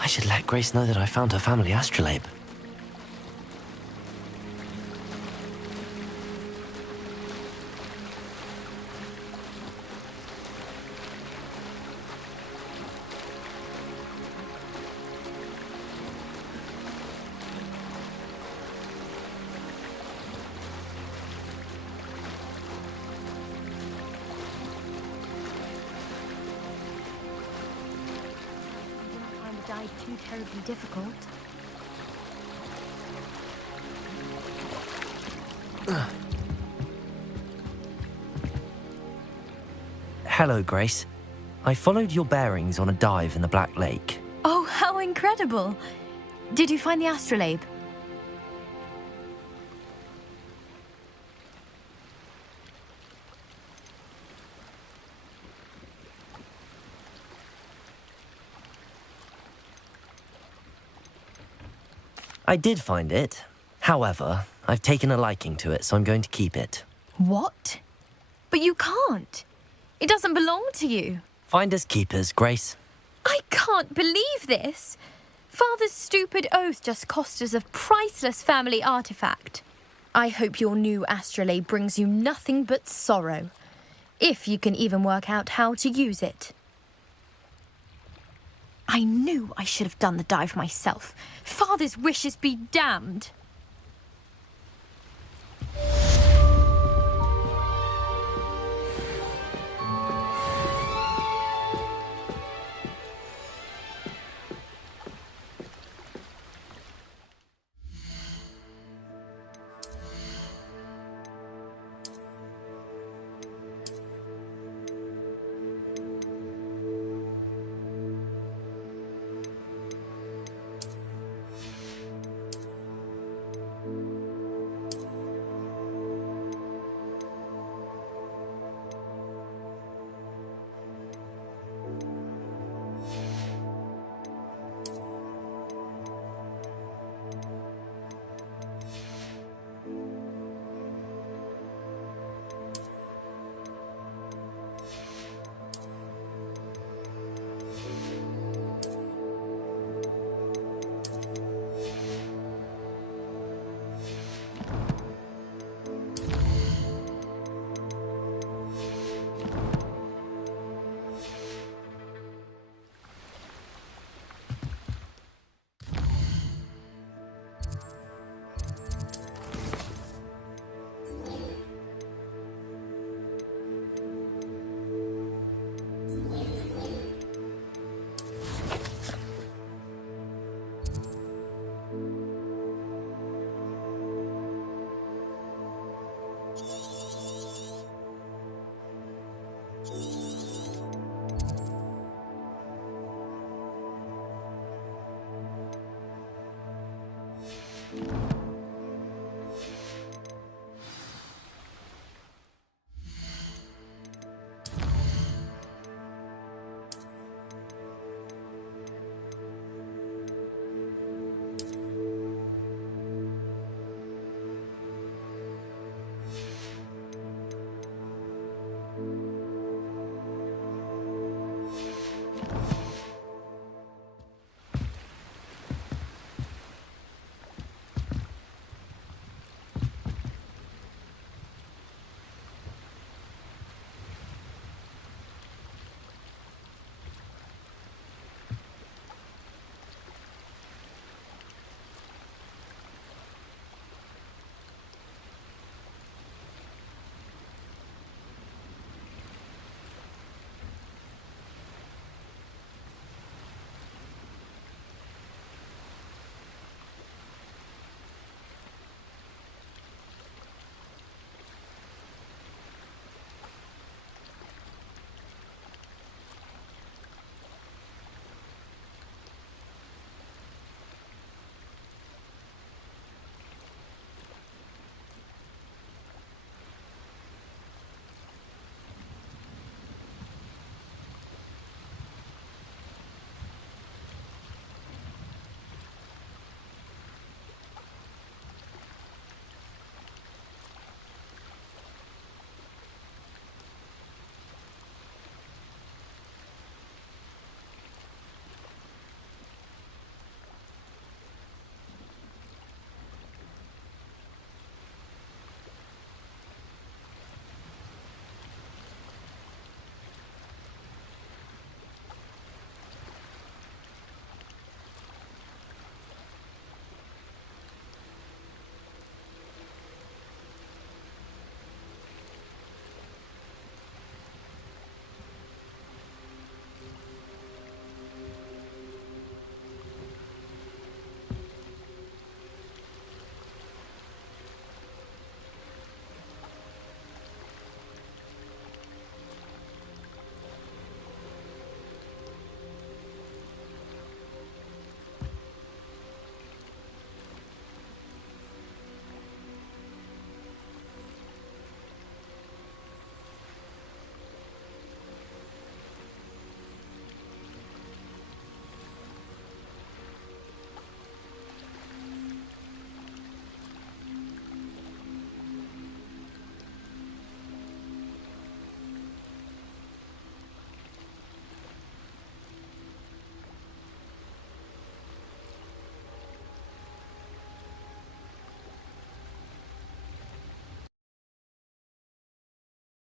I should let Grace know that I found her family astrolabe. Dive too terribly difficult. Hello, Grace. I followed your bearings on a dive in the Black Lake. Oh, how incredible! Did you find the astrolabe? I did find it. However, I've taken a liking to it, so I'm going to keep it. What? But you can't. It doesn't belong to you. Finders keepers, Grace. I can't believe this. Father's stupid oath just cost us a priceless family artifact. I hope your new astrolabe brings you nothing but sorrow. If you can even work out how to use it. I knew I should have done the dive myself. Father's wishes be damned.